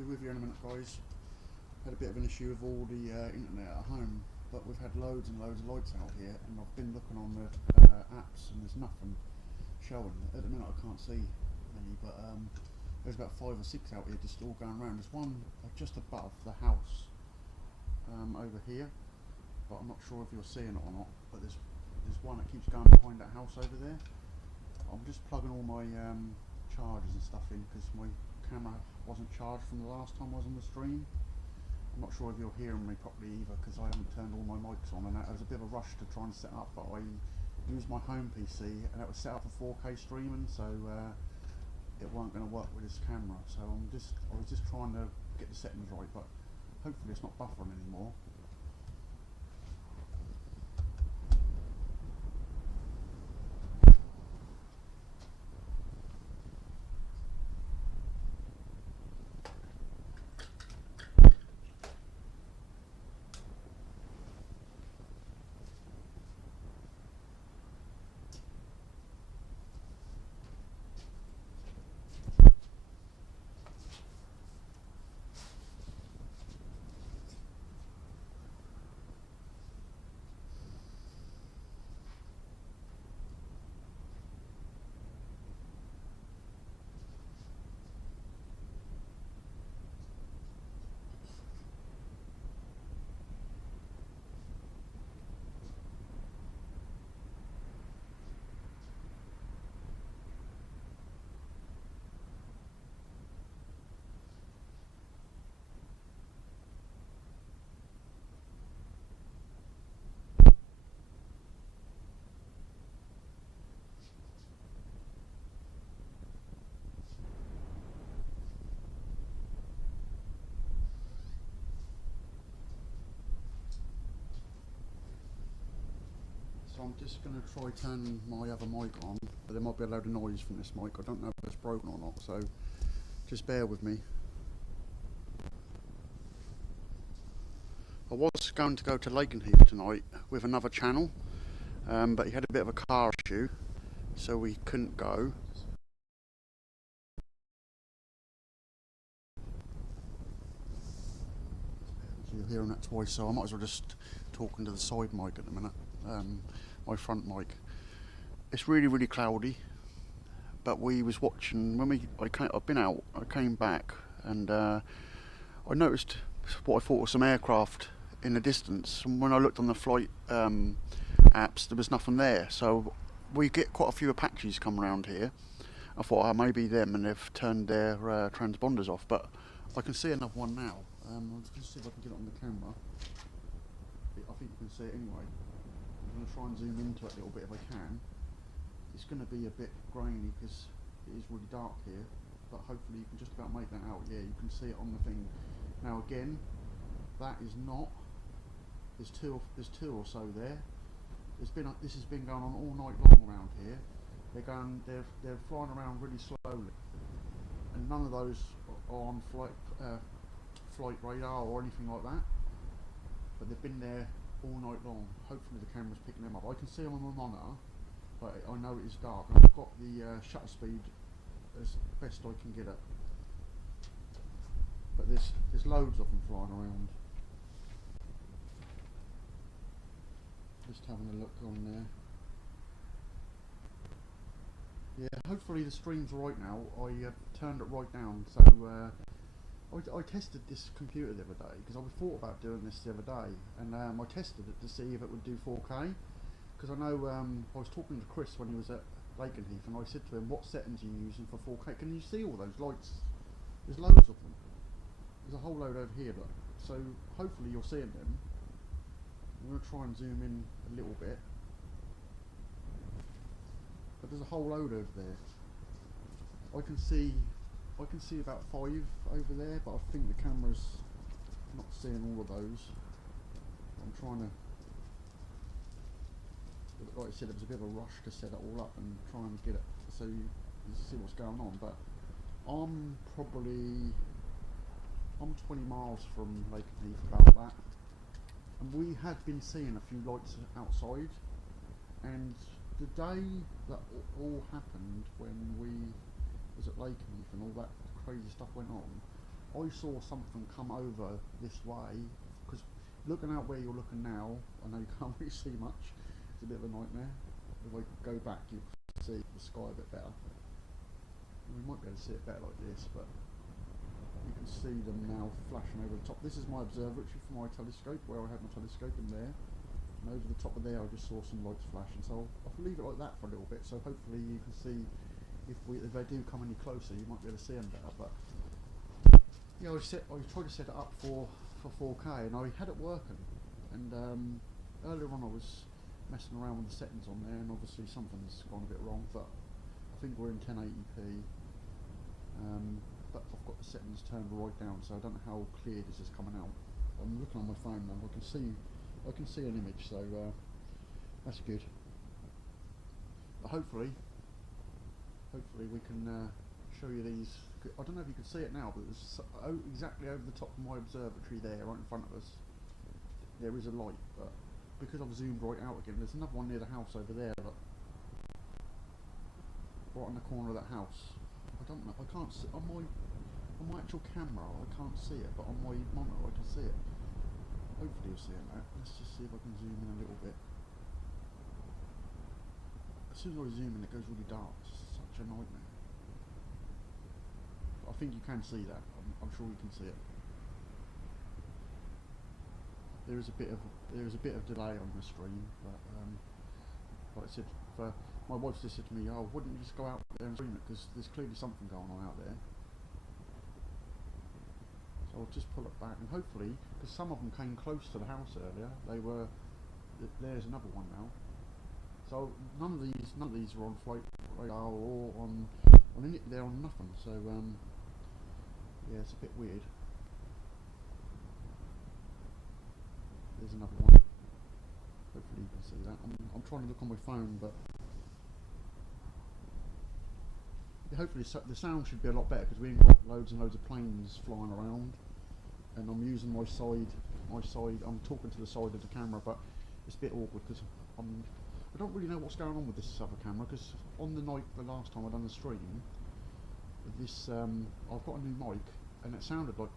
be with you in a minute, guys. Had a bit of an issue with all the internet at home, but we've had loads and loads of lights out here, and I've been looking on the apps, and there's nothing showing. At the minute I can't see any, but there's about 5 or 6 out here just all going around. There's one just above the house over here, but I'm not sure if you're seeing it or not, but there's one that keeps going behind that house over there. I'm just plugging all my chargers and stuff in because my camera wasn't charged from the last time I was on the stream. I'm not sure if you're hearing me properly either because I haven't turned all my mics on, and it was a bit of a rush to try and set up, but I used my home PC and it was set up for 4K streaming, so it wasn't going to work with this camera. So I was just trying to get the settings right, but hopefully it's not buffering anymore. So I'm just going to try turn my other mic on, but there might be a load of noise from this mic. I don't know if it's broken or not, so just bear with me. I was going to go to Lakenheath tonight with another channel, but he had a bit of a car issue, so we couldn't go. You're hearing that twice, so I might as well just talk into the side mic at the minute. My front mic. It's really cloudy, but we was watching when I've been out. I came back and I noticed what I thought was some aircraft in the distance, and when I looked on the flight apps there was nothing there. So we get quite a few Apaches come around here. I thought, oh, maybe them and they've turned their transponders off, but I can see another one now. I'll just see if I can get it on the camera. I think you can see it anyway. I'm going to try and zoom into it a little bit if I can. It's going to be a bit grainy because it is really dark here, but hopefully you can just about make that out. Yeah, you can see it on the thing. Now again, that is not. There's two or so there. This has been going on all night long around here. They're flying around really slowly, and none of those are on flight radar or anything like that. But they've been there all night long. Hopefully the camera's picking them up. I can see them on my monitor, but I know it is dark. And I've got the shutter speed as best I can get it. But there's loads of them flying around. Just having a look on there. Yeah, hopefully the stream's right now. I turned it right down, so I tested this computer the other day because I thought about doing this the other day, and I tested it to see if it would do 4K, because I know I was talking to Chris when he was at Lakenheath, and I said to him, what settings are you using for 4K? Can you see all those lights? There's loads of them. There's a whole load over here, look. So hopefully you're seeing them. I'm going to try and zoom in a little bit, but there's a whole load over there. I can see about 5 over there, but I think the camera's not seeing all of those. I'm trying to, like I said, it was a bit of a rush to set it all up and try and get it so you see what's going on. But I'm 20 miles from Lakenheath, about that, and we had been seeing a few lights outside. And the day that all happened, when we was at Lakenheath and all that crazy stuff went on, I saw something come over this way, because looking out where you're looking now, I know you can't really see much, it's a bit of a nightmare. If I go back you can see the sky a bit better. We might be able to see it better like this, but you can see them now flashing over the top. This is my observatory for my telescope, where I had my telescope in there. And over the top of there I just saw some lights flashing, so I'll leave it like that for a little bit, so hopefully you can see, if they do come any closer you might be able to see them better. But yeah, I tried to set it up for 4K and I had it working, and earlier on I was messing around with the settings on there and obviously something's gone a bit wrong, but I think we're in 1080p, but I've got the settings turned right down, so I don't know how clear this is coming out. I'm looking on my phone now, I can see an image, so that's good. But hopefully we can show you these. I don't know if you can see it now, but it's exactly over the top of my observatory there, right in front of us. There is a light, but because I've zoomed right out again, there's another one near the house over there, look. Right in the corner of that house. I don't know, I can't see, on my actual camera I can't see it, but on my monitor I can see it. Hopefully you'll see it now. Let's just see if I can zoom in a little bit. As soon as I zoom in it goes really dark, it's such a nightmare. I think you can see that. I'm sure you can see it. There is a bit of delay on the stream, but like I said, my wife just said to me, "Oh, wouldn't you just go out there and stream it? Because there's clearly something going on out there." So I'll just pull it back, and hopefully, because some of them came close to the house earlier, there's another one now. So none of these are on flight radar or on it. They're on nothing. So yeah, it's a bit weird. There's another one. Hopefully you can see that. I'm trying to look on my phone, but yeah, hopefully the sound should be a lot better, because we ain't got loads and loads of planes flying around, and I'm using my side. I'm talking to the side of the camera, but it's a bit awkward because I don't really know what's going on with this other camera, because on the night the last time I done the stream, I've got a new mic, and it sounded like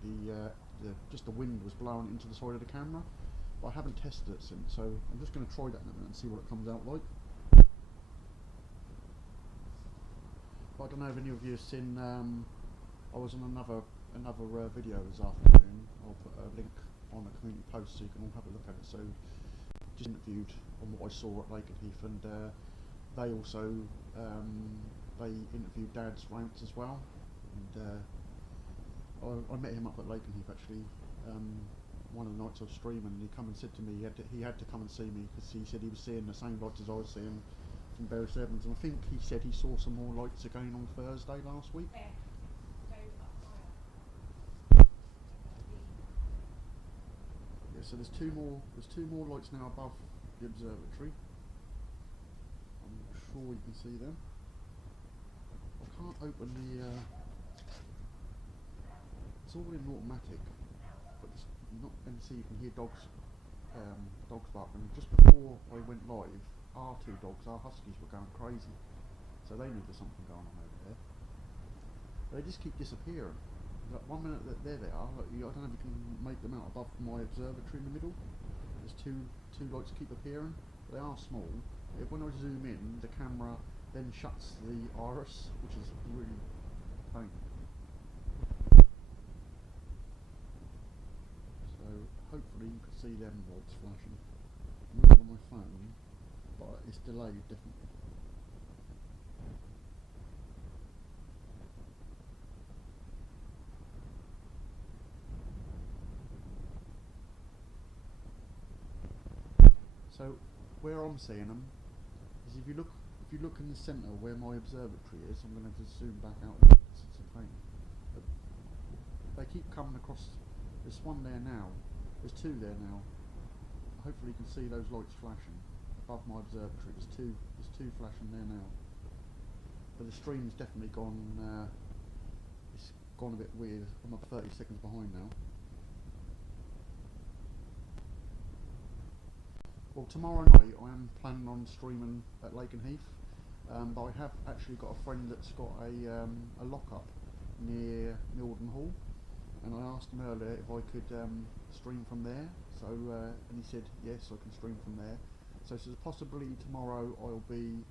just the wind was blowing into the side of the camera. But I haven't tested it since, so I'm just going to try that in a minute and see what it comes out like. But I don't know if any of you have seen. I was on another video this afternoon. I'll put a link on the community post so you can all have a look at it. So just interviewed on what I saw at Lakenheath, and they also they interviewed Dad's rants as well, and I met him up at Lakenheath actually. One of the nights I was streaming, and he come and said to me he had to come and see me, because he said he was seeing the same lights as I was seeing from various evidence, and I think he said he saw some more lights again on Thursday last week. Yeah, so there's two more lights now above the observatory. I'm sure you can see them. I can't open the it's all in automatic, but it's not going to see. You can hear dogs barking. Just before I went live, our two dogs, our huskies, were going crazy, so they knew there's something going on over there. They just keep disappearing. Like 1 minute there they are. Like, I don't know if you can make them out above my observatory in the middle. There's two lights keep appearing. They are small. When I zoom in, the camera then shuts the iris, which is really painful. So hopefully you can see them lights flashing. I'm looking on my phone, but it's delayed definitely. So where I'm seeing them is if you look in the centre where my observatory is. I'm going to just zoom back out. It's a pain. They keep coming across. There's one there now. There's two there now. Hopefully you can see those lights flashing above my observatory. There's two flashing there now. But the stream's definitely gone. It's gone a bit weird. I'm up 30 seconds behind now. Well, tomorrow night I am planning on streaming at Lakenheath, but I have actually got a friend that's got a lock-up near Milden Hall, and I asked him earlier if I could stream from there. So and he said yes, I can stream from there. So there's a possibility tomorrow I'll be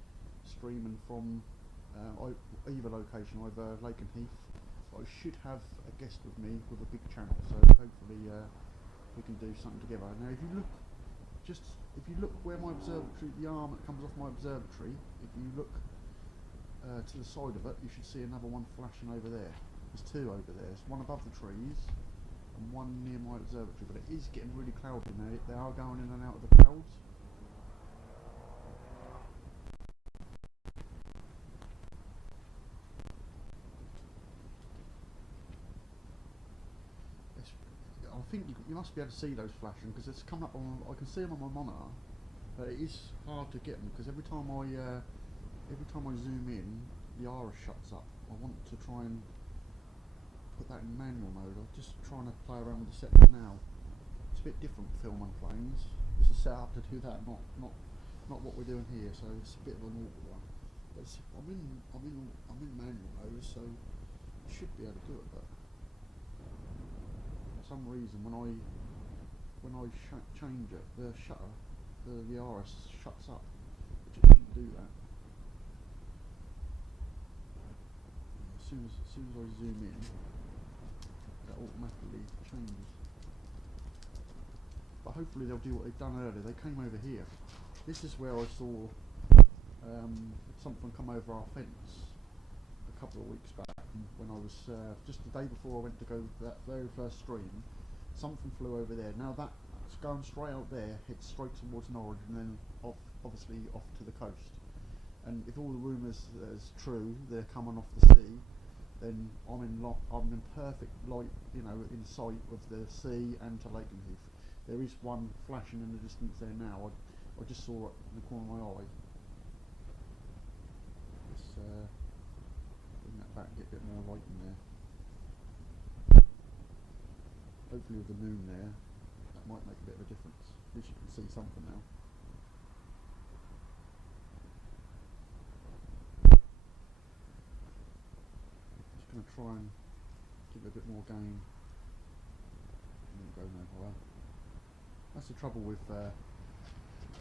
streaming from either location, either Lakenheath. But I should have a guest with me with a big channel, so hopefully we can do something together. Now, if you look where my observatory, the arm that comes off my observatory, if you look to the side of it, you should see another one flashing over there. There's two over there. There's one above the trees and one near my observatory, but it is getting really cloudy now. They are going in and out of the clouds. I think you must be able to see those flashing because it's coming up on. I can see them on my monitor, but it is hard to get them because every time I zoom in, the iris shuts up. I want to try and put that in manual mode. I'm just trying to play around with the settings now. It's a bit different filming planes. This is set up to do that, not what we're doing here. So it's a bit of an awkward one. But I'm in manual mode, so I should be able to do it. But for some reason, when I change it, the shutter, the iris shuts up, which it shouldn't do that. As soon as I zoom in, that automatically changes. But hopefully they'll do what they've done earlier. They came over here. This is where I saw something come over our fence a couple of weeks back when I was just the day before I went to go to that very first stream. Something flew over there. Now that's going straight out there, heads straight towards Norwich, and then obviously off to the coast. And if all the rumours is true, they're coming off the sea, then I'm in perfect light, in sight of the sea and to Lakenheath. There is one flashing in the distance there now. I just saw it in the corner of my eye. Let's bring that back and get a bit more light in there. Hopefully with the moon there, that might make a bit of a difference. At least you can see something now. Just going to try and give it a bit more gain. Didn't go no well. That's the trouble with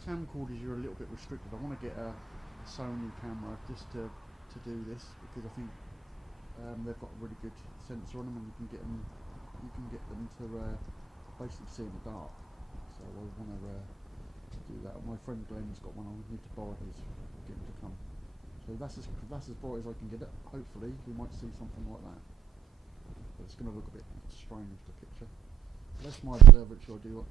camcorders, you're a little bit restricted. I want to get a Sony camera just to do this because I think they've got a really good sensor on them, and you can get them to basically see in the dark. So I want to do that. My friend Glenn's got one. I need to borrow his, get him to come. So that's as bright as I can get it. Hopefully we might see something like that. But it's going to look a bit strange, the picture. That's my observatory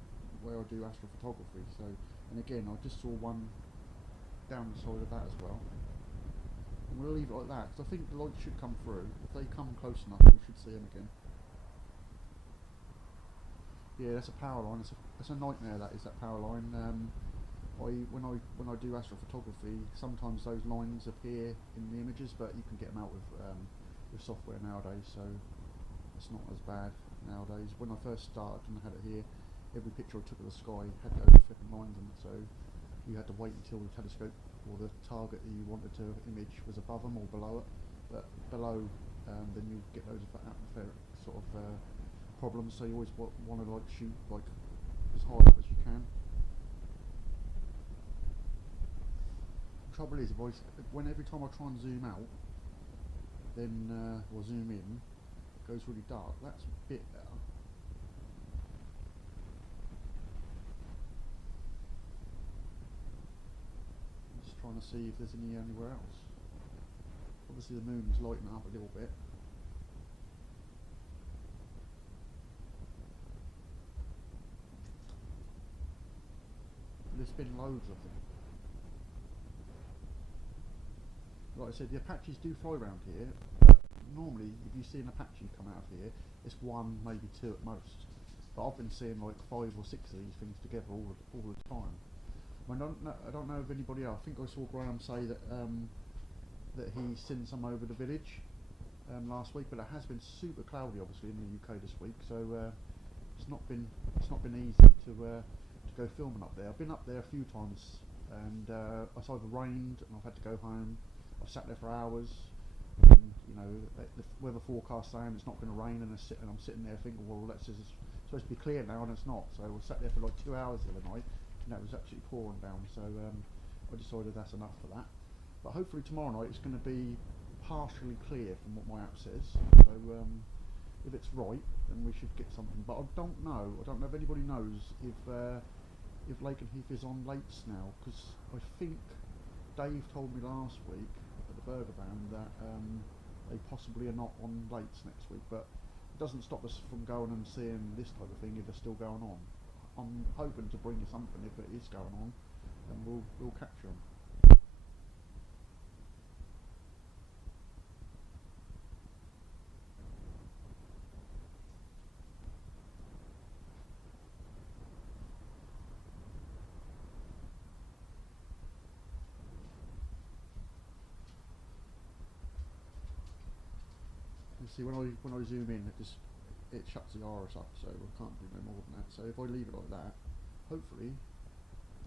where I do astrophotography. So, and again, I just saw one down the side of that as well. And we'll leave it like that because I think the light should come through. If they come close enough, we should see them again. Yeah, that's a power line. It's a nightmare. That is that power line. When I do astrophotography, sometimes those lines appear in the images, but you can get them out with software nowadays. So it's not as bad nowadays. When I first started and I had it here, every picture I took of the sky had those flipping lines in it. So you had to wait until the telescope or the target that you wanted to image was above them or below it. But below, then you get those atmospheric sort of problems, so you always want to shoot as high up as you can. The trouble is, when every time I try and zoom out, then or zoom in, it goes really dark. That's a bit better. I'm just trying to see if there's anywhere else. Obviously the moon's lighting up a little bit. There's been loads of them. Like I said, the Apaches do fly around here, but normally if you see an Apache come out of here, it's one, maybe two at most. But I've been seeing like 5 or 6 of these things together all the time. I don't know of anybody else. I think I saw Graham say that that he's seen some over the village last week, but it has been super cloudy, obviously, in the UK this week. So it's not been easy to go filming up there. I've been up there a few times, and it's either rained and I've had to go home. I've sat there for hours, and you know, the weather forecast saying it's not going to rain, and I'm sitting there thinking, well, it's supposed to be clear now, and it's not. So we sat there for like 2 hours the other night, and it was absolutely pouring down. So I decided that's enough for that. But hopefully tomorrow night it's going to be partially clear from what my app says. So if it's right, then we should get something. But I don't know if anybody knows if Lakenheath is on lates now, because I think Dave told me last week at the Burger Van that they possibly are not on lates next week, but it doesn't stop us from going and seeing this type of thing if they're still going on. I'm hoping to bring you something if it is going on, and we'll capture them. You see, when I zoom in, it shuts the iris up, so I can't do no more than that. So if I leave it like that, hopefully,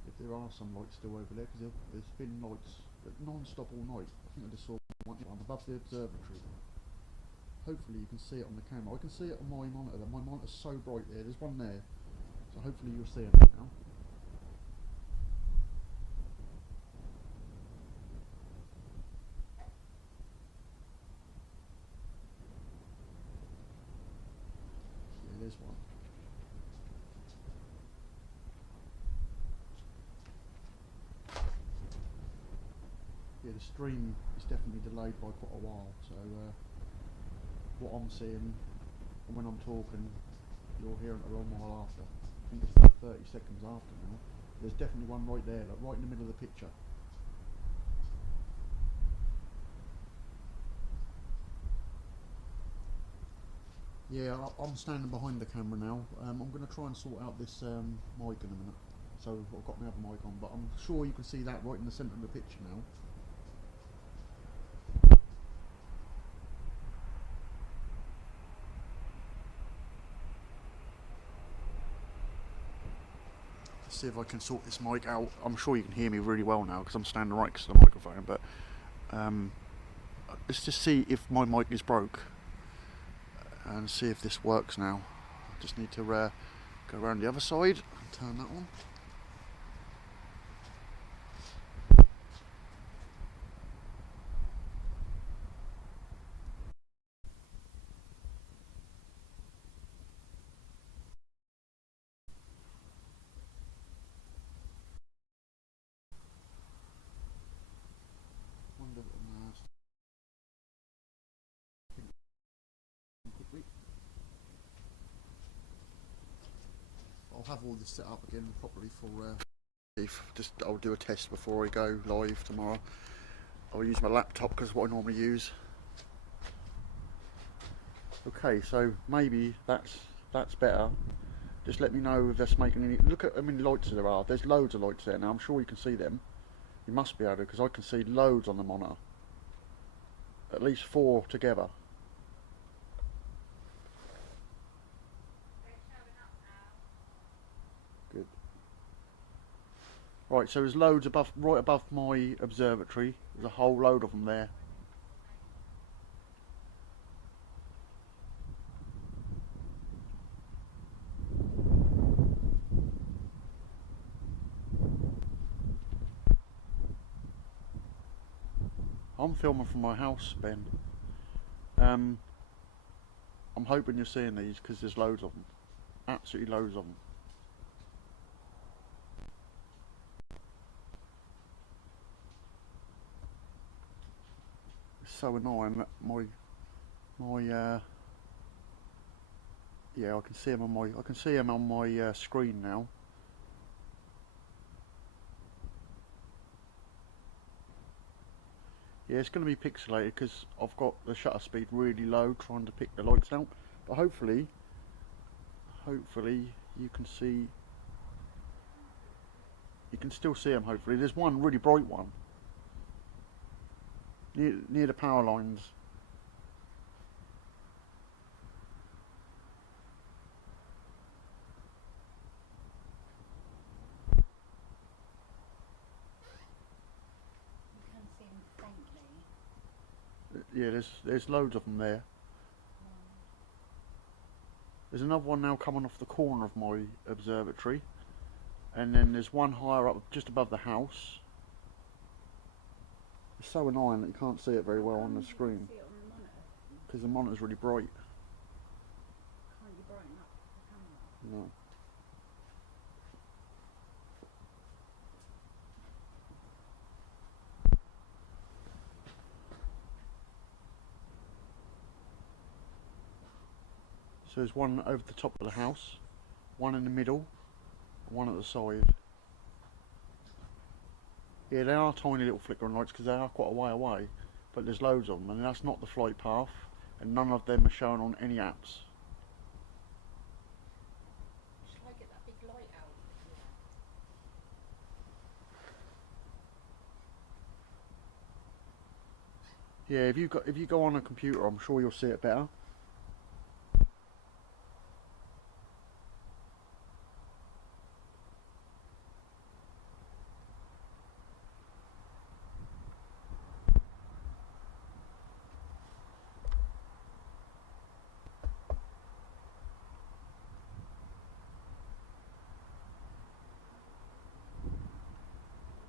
if there are some lights still over there, because there's been lights non-stop all night. I think I just saw one above the observatory. Hopefully you can see it on the camera. I can see it on my monitor. My monitor's so bright there. There's one there, so hopefully you're seeing it now. There's one. Yeah, the stream is definitely delayed by quite a while, so what I'm seeing and when I'm talking, you're hearing it a long while after. I think it's about 30 seconds after now. There's definitely one right there, like right in the middle of the picture. Yeah, I'm standing behind the camera now. I'm going to try and sort out this mic in a minute. So I've got my other mic on, but I'm sure you can see that right in the centre of the picture now. Let's see if I can sort this mic out. I'm sure you can hear me really well now because I'm standing right next to the microphone, but let's just see if my mic is broke and see if this works now. I just need to go around the other side and turn that on. I'll have all this set up again properly for I'll do a test before I go live tomorrow. I'll use my laptop because what I normally use. Okay, so maybe that's better. Just let me know if that's making any. Look at how many lights there are. There's loads of lights there now. I'm sure you can see them. You must be able to, because I can see loads on the monitor. At least 4 together. Good. Right, so there's loads above, right above my observatory. There's a whole load of them there. I'm filming from my house, Ben. I'm hoping you're seeing these because there's loads of them. Absolutely loads of them. It's so annoying that yeah, I can see them on my screen now. Yeah, it's going to be pixelated because I've got the shutter speed really low trying to pick the lights out, but hopefully you can still see them. Hopefully there's one really bright one near the power lines. Yeah, there's loads of them there. There's another one now coming off the corner of my observatory, and then there's one higher up, just above the house. It's so annoying that you can't see it very well on the screen because the monitor's really bright. Can't you brighten up the camera? No. So there's one over the top of the house, one in the middle, one at the side. Yeah, they are tiny little flickering lights because they are quite a way away, but there's loads of them, and that's not the flight path, and none of them are shown on any apps. Shall I get that big light out? Yeah, if you go on a computer, I'm sure you'll see it better.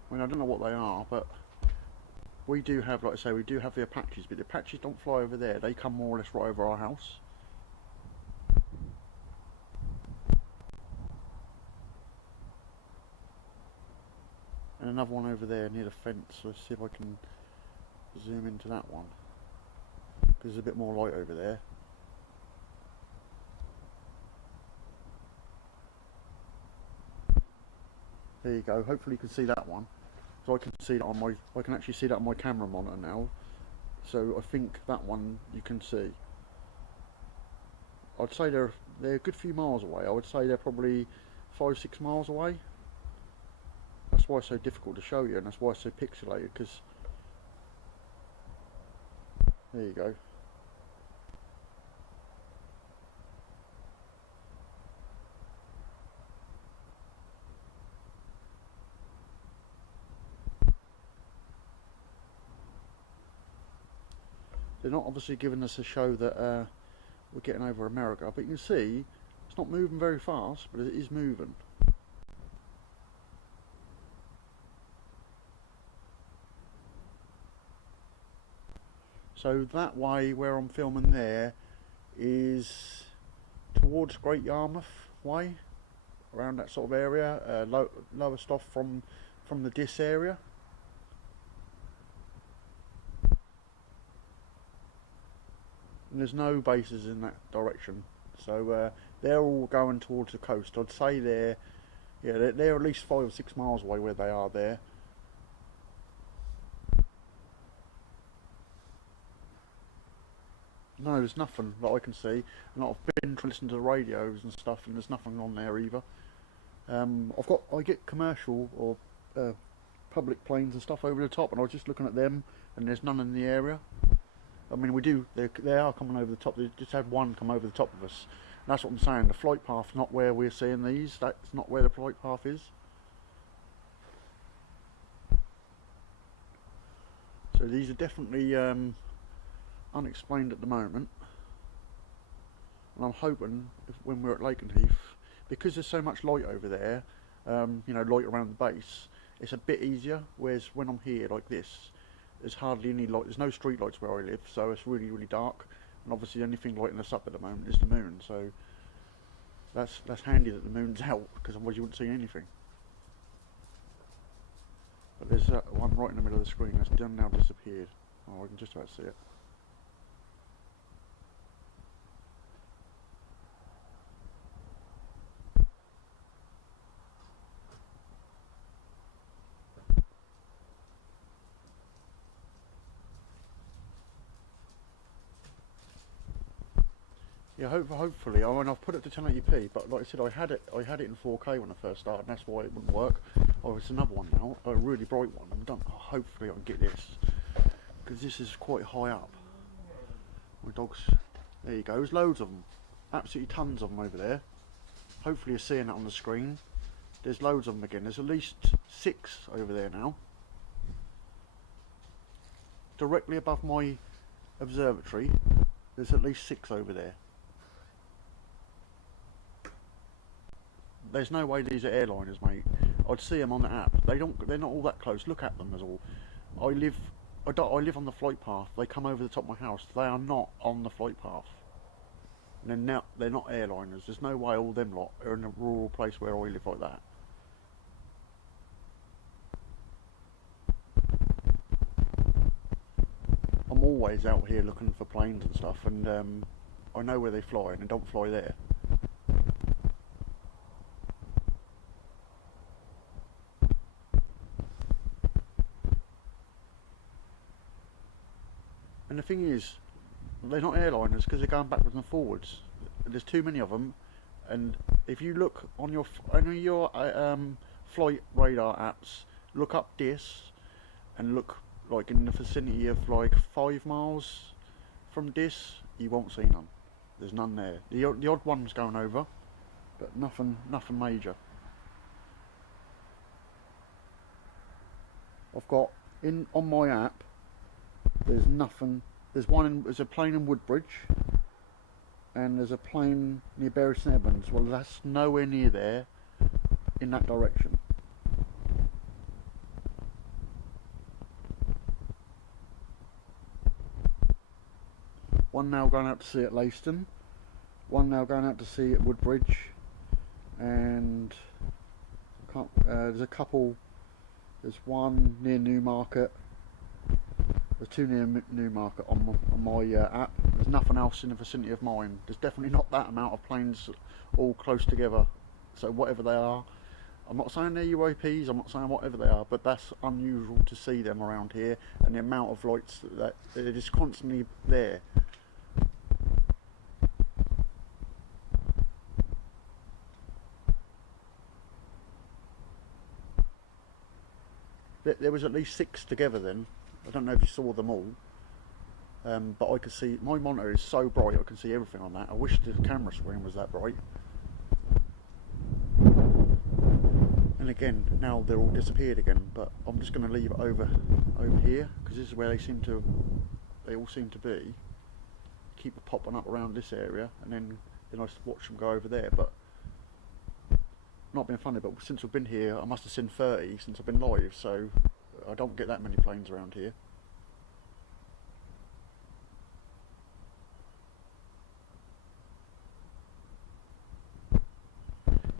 I mean, I don't know what they are, but we do have, like I say, we do have the Apaches, but the Apaches don't fly over there. They come more or less right over our house. And another one over there near the fence. Let's see if I can zoom into that one, because there's a bit more light over there. There you go. Hopefully you can see that one. So I can see that on my, I can actually see that on my camera monitor now. So I think that one you can see. I'd say they're a good few miles away. I would say they're probably 5-6 miles away. That's why it's so difficult to show you, and that's why it's so pixelated, because there you go. They're not obviously giving us a show that we're getting over America, but you can see it's not moving very fast, but it is moving. So that way where I'm filming there is towards Great Yarmouth way, around that sort of area, lowest off from the Diss area. And there's no bases in that direction, so they're all going towards the coast. I'd say they're at least 5 or 6 miles away where they are there. No, there's nothing that I can see, and I've been to listen to the radios and stuff, and there's nothing on there either. I get commercial or public planes and stuff over the top, and I was just looking at them, and there's none in the area. I mean, they are coming over the top. They just had one come over the top of us. And that's what I'm saying. The flight path's not where we're seeing these. That's not where the flight path is. So these are definitely unexplained at the moment. And I'm hoping when we're at Lakenheath, because there's so much light over there, light around the base, it's a bit easier. Whereas when I'm here like this, there's hardly any light. There's no street lights where I live, so it's really, really dark. And obviously the only thing lighting us up at the moment is the moon, so that's handy that the moon's out, because otherwise you wouldn't see anything. But there's that one right in the middle of the screen that's now disappeared. Oh, I can just about see it. Yeah, hopefully. I mean, I've put it to 1080p, but like I said, I had it in 4K when I first started, and that's why it wouldn't work. Oh, it's another one now, a really bright one. I'm done. Oh, hopefully I can get this, because this is quite high up. My dogs. There you go. There's loads of them. Absolutely tons of them over there. Hopefully you're seeing it on the screen. There's loads of them again. There's at least 6 over there now. Directly above my observatory, there's at least 6 over there. There's no way these are airliners, mate. I'd see them on the app. They're not all that close. Look at them as all. I live on the flight path. They come over the top of my house. They are not on the flight path. And they're not airliners. There's no way all them lot are in a rural place where I live like that. I'm always out here looking for planes and stuff, and I know where they fly, and they don't fly there. And the thing is, they're not airliners because they're going backwards and forwards. There's too many of them, and if you look on your flight radar apps, look up DIS, and look like in the vicinity of like 5 miles from DIS, you won't see none. There's none there. The odd one's going over, but nothing major. I've got on my app. There's nothing. There's a plane in Woodbridge, and there's a plane near Bury St Edmunds. Well, that's nowhere near there, in that direction. One now going out to sea at Leiston, one now going out to sea at Woodbridge, and there's a couple. There's one near Newmarket. There's 2 near Newmarket on my app. There's nothing else in the vicinity of mine. There's definitely not that amount of planes all close together. So whatever they are, I'm not saying they're UAPs, I'm not saying whatever they are, but that's unusual to see them around here, and the amount of lights that they're just constantly there. There was at least 6 together then. I don't know if you saw them all, but I could see, my monitor is so bright I can see everything on that. I wish the camera screen was that bright. And again, now they're all disappeared again, but I'm just going to leave it over here, because this is where they all seem to be. Keep popping up around this area, and then I watch them go over there. But not being funny, but since we've been here, I must have seen 30 since I've been live, so I don't get that many planes around here.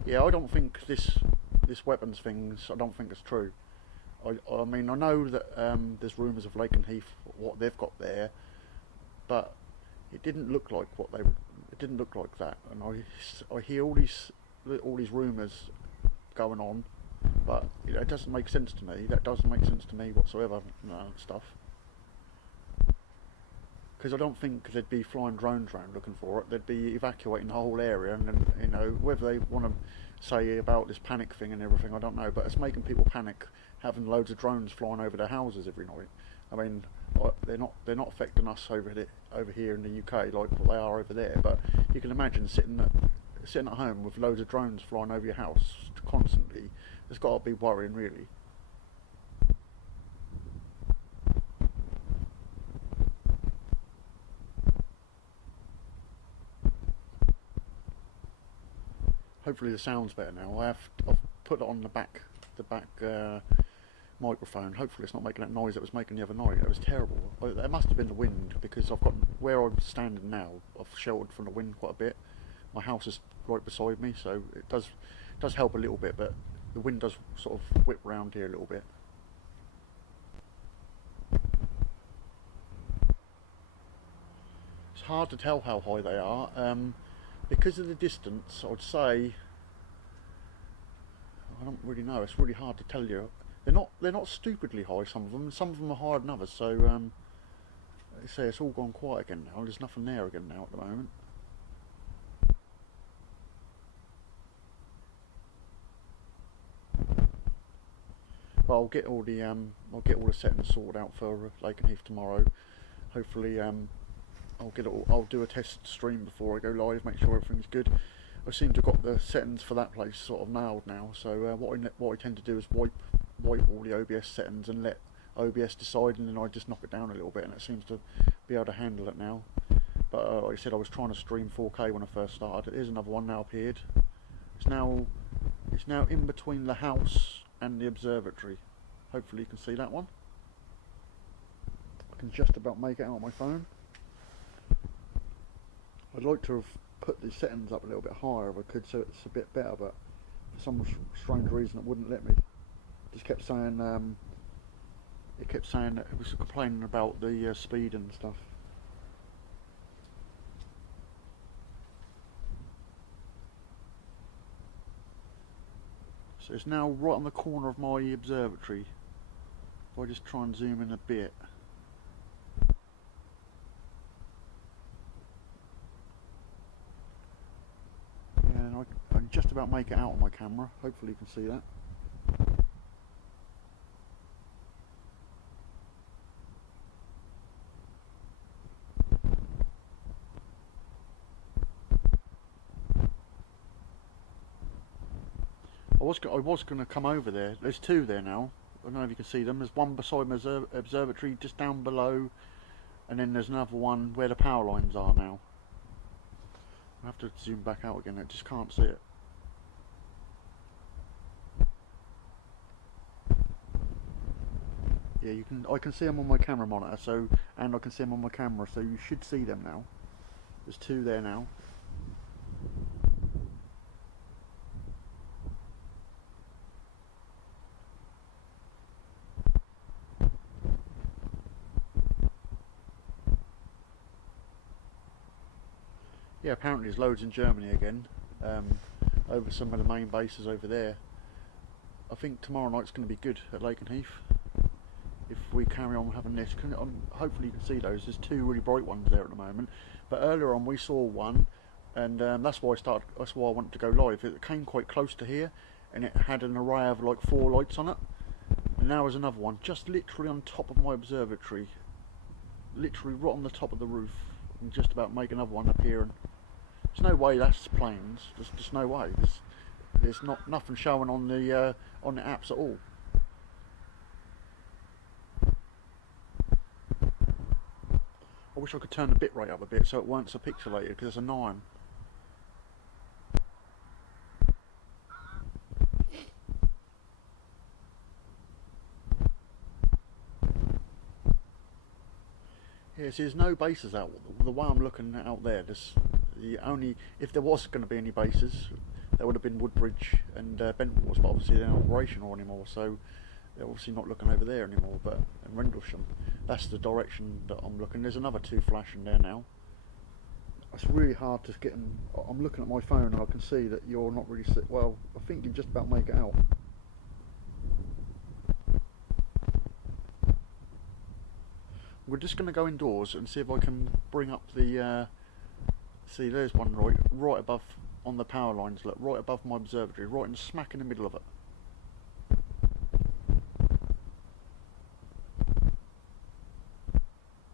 Yeah, I don't think this weapons things, I don't think it's true. I mean, I know that there's rumours of Lakenheath, what they've got there, but it didn't look like it didn't look like that. And I hear all these rumours going on, but it doesn't make sense to me. That doesn't make sense to me whatsoever. Stuff, because I don't think they'd be flying drones around looking for it. They'd be evacuating the whole area, and then, whether they want to say about this panic thing and everything, I don't know. But it's making people panic having loads of drones flying over their houses every night. I mean, they're not affecting us over here in the UK like what they are over there. But you can imagine sitting at home with loads of drones flying over your house constantly. It's got to be worrying, really. Hopefully the sound's better now. I've put it on the back microphone. Hopefully it's not making that noise it was making the other night. It was terrible. It must have been the wind, because I've got, where I'm standing now, I've sheltered from the wind quite a bit. My house is right beside me, so it does help a little bit, but the wind does sort of whip round here a little bit. It's hard to tell how high they are. Because of the distance, I'd say, I don't really know. It's really hard to tell you. They're not stupidly high. Some of them are higher than others. So, like I say, it's all gone quiet again now. There's nothing there again now at the moment. But I'll get all the settings sorted out for Lakenheath tomorrow. Hopefully, I'll do a test stream before I go live, make sure everything's good. I seem to have got the settings for that place sort of nailed now, so what I tend to do is wipe all the OBS settings and let OBS decide, and then I just knock it down a little bit, and it seems to be able to handle it now. But like I said, I was trying to stream 4K when I first started. Here's another one now appeared. It's now in between the house and the observatory. Hopefully you can see that one. I can just about make it out on my phone. I'd like to have put the settings up a little bit higher if I could, so it's a bit better, but for some strange reason it wouldn't let me. Just kept saying, it kept saying that it was complaining about the speed and stuff. So it's now right on the corner of my observatory. If I just try and zoom in a bit. Yeah, I can just about make it out on my camera. Hopefully you can see that. I was going to come over there. There's two there now. I don't know if you can see them. There's one beside my observatory just down below, and then there's another one where the power lines are now. I have to zoom back out again. I just can't see it. Yeah, you can. I can see them on my camera monitor. So, and I can see them on my camera. So you should see them now. There's two there now. Yeah, apparently there's loads in Germany again, over some of the main bases over there. I think tomorrow night's going to be good at Lakenheath, if we carry on having this. Hopefully you can see those. There's two really bright ones there at the moment, but earlier on we saw one, and that's why I wanted to go live. It came quite close to here, and it had an array of like 4 lights on it. And now there's another one, just literally on top of my observatory, literally right on the top of the roof. And just about make another one appear. And there's no way that's planes. There's just no way. There's nothing showing on the apps at all. I wish I could turn the bit rate up a bit so it weren't so pixelated, because it's annoying. Yeah, see, there's no bases out. The way I'm looking out there, if there was going to be any bases, there would have been Woodbridge and Bentwars, but obviously they're not operational anymore, so they're obviously not looking over there anymore. But in Rendlesham, that's the direction that I'm looking. There's another 2 flashing there now. It's really hard to get them. I'm looking at my phone and I can see that you're not really well. I think you just about make it out. We're just going to go indoors and see if I can bring up the. See, there's one right above on the power lines. Look, right above my observatory, right in smack in the middle of it.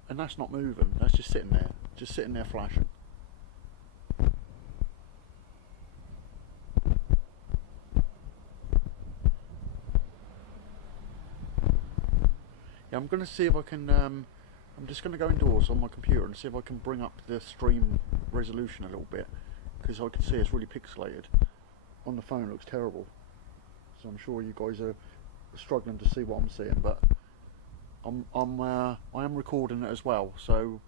And that's not moving. That's just sitting there flashing. Yeah, I'm going to see if I can. I'm just going to go indoors on my computer and see if I can bring up the stream resolution a little bit, because I can see it's really pixelated. On the phone it looks terrible, so I'm sure you guys are struggling to see what I'm seeing, but I am recording it as well, so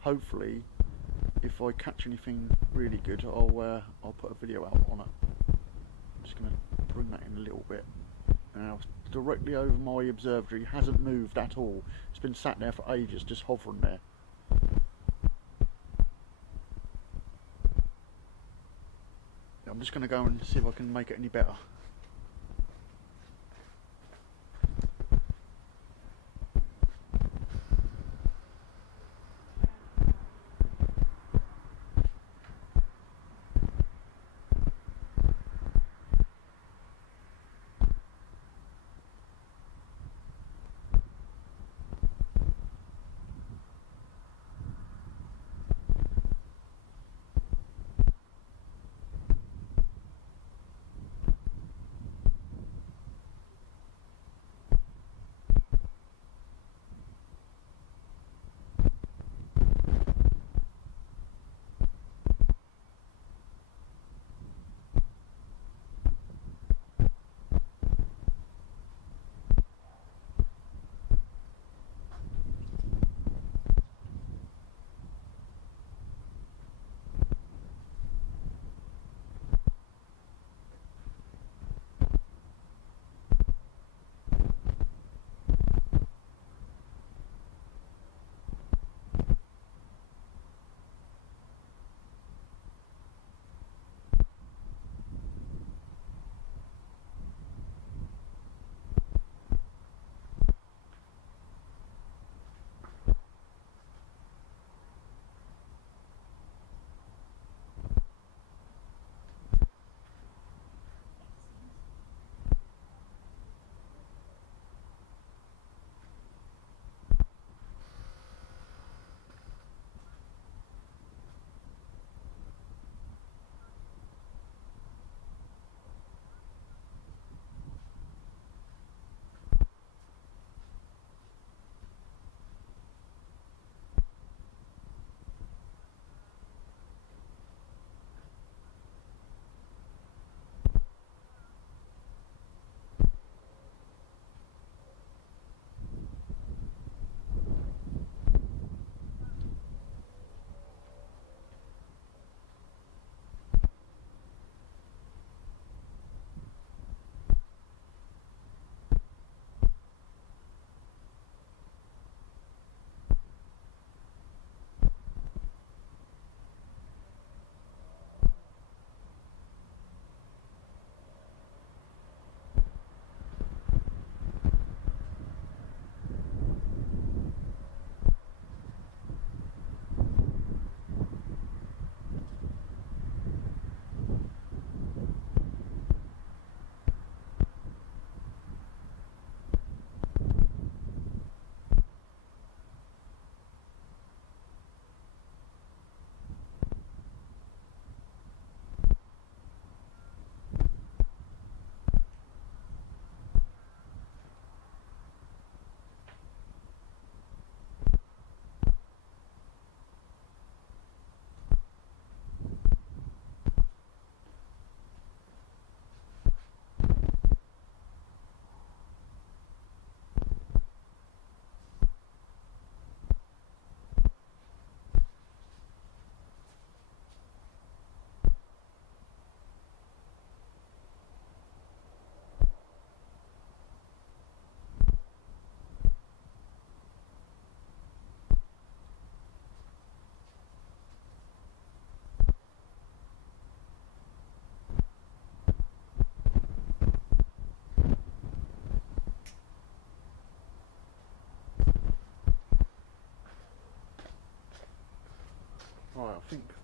hopefully if I catch anything really good, I'll put a video out on it. I'm just going to bring that in a little bit. Now it's directly over my observatory, hasn't moved at all. It's been sat there for ages, just hovering there. I'm just going to go and see if I can make it any better.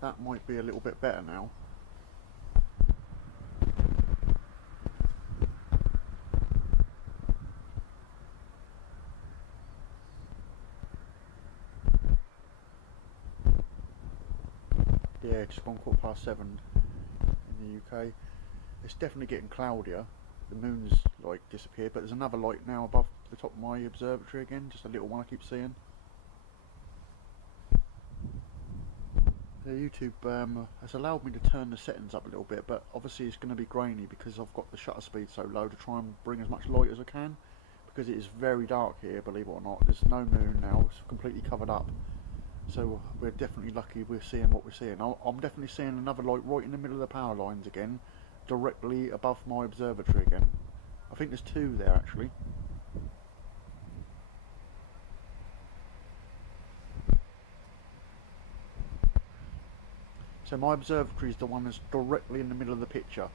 that might be a little bit better now. Yeah, just gone 7:15 in the UK. It's definitely getting cloudier. The moon's like disappeared, but there's another light now above the top of my observatory again, just a little one I keep seeing. The YouTube has allowed me to turn the settings up a little bit, but obviously it's going to be grainy because I've got the shutter speed so low to try and bring as much light as I can, because it is very dark here, believe it or not. There's no moon now, it's completely covered up. So we're definitely lucky we're seeing what we're seeing. I'm definitely seeing another light right in the middle of the power lines again, directly above my observatory again. I think there's two there actually. So my observatory is the one that's directly in the middle of the picture,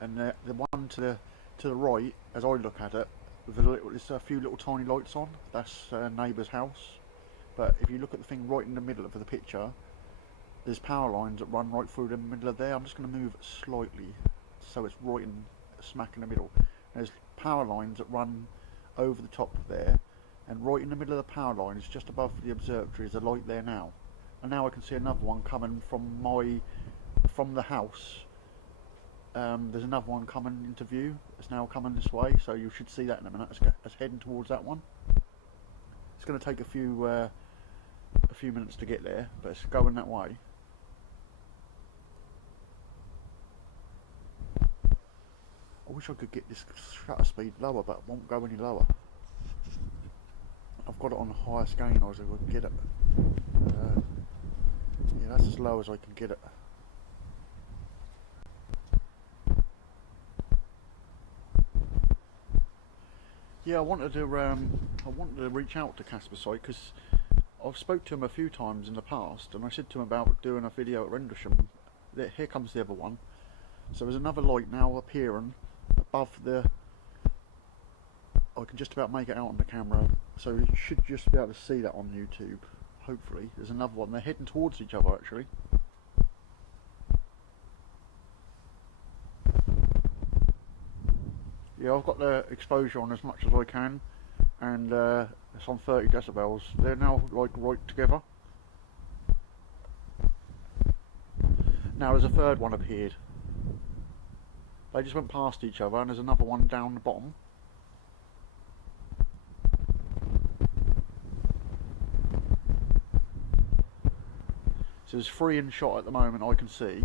and the one to the right, as I look at it, there's a few little tiny lights on. That's a neighbour's house. But if you look at the thing right in the middle of the picture, there's power lines that run right through the middle of there. I'm just going to move slightly so it's right in smack in the middle. There's power lines that run over the top there, and right in the middle of the power lines, just above the observatory, is a light there now. And now I can see another one coming from the house. There's another one coming into view. It's now coming this way, so you should see that in a minute. It's heading towards that one. It's going to take a few minutes to get there, but it's going that way. I wish I could get this shutter speed lower, but it won't go any lower. I've got it on the highest gain as I could get it. Yeah, that's as low as I can get it. Yeah, I wanted to reach out to Casper Site because I've spoke to him a few times in the past, and I said to him about doing a video at Rendlesham. Here comes the other one. So there's another light now appearing above the. I can just about make it out on the camera, so you should just be able to see that on YouTube. Hopefully, there's another one. They're heading towards each other actually. Yeah, I've got the exposure on as much as I can, and it's on 30 decibels. They're now like right together. Now there's a third one appeared. They just went past each other, and there's another one down the bottom. So there's 3 in shot at the moment I can see.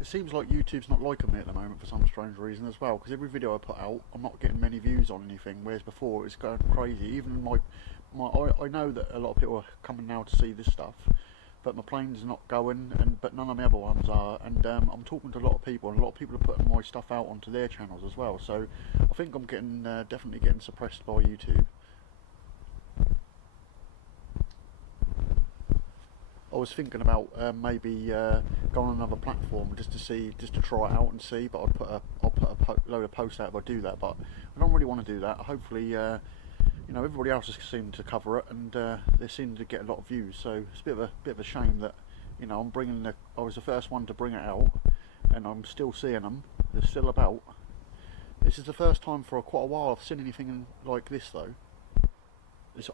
It seems like YouTube's not liking me at the moment for some strange reason as well, because every video I put out I'm not getting many views on anything, whereas before it's going crazy. Even I know that a lot of people are coming now to see this stuff, but my plane's not going, but none of my other ones are, and I'm talking to a lot of people, and a lot of people are putting my stuff out onto their channels as well, so I think I'm getting definitely getting suppressed by YouTube. I was thinking about maybe going on another platform just to try it out and see. But I'll put a load of posts out if I do that. But I don't really want to do that. Hopefully, you know, everybody else has seemed to cover it, and they seem to get a lot of views. So it's a bit of a shame that, you know, I was the first one to bring it out, and I'm still seeing them. They're still about. This is the first time for quite a while I've seen anything like this though.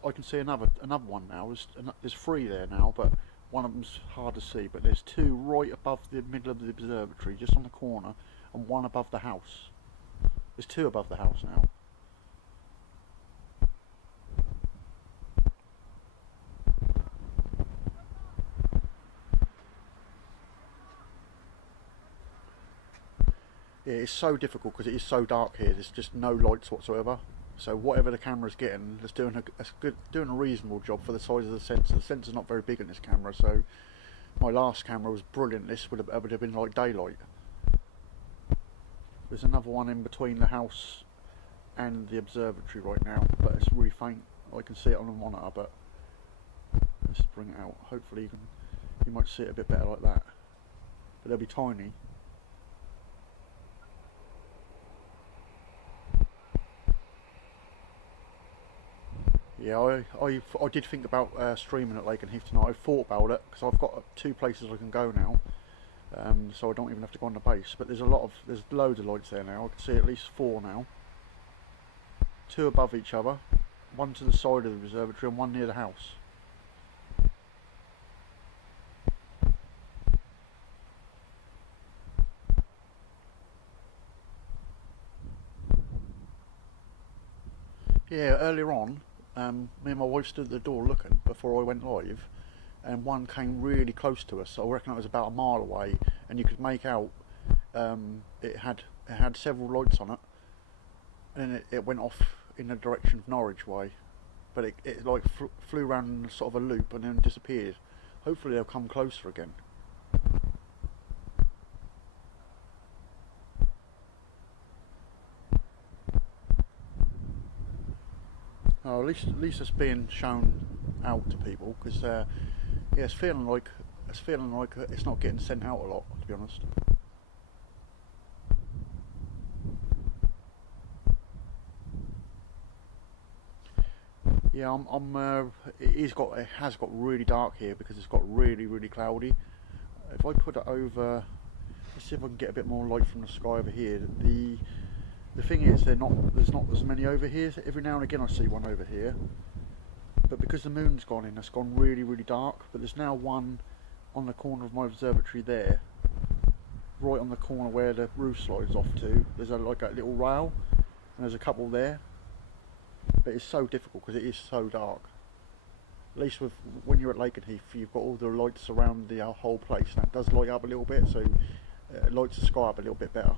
I can see another one now. There's 3 there now, but one of them's hard to see, but there's 2 right above the middle of the observatory, just on the corner, and 1 above the house. There's 2 above the house now. Yeah, it's so difficult because it is so dark here. There's just no lights whatsoever. So whatever the camera's getting, it's doing a reasonable job for the size of the sensor. The sensor's not very big in this camera, so my last camera was brilliant. This would have been like daylight. There's another one in between the house and the observatory right now, but it's really faint. I can see it on the monitor, but let's bring it out. Hopefully you might see it a bit better like that. But they'll be tiny. Yeah, I did think about streaming at Lakenheath tonight. I thought about it because I've got 2 places I can go now, so I don't even have to go on the base. But there's loads of lights there now. I can see at least 4 now. 2 above each other, 1 to the side of the observatory and 1 near the house. Yeah, earlier on, me and my wife stood at the door looking before I went live, and one came really close to us. So I reckon it was about a mile away, and you could make out it had several lights on it, and it went off in the direction of Norwich way, but it like flew around sort of a loop and then disappeared. Hopefully they'll come closer again. Oh, at least it's being shown out to people, because yeah, it's feeling like it's not getting sent out a lot, to be honest. Yeah, it has got really dark here because it's got really cloudy. If I put it over, let's see if I can get a bit more light from the sky over here. The thing is, there's not as many over here. Every now and again I see one over here, but because the moon's gone in, it's gone really dark. But there's now one on the corner of my observatory there, right on the corner where the roof slides off to. There's like a little rail, and there's a couple there. But it's so difficult because it is so dark. At least when you're at Lakenheath, you've got all the lights around the whole place, and that does light up a little bit, so it lights the sky up a little bit better.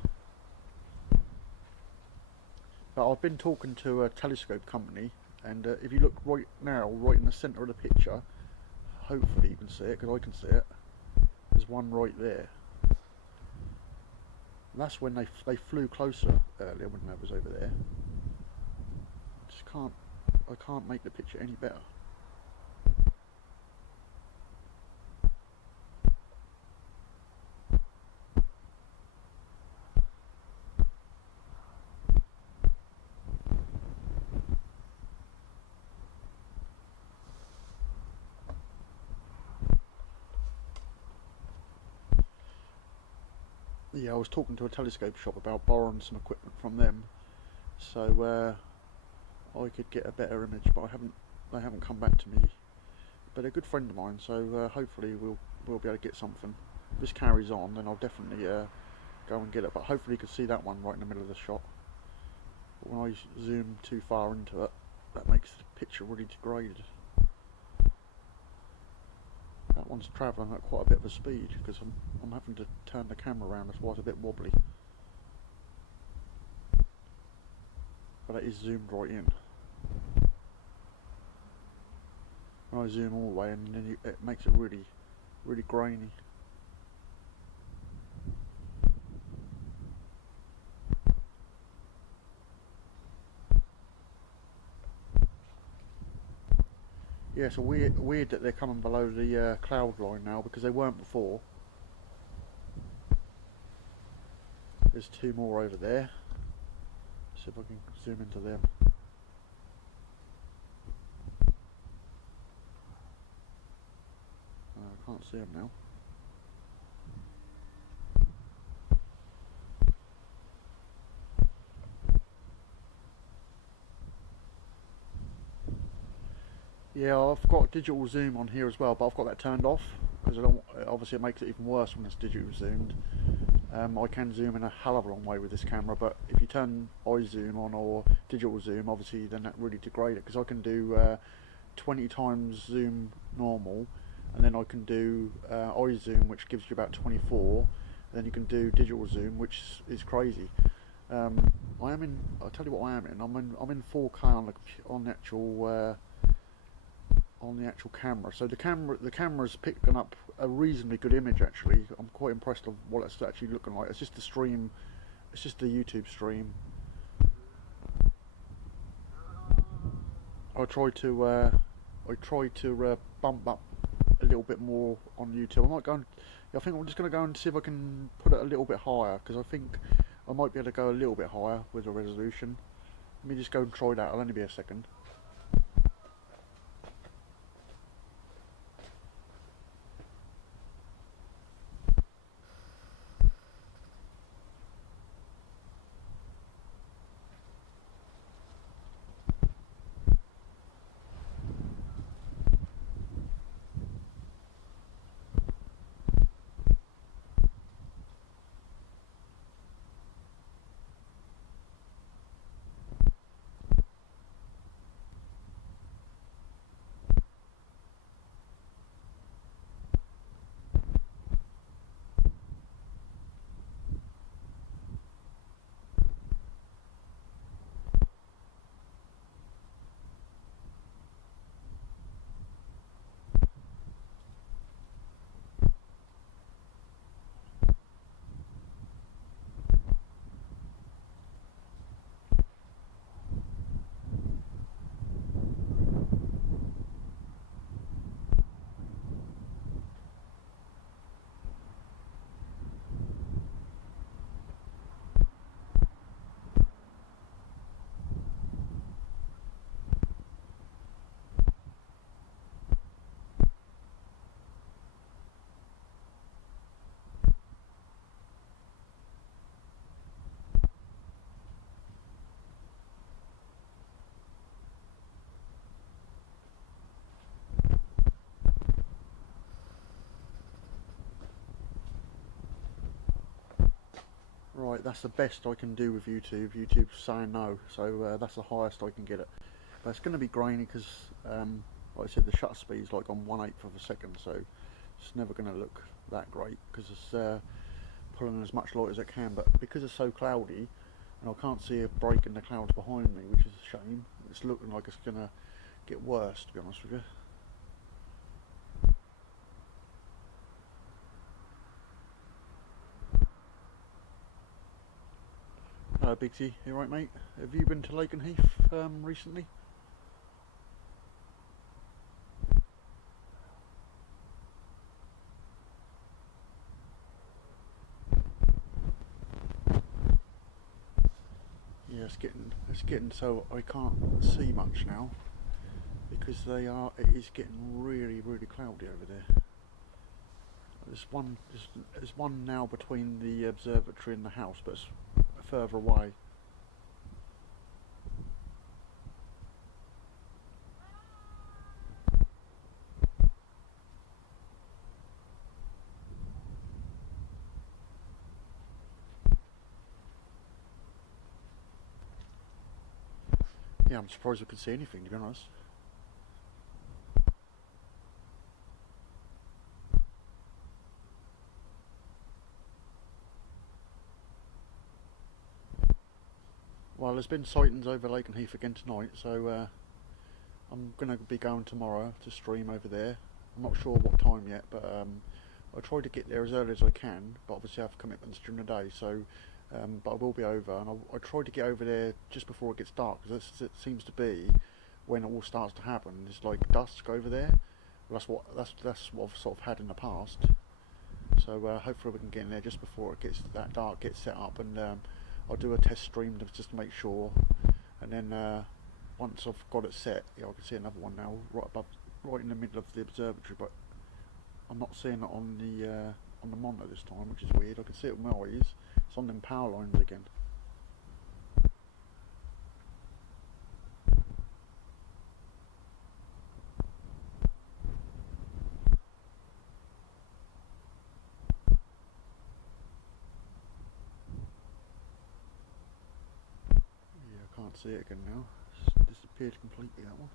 But I've been talking to a telescope company, and if you look right now, right in the centre of the picture, hopefully you can see it, because I can see it. There's one right there. And that's when they flew closer earlier, when that was over there. I can't make the picture any better. Yeah, I was talking to a telescope shop about borrowing some equipment from them, so I could get a better image, but they haven't come back to me. But they're a good friend of mine, so hopefully we'll be able to get something. If this carries on, then I'll definitely go and get it. But hopefully you can see that one right in the middle of the shot. But when I zoom too far into it, that makes the picture really degraded. That one's travelling at quite a bit of a speed, because I'm having to turn the camera around, that's why it's a bit wobbly. But it is zoomed right in. When I zoom all the way, and then it makes it really grainy. Yeah, it's weird that they're coming below the cloud line now, because they weren't before. There's 2 more over there. See if I can zoom into them. I can't see them now. Yeah, I've got digital zoom on here as well, but I've got that turned off because obviously it makes it even worse when it's digital zoomed. I can zoom in a hell of a long way with this camera, but if you turn eye zoom on or digital zoom, obviously then that really degrades it, because I can do 20 times zoom normal, and then I can do eye zoom, which gives you about 24, and then you can do digital zoom, which is crazy. I'll tell you what I am in. I'm in 4K on the actual camera. So the camera's picking up a reasonably good image actually. I'm quite impressed with what it's actually looking like. It's just the stream It's just a YouTube stream. I try to bump up a little bit more on YouTube. I think I'm just going to go and see if I can put it a little bit higher, because I think I might be able to go a little bit higher with the resolution. Let me just go and try that. It'll only be a second. Right, that's the best I can do with YouTube. YouTube's saying no, so that's the highest I can get it. But it's going to be grainy because, like I said, the shutter speed's like on 1/8 of a second, so it's never going to look that great because it's pulling as much light as it can. But because it's so cloudy, and I can't see a break in the clouds behind me, which is a shame, it's looking like it's going to get worse, to be honest with you. Hello Bigsy, you alright mate? Have you been to Lakenheath recently? Yeah, it's getting so I can't see much now because it is getting really cloudy over there. There's one now between the observatory and the house, but it's further away. Yeah, I'm surprised I could see anything, to be honest. Well, there's been sightings over Lakenheath again tonight, so I'm going to be going tomorrow to stream over there. I'm not sure what time yet, but I try to get there as early as I can, but obviously I have commitments during the day, so but I will be over, and I try to get over there just before it gets dark, because it seems to be when it all starts to happen. It's like dusk over there. That's what I've sort of had in the past. So hopefully we can get in there just before it gets that dark, get set up, and I'll do a test stream just to make sure, and then once I've got it set, yeah, I can see another one now right in the middle of the observatory, but I'm not seeing it on the monitor this time, which is weird. I can see it with my eyes. It's on them power lines again. Yeah, I can't see it again now. It's disappeared completely, that one.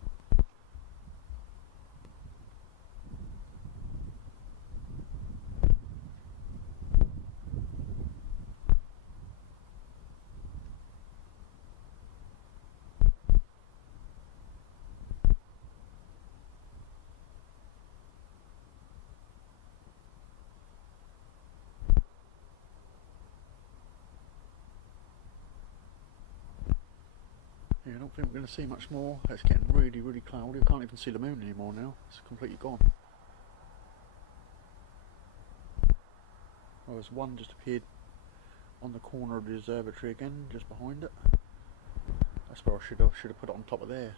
Yeah, I don't think we're going to see much more. It's getting really, really cloudy. I can't even see the moon anymore now. It's completely gone. Oh, there's one just appeared on the corner of the observatory again, just behind it. That's where I should have put it on top of there.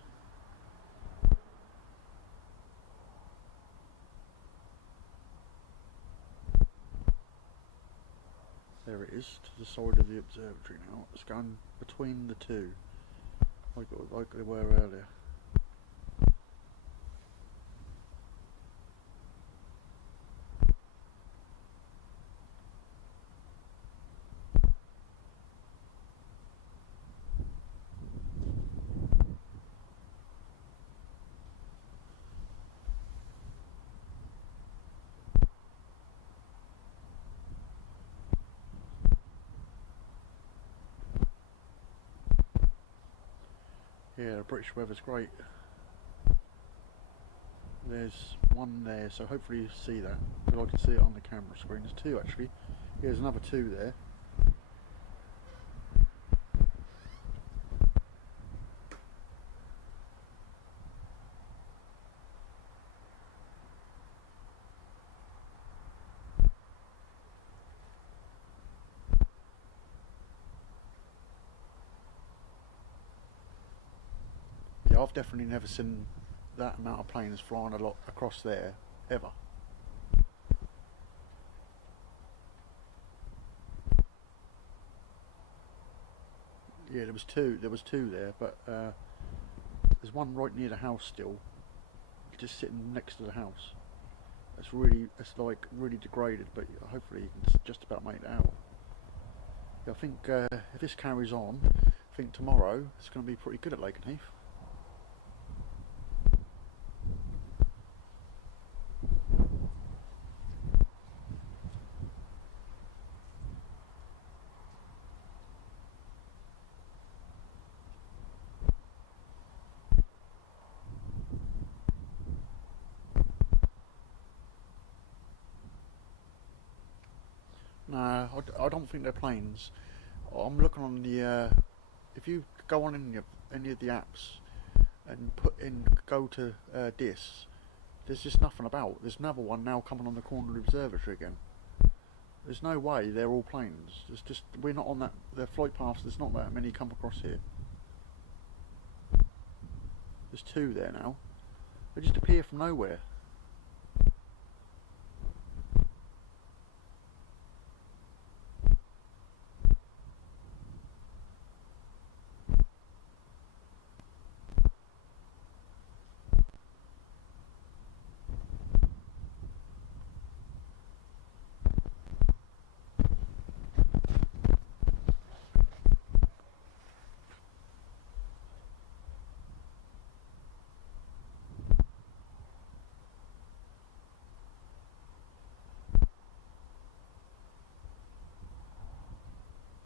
There it is, to the side of the observatory now. It's going between the two, like they were earlier. Yeah, the British weather's great. There's one there, so hopefully you see that, because I can see it on the camera screen. There's two actually. Here's another two there. Yeah, I've definitely never seen that amount of planes flying a lot across there, ever. Yeah, there was two there, but there's one right near the house still, just sitting next to the house. It's like really degraded, but hopefully you can just about make it out. Yeah, I think if this carries on, I think tomorrow it's going to be pretty good at Lakenheath. No, I don't think they're planes. I'm looking on the. If you go on any of the apps and go to DIS, there's just nothing about. There's another one now coming on the corner of the observatory again. There's no way they're all planes. There's just we're not on that. Their flight paths. There's not that many come across here. There's two there now. They just appear from nowhere.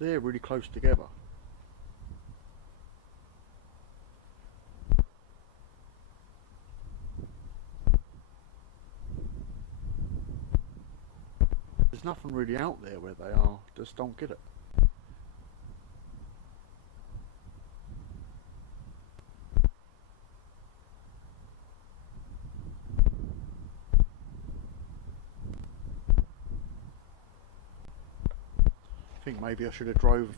They're really close together. There's nothing really out there where they are. Just don't get it. I think maybe I should have drove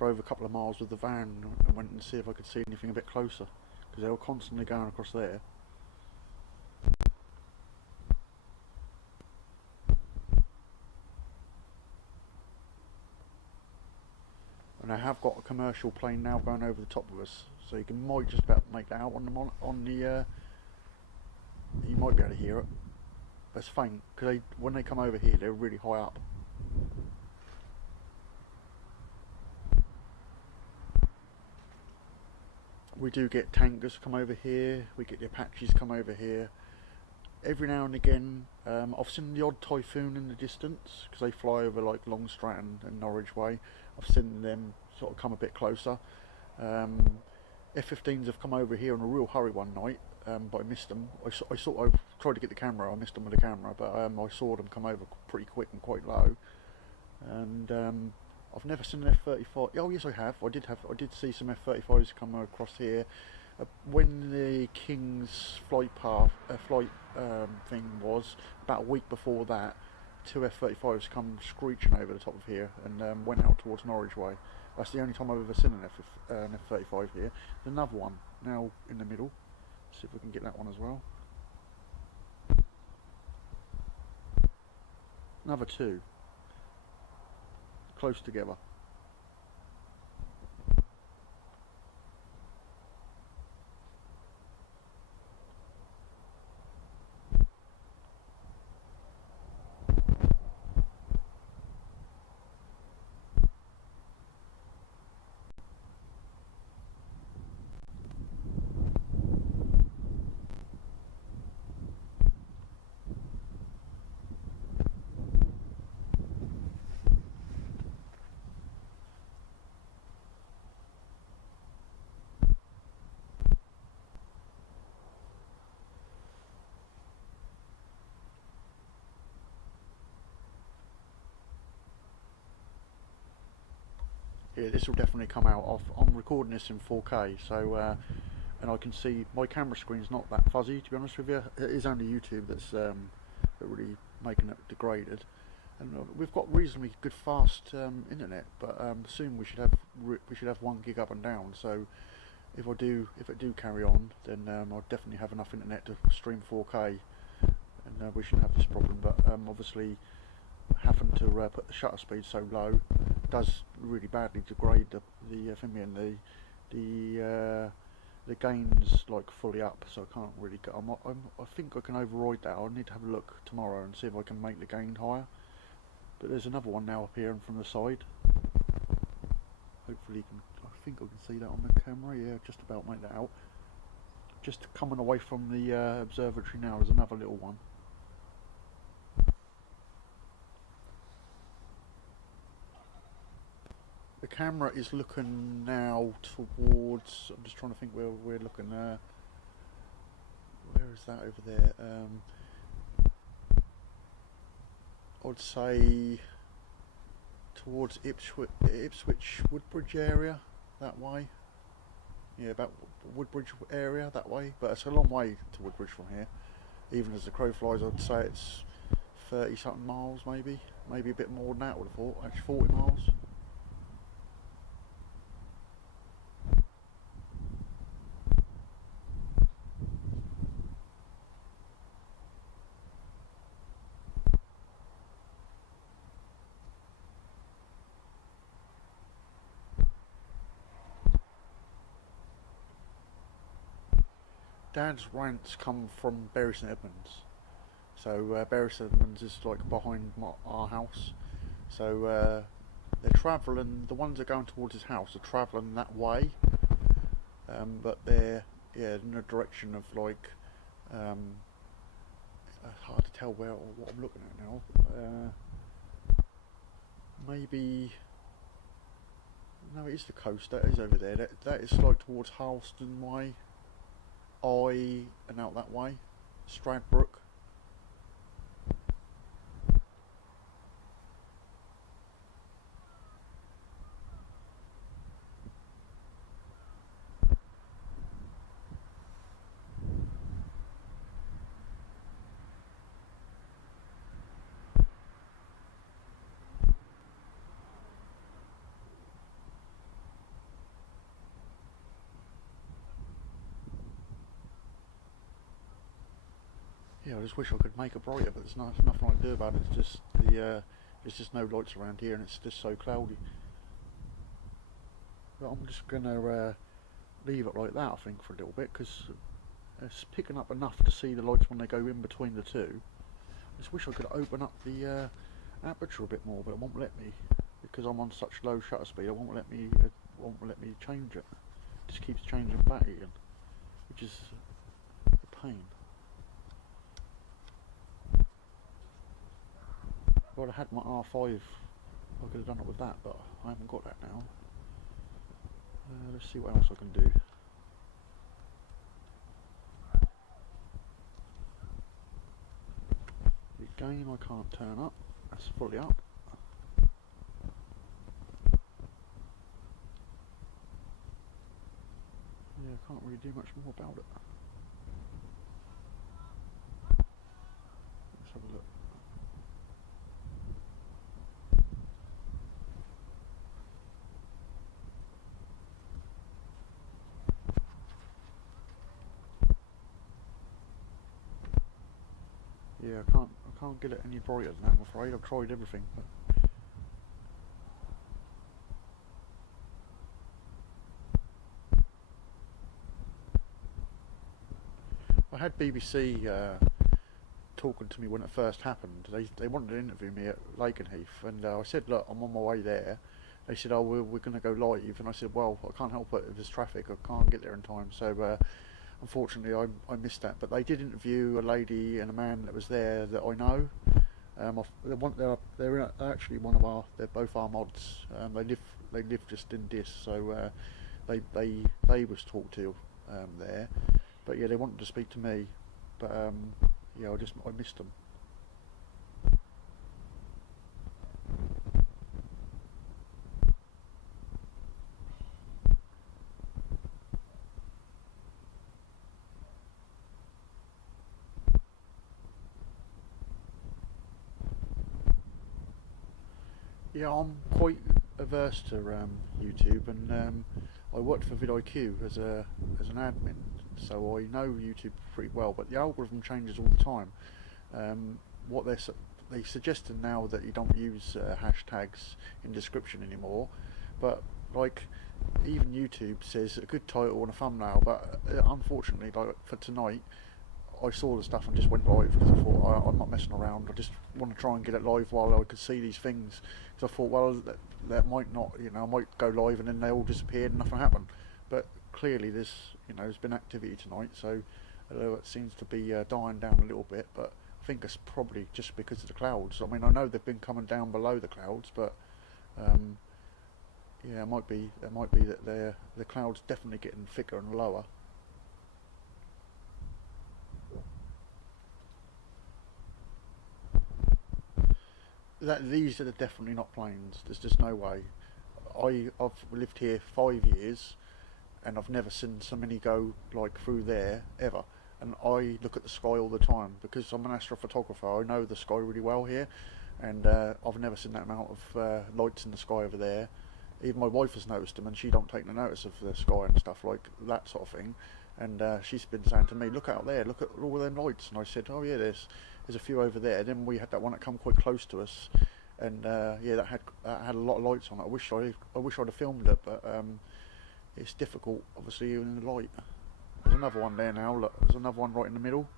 a couple of miles with the van and went and see if I could see anything a bit closer, because they were constantly going across there. And I have got a commercial plane now going over the top of us, so you might just about make that out on the. You might be able to hear it. But it's faint, because when they come over here, they're really high up. We do get tankers come over here, we get the Apaches come over here. Every now and again, I've seen the odd Typhoon in the distance, because they fly over like Long Stratton and Norwich way. I've seen them sort of come a bit closer. F-15s have come over here in a real hurry one night, but I missed them. I tried to get the camera, I missed them with the camera, but I saw them come over pretty quick and quite low. And I've never seen an F-35. Oh yes, I have. I did see some F-35s come across here when the King's flight path, thing was about a week before that. Two F-35s come screeching over the top of here and went out towards Norwich way. That's the only time I've ever seen an F-35 here. There's another one now in the middle. See if we can get that one as well. Another two, close together. Yeah, this will definitely come out. I'm recording this in 4K, so and I can see my camera screen's not that fuzzy, to be honest with you. It is only YouTube that's really making it degraded, and we've got reasonably good fast internet, but soon we should have 1 gig up and down. So if it do carry on, then I'll definitely have enough internet to stream 4K, and we shouldn't have this problem. But obviously, having to put the shutter speed so low does really badly degrade the thingy, and the gain's like fully up, so I can't really get. I think I can override that. I'll need to have a look tomorrow and see if I can make the gain higher. But there's another one now appearing from the side. Hopefully you can. I think I can see that on the camera. Yeah, just about make that out. Just coming away from the observatory now, there's another little one. The camera is looking now towards. I'm just trying to think where we're looking. Where is that over there? I'd say towards Ipswich Woodbridge area, that way. Yeah, about Woodbridge area that way. But it's a long way to Woodbridge from here. Even as the crow flies, I'd say it's 30 something miles, maybe a bit more than that. I would have thought. Actually, 40 miles. Dad's rants come from Bury St Edmunds, so Bury St Edmunds is like behind our house. So they're travelling. The ones that are going towards his house are travelling that way, but they're in the direction of like hard to tell what I'm looking at now. Maybe no, it is the coast. That is over there. That is like towards Harleston way. And out that way, Stradbrook. Yeah, I just wish I could make it brighter, but there's nothing I can do about it. It's just there's just no lights around here, and it's just so cloudy. But I'm just gonna leave it like that, I think, for a little bit, because it's picking up enough to see the lights when they go in between the two. I just wish I could open up the aperture a bit more, but it won't let me because I'm on such low shutter speed. It won't let me change it. It just keeps changing back again, which is a pain. If I'd had my R5, I could have done it with that, but I haven't got that now. Let's see what else I can do. The gain I can't turn up, that's fully up. can't really do much more about it. Let's have a look. Yeah, I can't get it any brighter than that, I'm afraid. I've tried everything. But I had BBC talking to me when it first happened. They wanted to interview me at Lakenheath, and I said, look, I'm on my way there. They said, oh, we're going to go live, and I said, well, I can't help it if there's traffic. I can't get there in time. So unfortunately, I missed that. But they did interview a lady and a man that was there that I know. They're actually they're both our mods. They live just in Dis, so they was talked to there. But yeah, they wanted to speak to me, but yeah, I missed them. Yeah, I'm quite averse to YouTube, and I worked for vidIQ as an admin, so I know YouTube pretty well. But the algorithm changes all the time. What they suggested now that you don't use hashtags in description anymore, but like even YouTube says a good title and a thumbnail. But unfortunately, like for tonight, I saw the stuff and just went live because I thought I'm not messing around. I just want to try and get it live while I could see these things. Because I thought, well, that might not, I might go live and then they all disappeared and nothing happened. But clearly, there's been activity tonight, so it seems to be dying down a little bit. But I think it's probably just because of the clouds. I mean, I know they've been coming down below the clouds, but yeah, it might be that the clouds definitely getting thicker and lower. These are definitely not planes. There's just no way. I've lived here 5 years, and I've never seen so many go like through there ever. And I look at the sky all the time because I'm an astrophotographer. I know the sky really well here, and I've never seen that amount of lights in the sky over there. Even my wife has noticed them, and she don't take no notice of the sky and stuff like that sort of thing. And she's been saying to me, look out there, look at all them lights. And I said, oh yeah, there's a few over there. Then we had that one that come quite close to us, and yeah, that had a lot of lights on it. I wish I'd have filmed it, but it's difficult, obviously, in the light. There's another one there now. Look, there's another one right in the middle.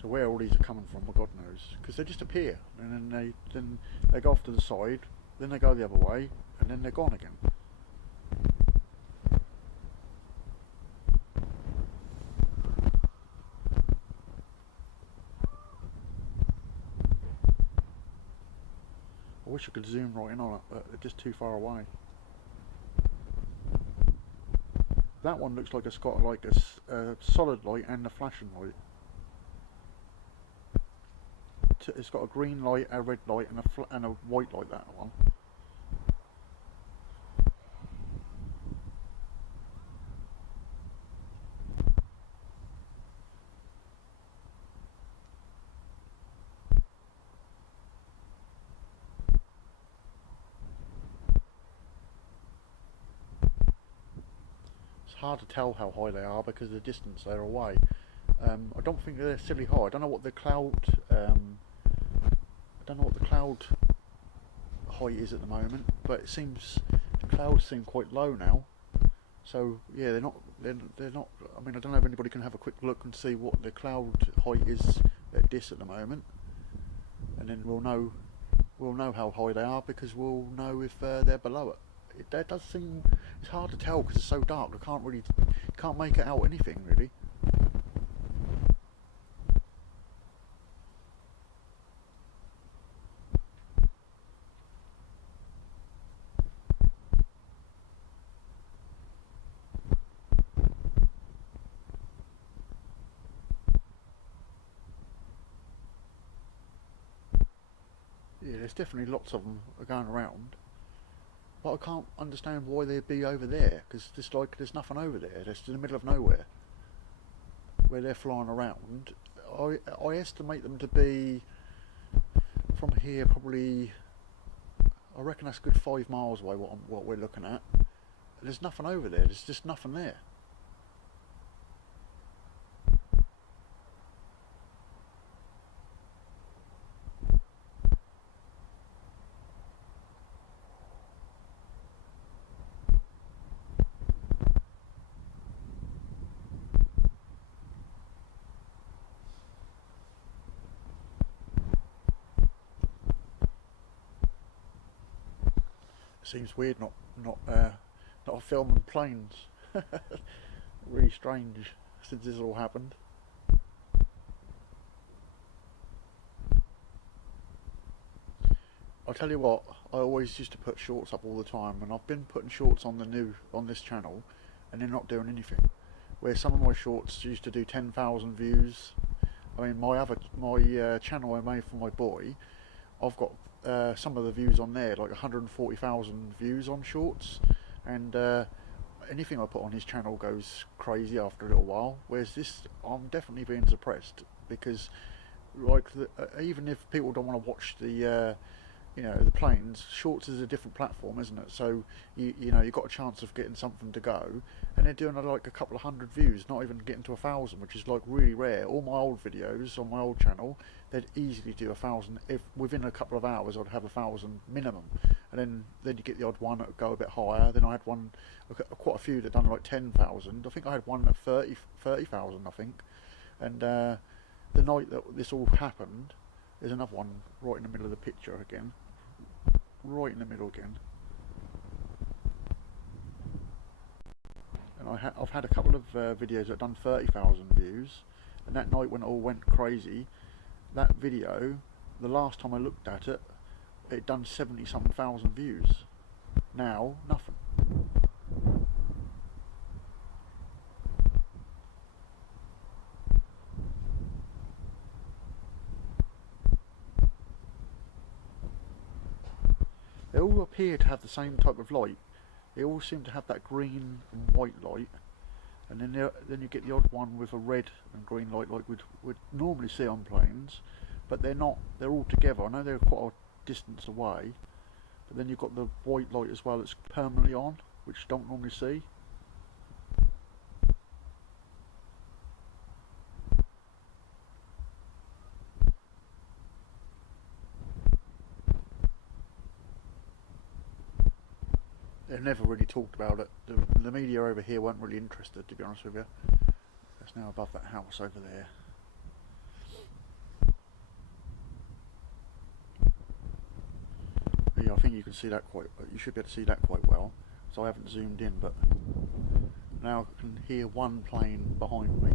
So where all these are coming from, well, God knows, because they just appear, and then they go off to the side, then they go the other way, and then they're gone again. I wish I could zoom right in on it, but they're just too far away. That one looks like it's got like a solid light and a flashing light. It's got a green light, a red light, and a white light. That one. It's hard to tell how high they are because of the distance they're away. I don't think they're silly high. I don't know what the cloud. I don't know what the cloud height is at the moment, but it seems the clouds seem quite low now. So yeah, they're not. I mean, I don't know if anybody can have a quick look and see what the cloud height is at Dis at the moment, and then we'll know how high they are because we'll know if they're below it. That does seem. It's hard to tell because it's so dark. I can't make it out anything really. there's definitely lots of them going around, but I can't understand why they'd be over there, because there's nothing over there. It's in the middle of nowhere where they're flying around. I estimate them to be from here probably, I reckon that's a good 5 miles away what we're looking at. There's nothing over there, there's just nothing there. Seems weird not filming planes. Really strange since this all happened. I'll tell you what, I always used to put shorts up all the time, and I've been putting shorts on this channel, and they're not doing anything. Where some of my shorts used to do 10,000 views. I mean, my channel I made for my boy, I've got some of the views on there, like 140,000 views on shorts, and anything I put on his channel goes crazy after a little while. Whereas this, I'm definitely being suppressed, because like even if people don't want to watch the the planes, shorts is a different platform, isn't it? So you've got a chance of getting something to go, and they're doing like a couple of hundred views, not even getting to 1,000, which is like really rare. All my old videos on my old channel, they'd easily do 1,000. If within a couple of hours I'd have 1,000 minimum, and then you get the odd one that would go a bit higher. Then I had quite a few that done like 10,000. I think I had one at 30,000 I think. And the night that this all happened, there's another one right in the middle of the picture again. Right in the middle again. And I've had a couple of videos that done 30,000 views, and that night when it all went crazy, that video, the last time I looked at it, it done 70-something thousand views. Now, nothing. They all appear to have the same type of light. They all seem to have that green and white light, and then you get the odd one with a red and green light like we'd normally see on planes, but they're not. They're all together. I know they're quite a distance away, but then you've got the white light as well that's permanently on, which you don't normally see. They've never really talked about it. The media over here weren't really interested, to be honest with you. That's now above that house over there. Yeah, I think you can see that you should be able to see that quite well. So I haven't zoomed in, but now I can hear one plane behind me.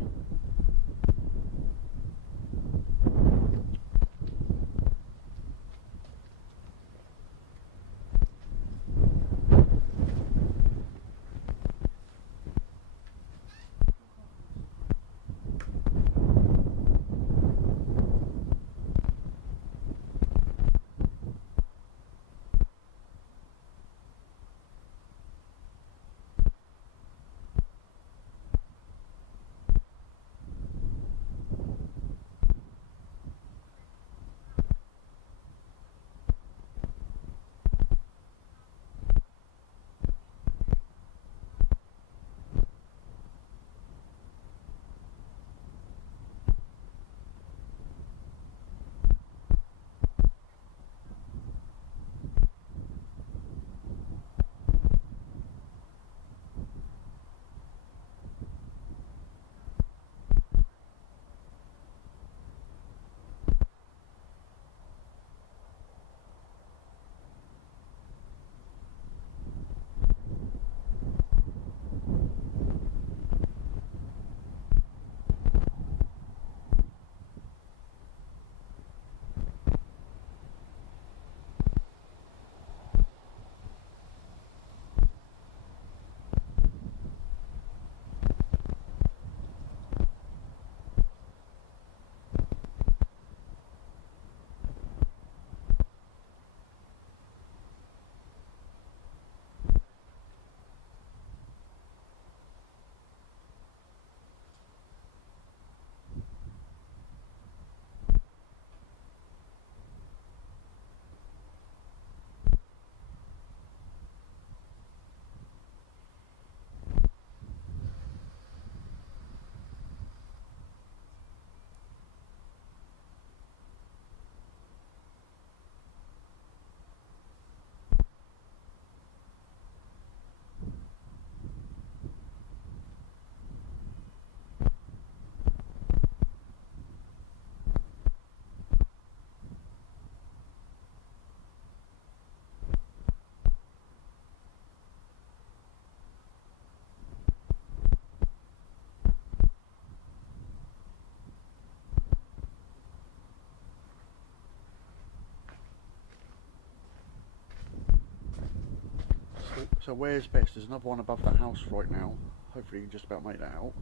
So where's best? There's another one above that house right now. Hopefully you can just about make that out.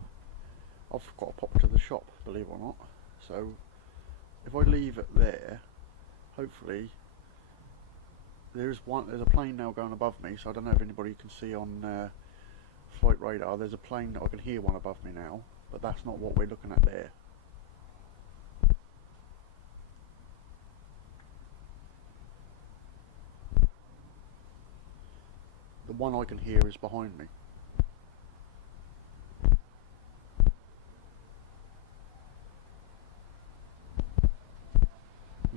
I've got to pop to the shop, believe it or not. So if I leave it there, hopefully there's a plane now going above me. So I don't know if anybody can see on flight radar. There's a plane that I can hear one above me now, but that's not what we're looking at there. The one I can hear is behind me.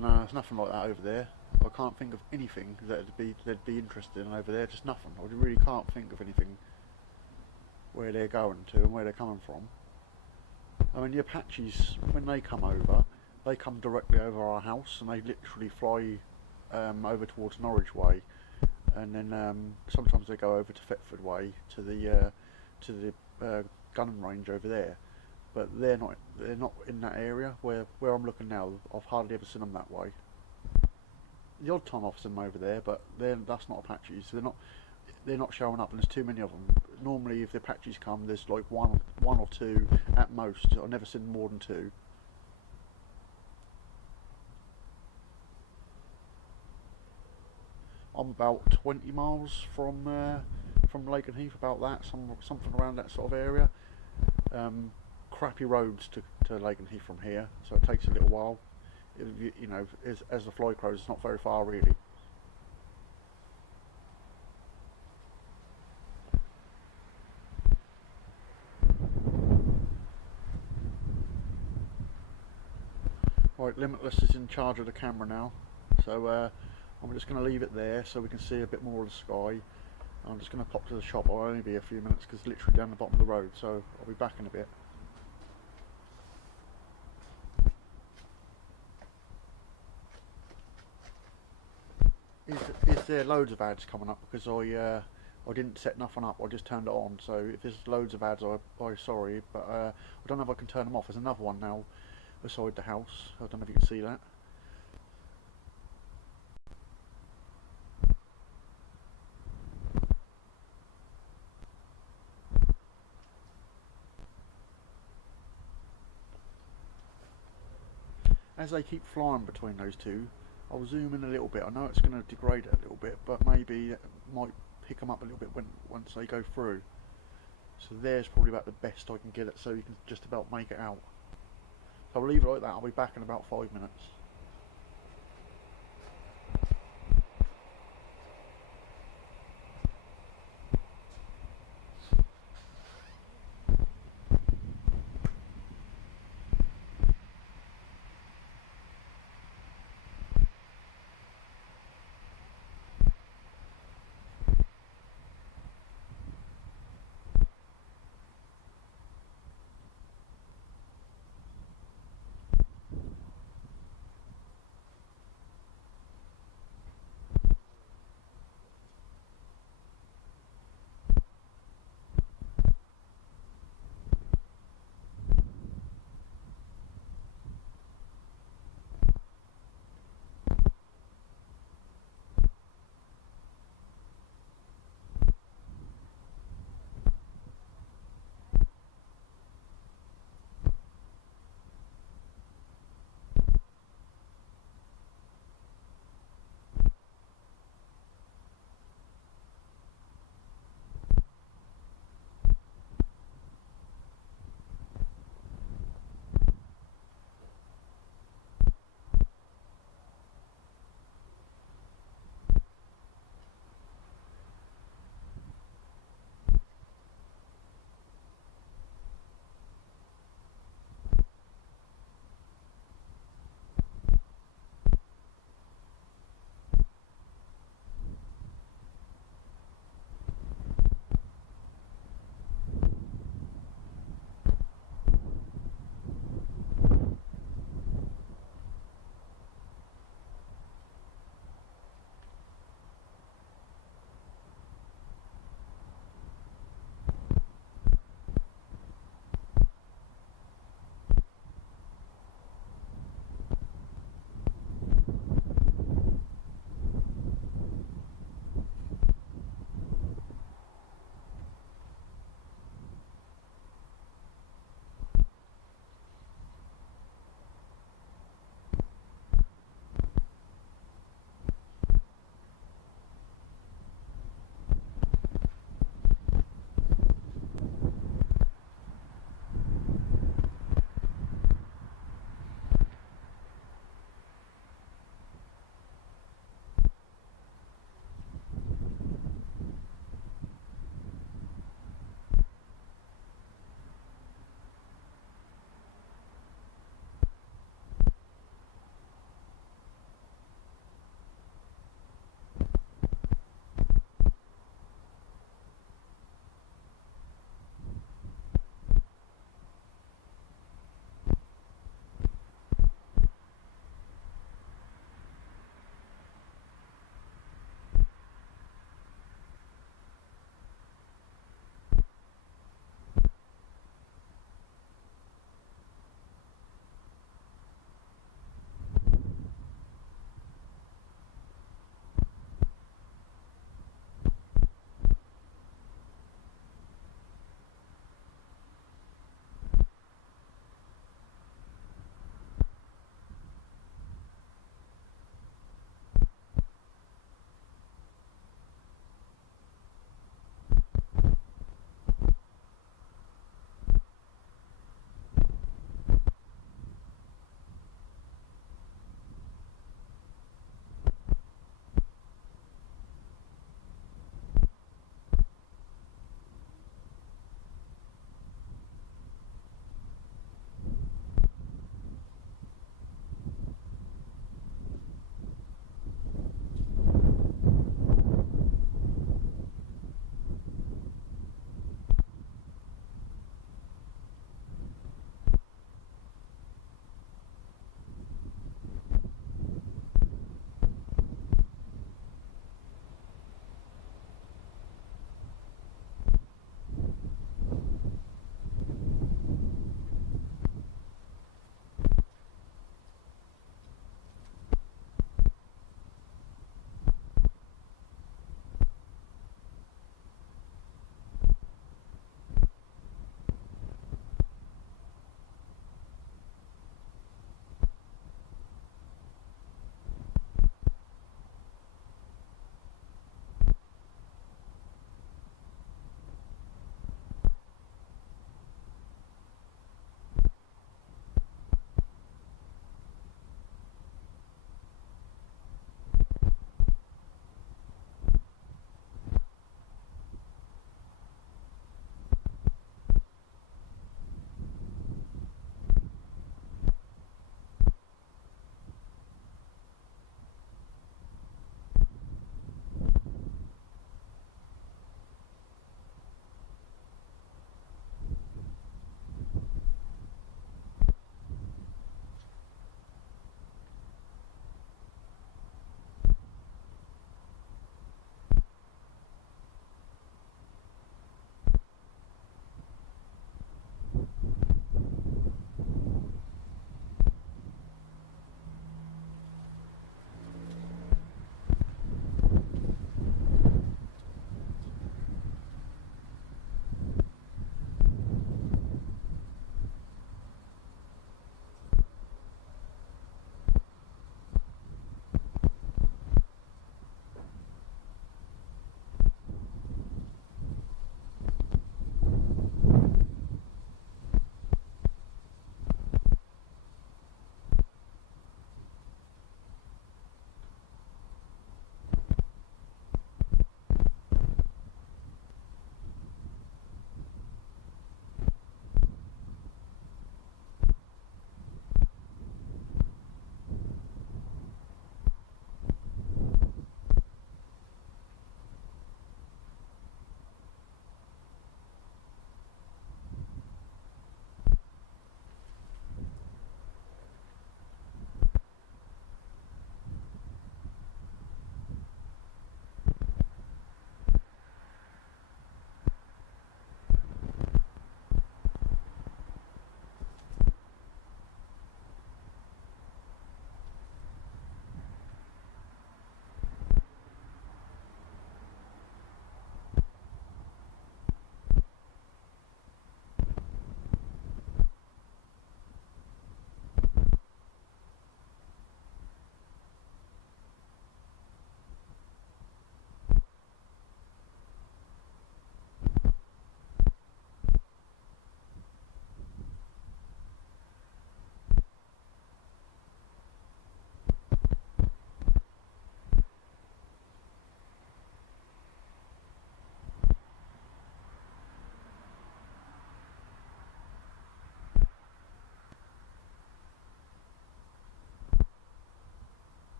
No, there's nothing like that over there. I can't think of anything that they'd be interested in over there. Just nothing. I really can't think of anything where they're going to and where they're coming from. I mean, the Apaches, when they come over, they come directly over our house and they literally fly over towards Norwich way, and then sometimes they go over to Thetford way to the gun range over there. But they're not in that area where I'm looking now. I've hardly ever seen them that way. The odd time I've seen them over there, but that's not Apaches. They're not showing up, and there's too many of them. Normally, if the Apaches come, there's like one or two at most. I've never seen more than two. I'm about 20 miles from Lakenheath, about that, something around that sort of area. Crappy roads to Lakenheath from here, so it takes a little while. You know, as the fly crows, it's not very far really. Right, Limitless is in charge of the camera now, so I'm just going to leave it there so we can see a bit more of the sky. I'm just going to pop to the shop. I'll only be a few minutes because it's literally down the bottom of the road, so I'll be back in a bit. Is there loads of ads coming up because I didn't set nothing up, I just turned it on, so if there's loads of ads I'm sorry, but I don't know if I can turn them off. There's another one now beside the house, I don't know if you can see that. As they keep flying between those two, I'll zoom in a little bit. I know it's going to degrade it a little bit, but maybe it might pick them up a little bit once they go through. So there's probably about the best I can get it, so you can just about make it out. So I'll leave it like that. I'll be back in about 5 minutes.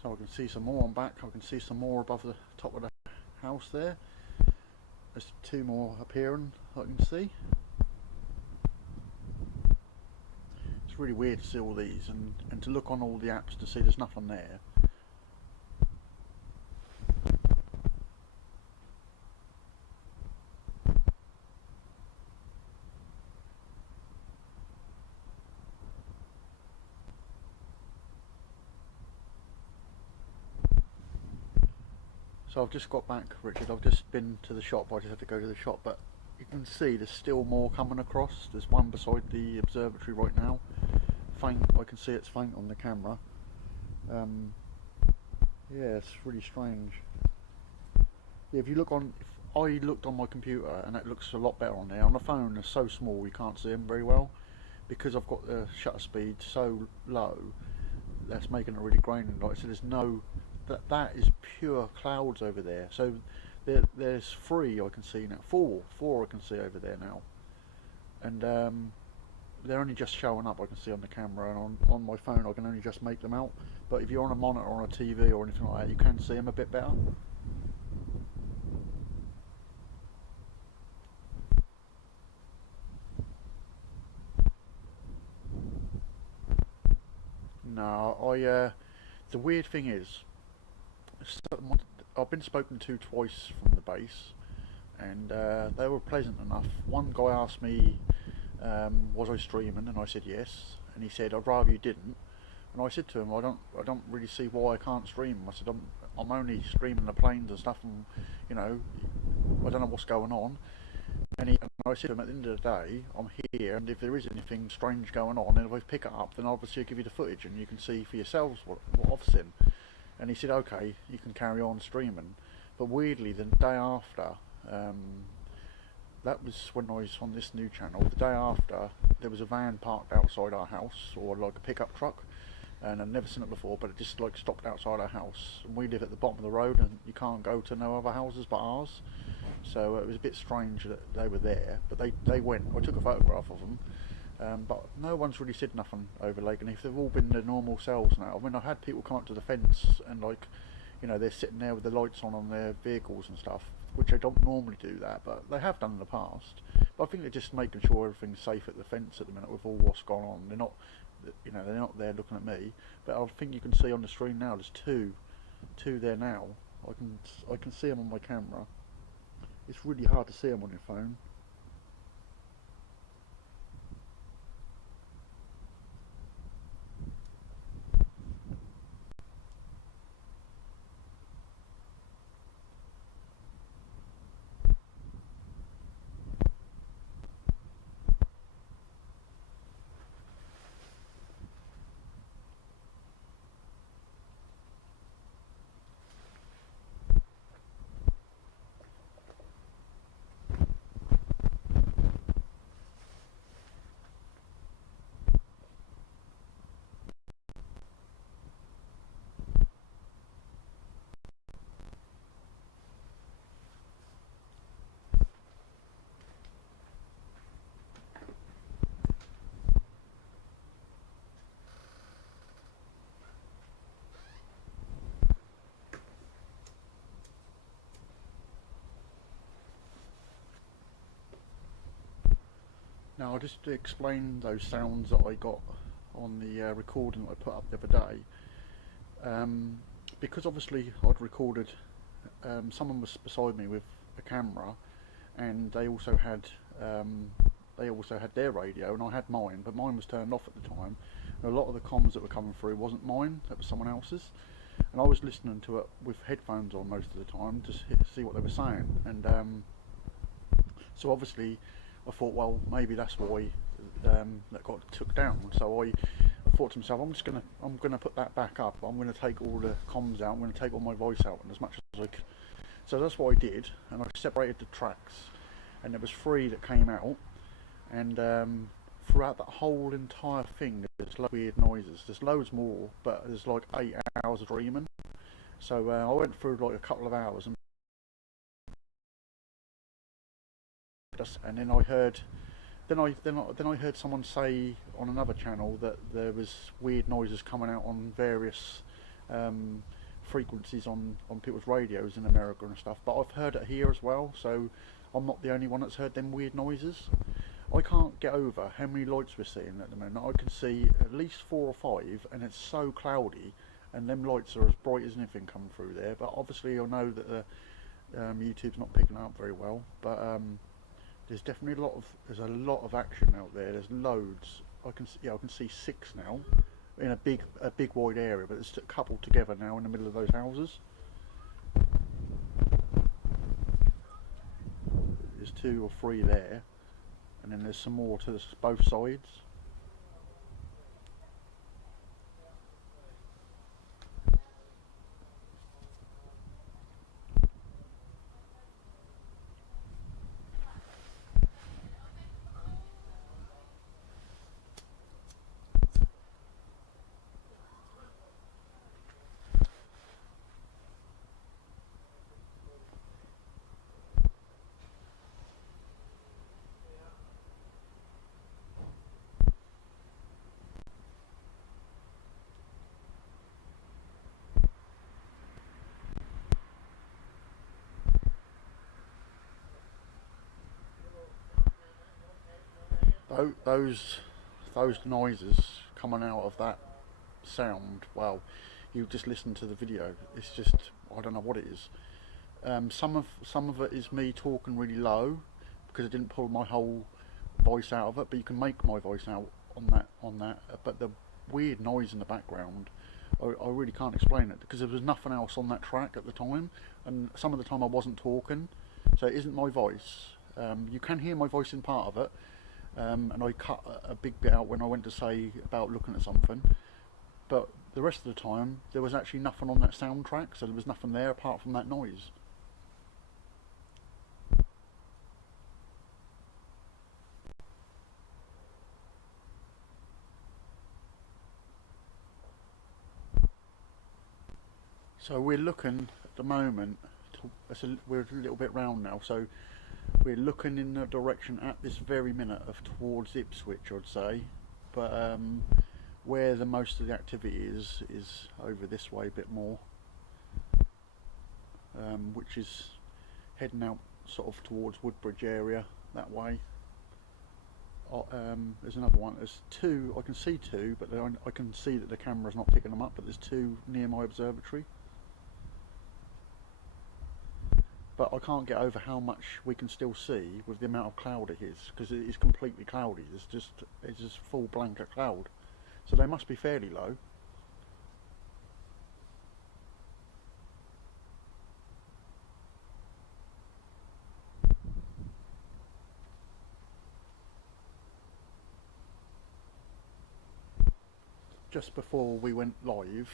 So I can see some more on back. I can see some more above the top of the house there. There's two more appearing I can see. It's really weird to see all these and to look on all the apps to see there's nothing there. So I've just got back, Richard. I've just been to the shop. I just had to go to the shop, but you can see there's still more coming across. There's one beside the observatory right now. Faint. I can see it's faint on the camera. Yeah, it's really strange. Yeah, if you look on, if I looked on my computer and it looks a lot better on there. On the phone, they're so small you can't see them very well because I've got the shutter speed so low. That's making it really grainy. Like I said, there's no. That is pure clouds over there. So there's three I can see now. Four I can see over there now, and they're only just showing up. I can see on the camera, and on my phone I can only just make them out. But if you're on a monitor or on a TV or anything like that, you can see them a bit better. No, the weird thing is, I've been spoken to twice from the base, and they were pleasant enough. One guy asked me, was I streaming, and I said yes, and he said I'd rather you didn't, and I said to him I don't really see why I can't stream. I said I'm only streaming the planes and stuff, and you know I don't know what's going on. And I said to him, at the end of the day, I'm here, and if there is anything strange going on, and if I pick it up, then obviously I'll give you the footage, and you can see for yourselves what I've seen. And he said, okay, you can carry on streaming. But weirdly, the day after, that was when I was on this new channel, the day after, there was a van parked outside our house, or like a pickup truck, and I'd never seen it before, but it just like stopped outside our house. And we live at the bottom of the road, and you can't go to no other houses but ours. So it was a bit strange that they were there, but they went. I took a photograph of them. But no one's really said nothing over Lakenheath. They've all been their normal selves now. I mean, I've had people come up to the fence and like, you know, they're sitting there with the lights on their vehicles and stuff, which they don't normally do that, but they have done in the past. But I think they're just making sure everything's safe at the fence at the minute with all what's gone on. They're not, you know, they're not there looking at me. But I think you can see on the screen now. There's two there now. I can see them on my camera. It's really hard to see them on your phone. Now I'll just explain those sounds that I got on the recording that I put up the other day. Because obviously I'd recorded, someone was beside me with a camera, and they also had their radio, and I had mine, but mine was turned off at the time. And a lot of the comms that were coming through wasn't mine; that was someone else's. And I was listening to it with headphones on most of the time to see what they were saying. And so obviously I thought, well, maybe that's why that got took down. So I thought to myself, I'm gonna put that back up. I'm gonna take all the comms out. I'm gonna take all my voice out, and as much as I could. So that's what I did, and I separated the tracks, and there was 3 that came out. And throughout that whole entire thing, there's loads of weird noises. There's loads more, but there's like 8 hours of dreaming. So I went through like a couple of hours, and then I heard, then I heard someone say on another channel that there was weird noises coming out on various frequencies on people's radios in America and stuff, but I've heard it here as well, so I'm not the only one that's heard them weird noises. I can't get over how many lights we're seeing at the moment. I can see at least 4 or 5, and it's so cloudy, and them lights are as bright as anything coming through there. But obviously I know that the YouTube's not picking up very well, but there's definitely a lot of action out there. There's loads. I can see 6 now in a big wide area, but there's a couple together now in the middle of those houses. There's 2 or 3 there, and then there's some more to both sides. Those noises coming out of that sound, well, you just listen to the video, it's just, I don't know what it is. Some of it is me talking really low because I didn't pull my whole voice out of it, but you can make my voice out on that. But the weird noise in the background, I really can't explain it because there was nothing else on that track at the time, and some of the time I wasn't talking, so it isn't my voice. You can hear my voice in part of it. And I cut a big bit out when I went to say about looking at something, but the rest of the time there was actually nothing on that soundtrack, so there was nothing there apart from that noise. So we're looking at the moment, we're a little bit round now, so we're looking in the direction at this very minute of towards Ipswich, I'd say, but where the most of the activity is over this way a bit more, which is heading out sort of towards Woodbridge area that way. There's another one. There's 2. I can see 2, but I can see that the camera's not picking them up. But there's 2 near my observatory. But I can't get over how much we can still see with the amount of cloud it is, because it is completely cloudy. It's just full blanket cloud. So they must be fairly low. Just before we went live,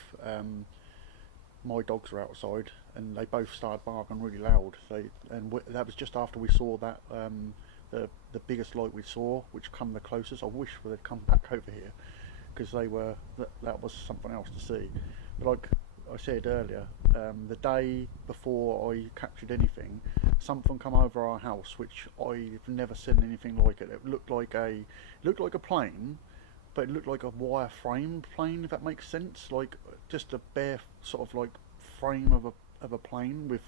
my dogs were outside and they both started barking really loud. That was just after we saw that the biggest light we saw, which come the closest. I wish they'd come back over here because that was something else to see. But like I said earlier, the day before I captured anything, something come over our house which I've never seen anything like it. It looked like a plane, but it looked like a wire-framed plane, if that makes sense. Like just a bare sort of like frame of a plane with.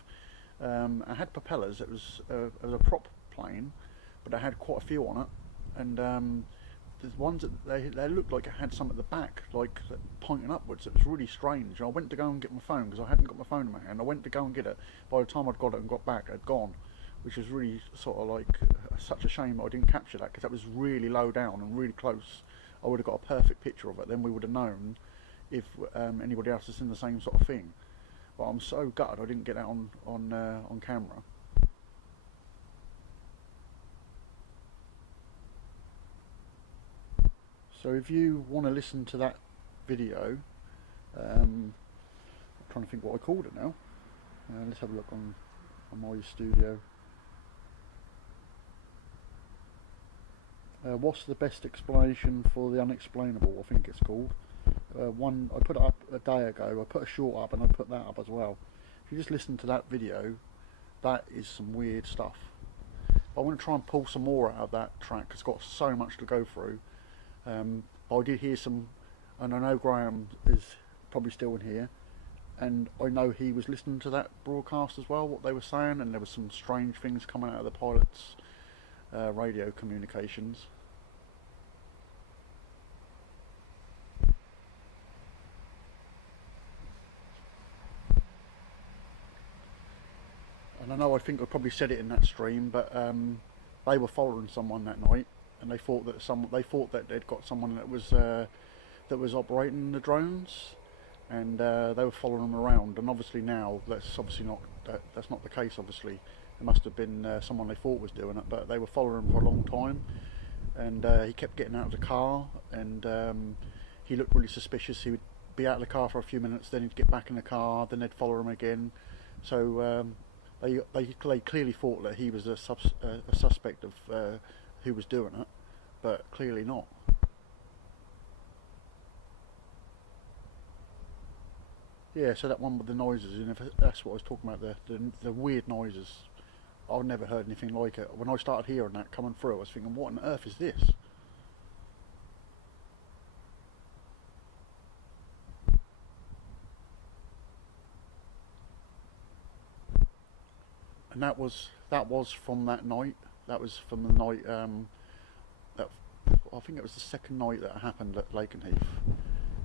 It had propellers. It was a prop plane, but it had quite a few on it, and the ones that they looked like it had some at the back, like pointing upwards. It was really strange. I went to go and get my phone because I hadn't got my phone in my hand. I went to go and get it. By the time I'd got it and got back, it had gone, which was really sort of like such a shame I didn't capture that because that was really low down and really close. I would have got a perfect picture of it. Then we would have known if anybody else has seen the same sort of thing. But I'm so gutted I didn't get that on camera. So if you want to listen to that video, I'm trying to think what I called it now. Let's have a look on my studio. What's the best explanation for the unexplainable? I think it's called. One I put it up a day ago. I put a short up and I put that up as well. If you just listen to that video, that is some weird stuff. I want to try and pull some more out of that track. It's got so much to go through. I did hear some, and I know Graham is probably still in here. and I know he was listening to that broadcast as well, what they were saying, and there was some strange things coming out of the pilot's radio communications. And I know, I think I probably said it in that stream, but they were following someone that night, and they thought that they'd got someone that was operating the drones, and they were following them around. And obviously now that's obviously not that's not the case. Obviously, it must have been someone they thought was doing it, but they were following him for a long time. And he kept getting out of the car, and he looked really suspicious. He would be out of the car for a few minutes, then he'd get back in the car, then they'd follow him again. So they clearly thought that he was a suspect of who was doing it, but clearly not. Yeah, so that one with the noises, and if that's what I was talking about, the weird noises. I've never heard anything like it. When I started hearing that coming through, I was thinking, what on earth is this? And that was from that night. That was from the night that I think it was the second night that happened at Lakenheath.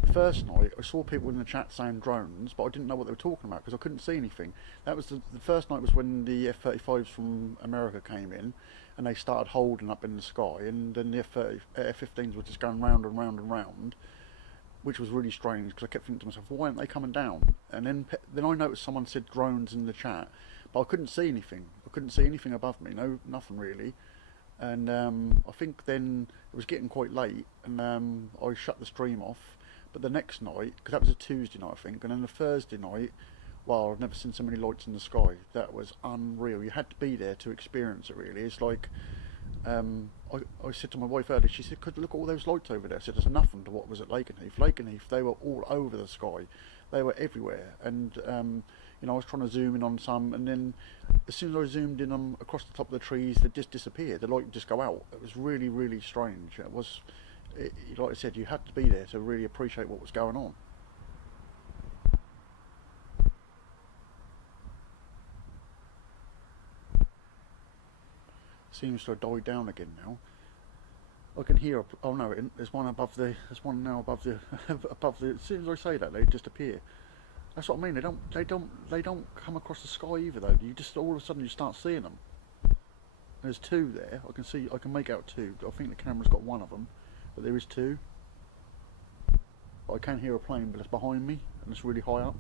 The first night, I saw people in the chat saying drones, but I didn't know what they were talking about because I couldn't see anything. That was the first night was when the F-35s from America came in, and they started holding up in the sky, and then the F-15s were just going round and round and round, which was really strange because I kept thinking to myself, why aren't they coming down? And then I noticed someone said drones in the chat, but I couldn't see anything. I couldn't see anything above me, nothing really. And I think then it was getting quite late, and I shut the stream off. But the next night, because that was a Tuesday night I think, and then the Thursday night, well, I've never seen so many lights in the sky. That was unreal. You had to be there to experience it really. It's like, I said to my wife earlier, she said, look at all those lights over there. I said, there's nothing to what was at Lakenheath. Lakenheath, they were all over the sky. They were everywhere. And, I was trying to zoom in on some, and then as soon as I zoomed in on across the top of the trees, they just disappeared. The light would just go out. It was really, really strange. Like I said, you had to be there to really appreciate what was going on. Seems to have died down again now. I can hear. Oh no, there's one above the. There's one now above the. above the. As soon as I say that, they just appear. That's what I mean. They don't come across the sky either though. You just all of a sudden you start seeing them. There's two there. I can make out two. I think the camera's got one of them, but there is two. I can hear a plane, but it's behind me and it's really high up.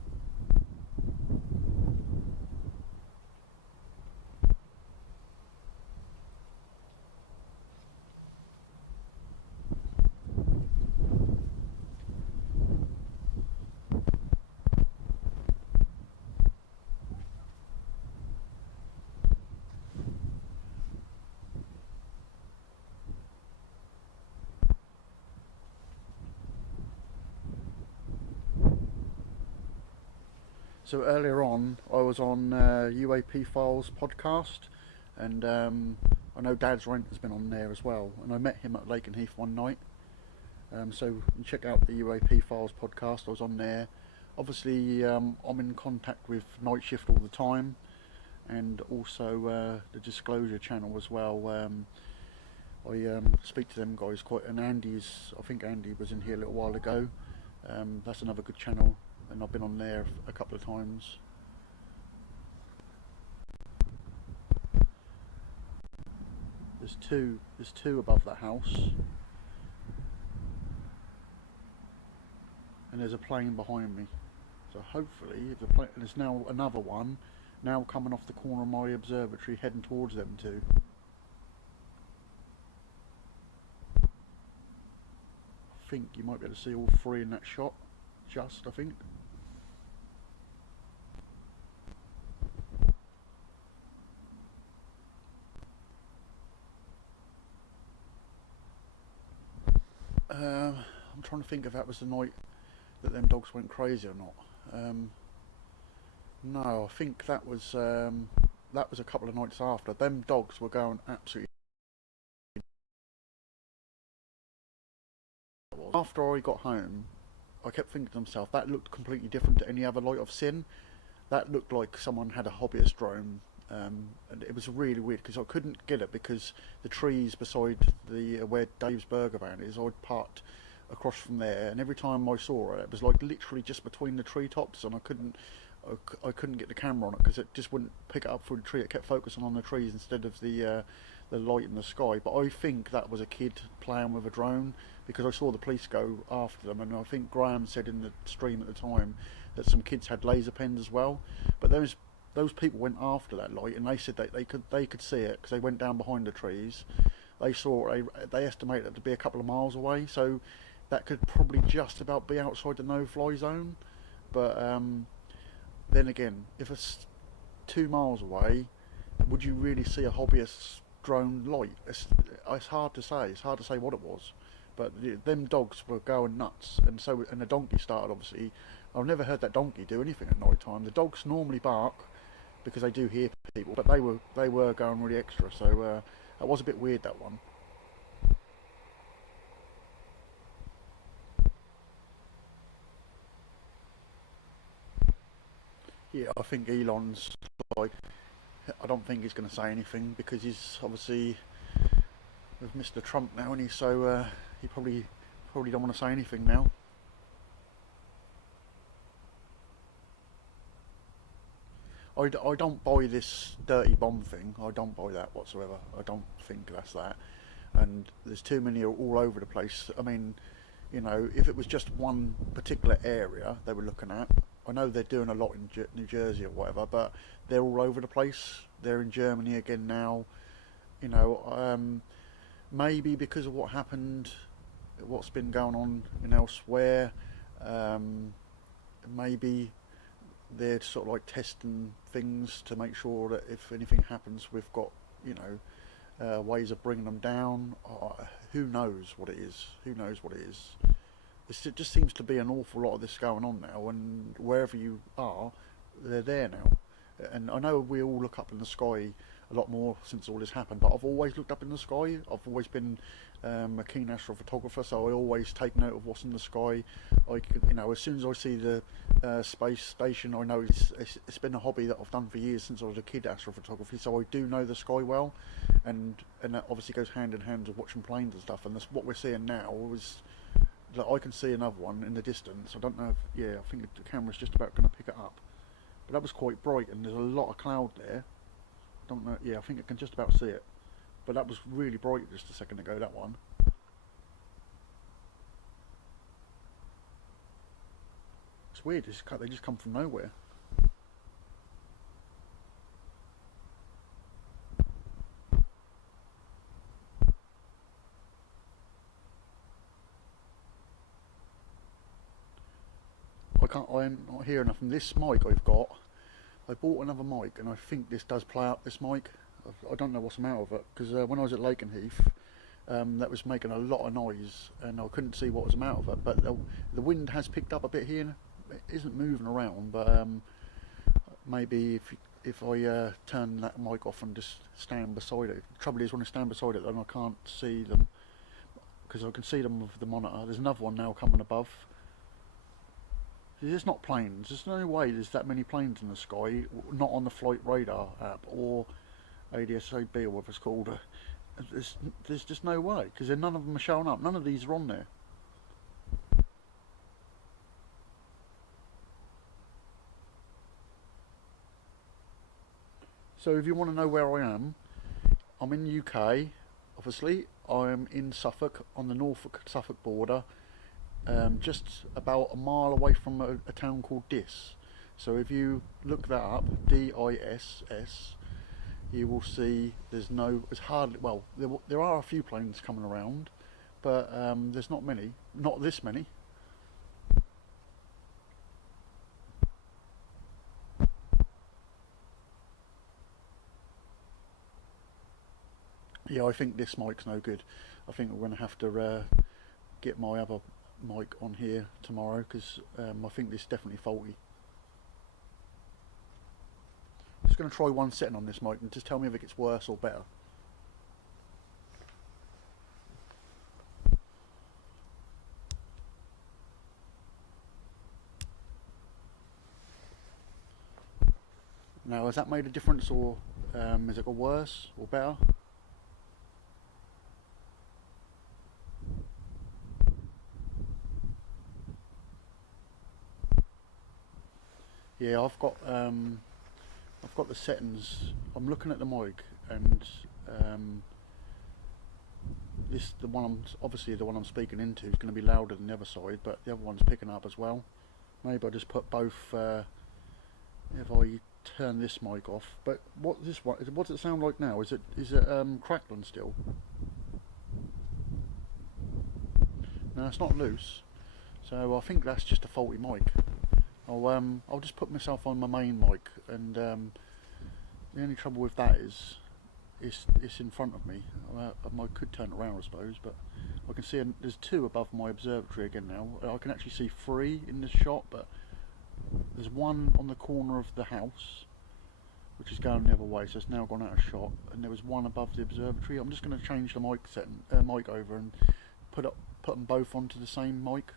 So earlier on, I was on UAP Files podcast, and I know Dad's Rent has been on there as well, and I met him at Lakenheath one night. So you can check out the UAP Files podcast. I was on there. Obviously, I'm in contact with Night Shift all the time, and also the Disclosure channel as well. I speak to them guys quite, and I think Andy was in here a little while ago. That's another good channel, and I've been on there a couple of times. There's two above the house, and there's a plane behind me. So hopefully, if the plane, and there's now another one now coming off the corner of my observatory, heading towards them two. I think you might be able to see all three in that shot. I think. I'm trying to think if that was the night that them dogs went crazy or not. No, I think that was a couple of nights after. Them dogs were going absolutely. After I got home, I kept thinking to myself, that looked completely different to any other light I've seen. That looked like someone had a hobbyist drone, and it was really weird because I couldn't get it because the trees beside the where Dave's Burger Van is, I'd parked across from there, and every time I saw it, it was like literally just between the treetops, and I couldn't get the camera on it because it just wouldn't pick it up through the tree. It kept focusing on the trees instead of the light in the sky. But I think that was a kid playing with a drone because I saw the police go after them, and I think Graham said in the stream at the time that some kids had laser pens as well. But those people went after that light, and they said that they could see it because they went down behind the trees. They saw they estimated it to be a couple of miles away, so that could probably just about be outside the no-fly zone. But then again, if it's 2 miles away, would you really see a hobbyist drone light? It's hard to say. It's hard to say what it was. But them dogs were going nuts, and the donkey started. Obviously, I've never heard that donkey do anything at night time. The dogs normally bark because they do hear people, but they were going really extra. So that was a bit weird, that one. Yeah, I think Elon's like, I don't think he's going to say anything because he's obviously with Mr. Trump now, and he probably don't want to say anything now. I don't buy this dirty bomb thing. I don't buy that whatsoever. I don't think that's that. And there's too many all over the place. I mean, if it was just one particular area they were looking at, I know they're doing a lot in New Jersey or whatever, but they're all over the place. They're in Germany again now. Maybe because of what happened, what's been going on in elsewhere, maybe they're sort of like testing things to make sure that if anything happens, we've got ways of bringing them down. Who knows what it is? Who knows what it is? It just seems to be an awful lot of this going on now, and wherever you are, they're there now. And I know we all look up in the sky a lot more since all this happened, but I've always looked up in the sky. I've always been a keen astrophotographer, so I always take note of what's in the sky. As soon as I see the space station, I know it's been a hobby that I've done for years since I was a kid, astrophotography. So I do know the sky well, and that obviously goes hand in hand with watching planes and stuff. And that's what we're seeing now. That I can see another one in the distance. I don't know I think the camera's just about going to pick it up. But that was quite bright, and there's a lot of cloud there. I don't know, I think I can just about see it. But that was really bright just a second ago, that one. It's weird, they just come from nowhere. I'm not hearing nothing. This mic I bought another mic, and I think this does play out this mic. I don't know what's the matter with it, because when I was at Lakenheath, that was making a lot of noise, and I couldn't see what was the matter with it. But the wind has picked up a bit here. It isn't moving around, but maybe if I turn that mic off and just stand beside it. The trouble is, when I stand beside it, then I can't see them, because I can see them with the monitor. There's another one now coming above. There's not planes. There's no way there's that many planes in the sky, not on the flight radar app or ADSAB or whatever it's called. There's just no way, because none of them are showing up. None of these are on there. So if you want to know where I am, I'm in the UK, obviously. I'm in Suffolk, on the Norfolk-Suffolk border. Just about a mile away from a town called Diss. So if you look that up, DISS, you will see it's hardly, well, there are a few planes coming around, but there's not many, not this many. Yeah, I think this mic's no good. I think we're going to have to get my other mic on here tomorrow, because I think this is definitely faulty. I'm just going to try one setting on this mic and just tell me if it gets worse or better. has that made a difference, or has it got worse or better? Yeah, I've got the settings. I'm looking at the mic, and the one obviously the one I'm speaking into is going to be louder than the other side, but the other one's picking up as well. Maybe I just put both. If I turn this mic off, but what does it sound like now? Is it crackling still? No, it's not loose. So I think that's just a faulty mic. I'll just put myself on my main mic, and the only trouble with that is it's in front of me. I could turn it around, I suppose, but I can see there's two above my observatory again now. I can actually see three in this shot, but there's one on the corner of the house, which is going the other way, so it's now gone out of shot, and there was one above the observatory. I'm just going to change the mic over and put them both onto the same mic,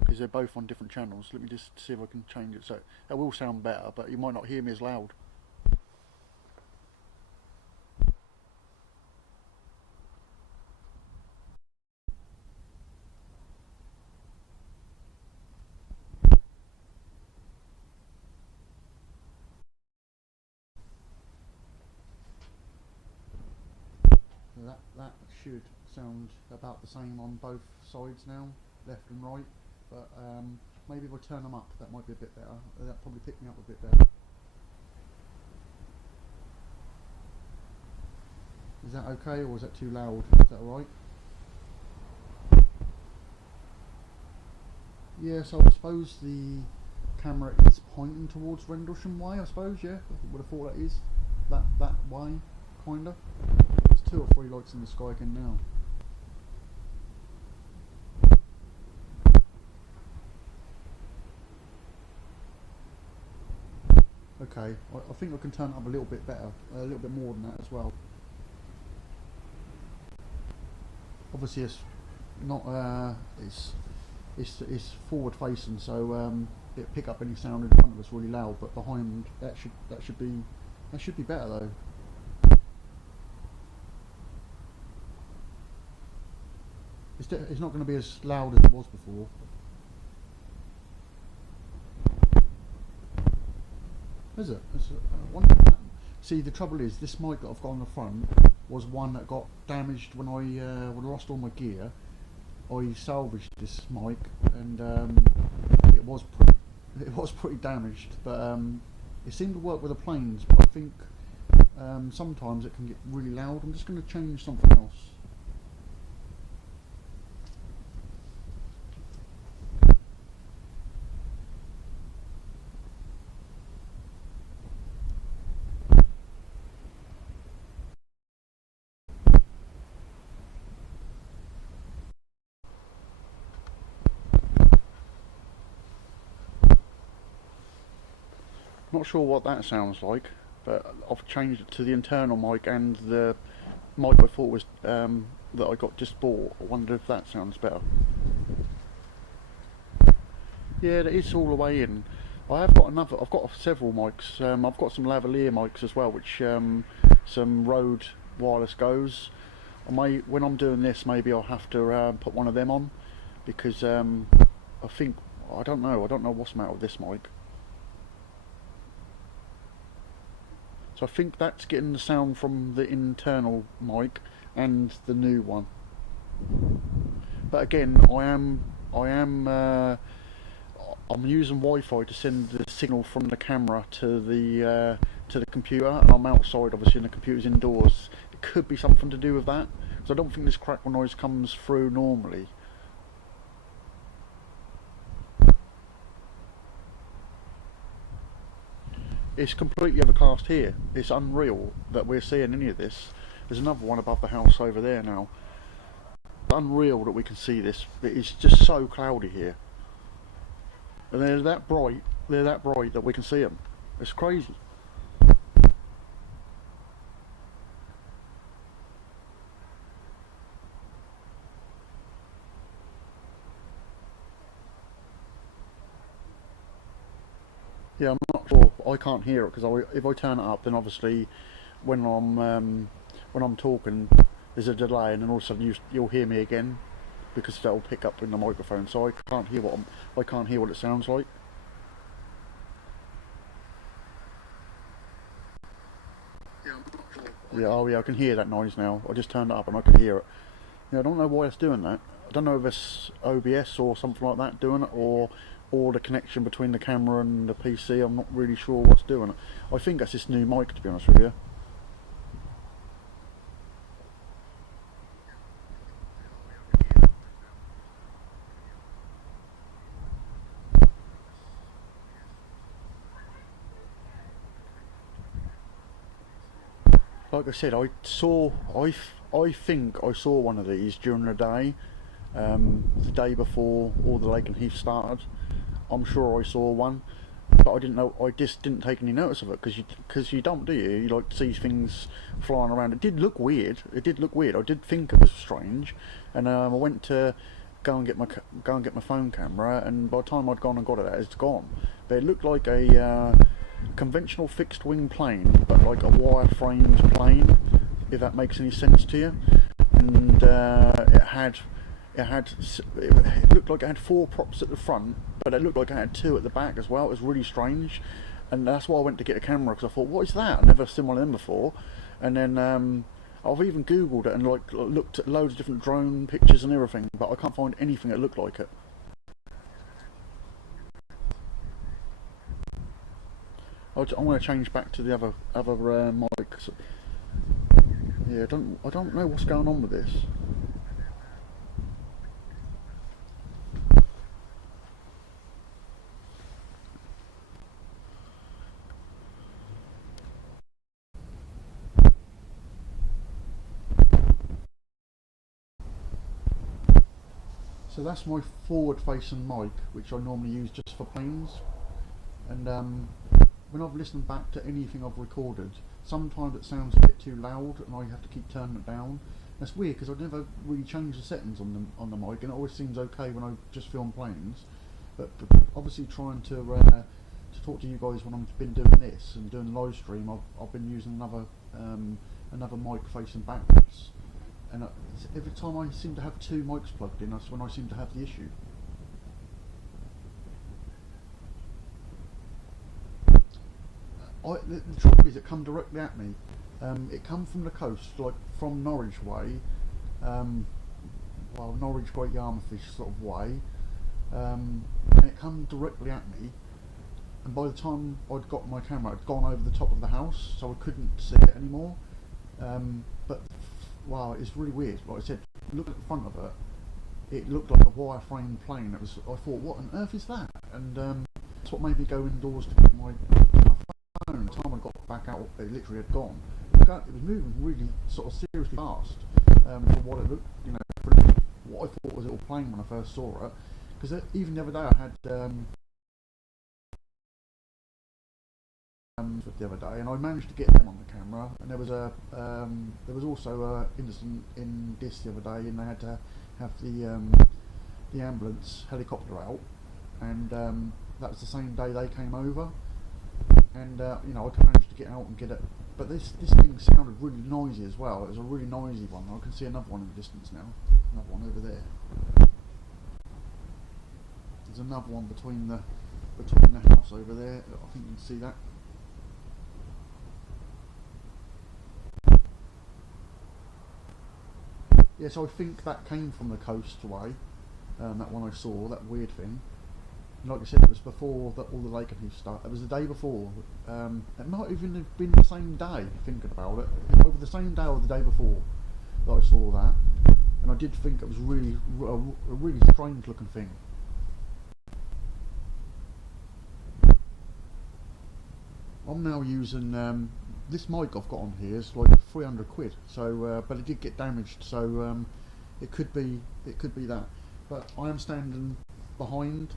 because they're both on different channels. Let me just see if I can change it so it will sound better, but you might not hear me as loud. That should sound about the same on both sides now, left and right, but maybe if I turn them up, that might be a bit better. That'll probably pick me up a bit better. Is that okay, or is that too loud? Is that alright? Yeah, so I suppose the camera is pointing towards Rendlesham Way, I suppose, yeah? I would have thought that is that way, kinda. There's 2 or 3 lights in the sky again now. Okay, I think I can turn it up a little bit better, a little bit more than that as well. Obviously, it's not. It's forward facing, so it pick up any sound in front of us really loud. But behind, that should be better though. It's not going to be as loud as it was before. Is it? See, the trouble is, this mic that I've got on the front was one that got damaged when I lost all my gear. I salvaged this mic, and it was pretty damaged, but it seemed to work with the planes. But I think sometimes it can get really loud. I'm just going to change something else. Not sure what that sounds like, but I've changed it to the internal mic and the mic I thought was that I got just bought. I wonder if that sounds better. Yeah, it's all the way in. I've got several mics. I've got some lavalier mics as well, which some Rode wireless goes. When I'm doing this, maybe I'll have to put one of them on, because I don't know what's the matter with this mic. So I think that's getting the sound from the internal mic and the new one. But again, I'm using Wi-Fi to send the signal from the camera to the computer, and I'm outside obviously, and the computer's indoors. It could be something to do with that, because I don't think this crackle noise comes through normally. It's completely overcast here. It's unreal that we're seeing any of this. There's another one above the house over there now. It's unreal that we can see this. It's just so cloudy here. And they're that bright that we can see them. It's crazy. Yeah, I'm not sure. I can't hear it because if I turn it up, then obviously when I'm talking, there's a delay, and then all of a sudden you'll hear me again because that'll pick up in the microphone. So I can't hear I can't hear what it sounds like. Yeah, I'm not sure. Yeah, oh yeah, I can hear that noise now. I just turned it up and I can hear it. Yeah, I don't know why it's doing that. I don't know if it's OBS or something like that doing it, or the connection between the camera and the PC. I'm not really sure what's doing it. I think that's this new mic, to be honest with you. Like I said, I think I saw one of these during the day before all the Lakenheath started. I'm sure I saw one, but I didn't know. I just didn't take any notice of it because you don't, do you? You like to see things flying around. It did look weird. It did look weird. I did think it was strange, and I went to go and get my phone camera, and by the time I'd gone and got it, it's gone. But it looked like a conventional fixed wing plane, but like a wire-framed plane, if that makes any sense to you. And it looked like it had 4 props at the front, but it looked like it had 2 at the back as well. It was really strange, and that's why I went to get a camera, because I thought, what is that? I've never seen one of them before. And then I've even googled it and like looked at loads of different drone pictures and everything, but I can't find anything that looked like it. I'm going to change back to the other mic. Yeah, I don't know what's going on with this. So that's my forward-facing mic, which I normally use just for planes. And when I've listened back to anything I've recorded, sometimes it sounds a bit too loud, and I have to keep turning it down. That's weird because I never really change the settings on the mic, and it always seems okay when I just film planes. But obviously, trying to talk to you guys when I've been doing this and doing the live stream, I've been using another mic facing backwards. And every time I seem to have 2 mics plugged in, that's when I seem to have the issue. The trouble is, it come directly at me. It come from the coast, like from Norwich way, well, Norwich, Great Yarmouth sort of way, and it come directly at me. And by the time I'd got my camera, it'd gone over the top of the house, so I couldn't see it anymore. But wow, it's really weird. Like I said, look at the front of it. It looked like a wire-frame plane. I thought, what on earth is that? And that's what made me go indoors to get my phone. By the time I got back out, it literally had gone. It was moving really sort of seriously fast for what it looked, for what I thought was a little plane when I first saw it. Because even the other day I had the other day, and I managed to get them on the camera. And there was also an incident in this the other day, and they had to have the ambulance helicopter out, and that was the same day they came over. And I managed to get out and get it. But this thing sounded really noisy as well. It was a really noisy one. I can see another one in the distance now. Another one over there. There's another one between the house over there. I think you can see that. Yes, I think that came from the coast way. That one I saw, that weird thing. Like I said, it was before all the Lakenheath stuff. It was the day before. It might even have been the same day, thinking about it. Over the same day or the day before that I saw that. And I did think it was a really strange looking thing. I'm now using this mic I've got on here is like 300 quid. So, but it did get damaged. So it could be that. But I am standing behind.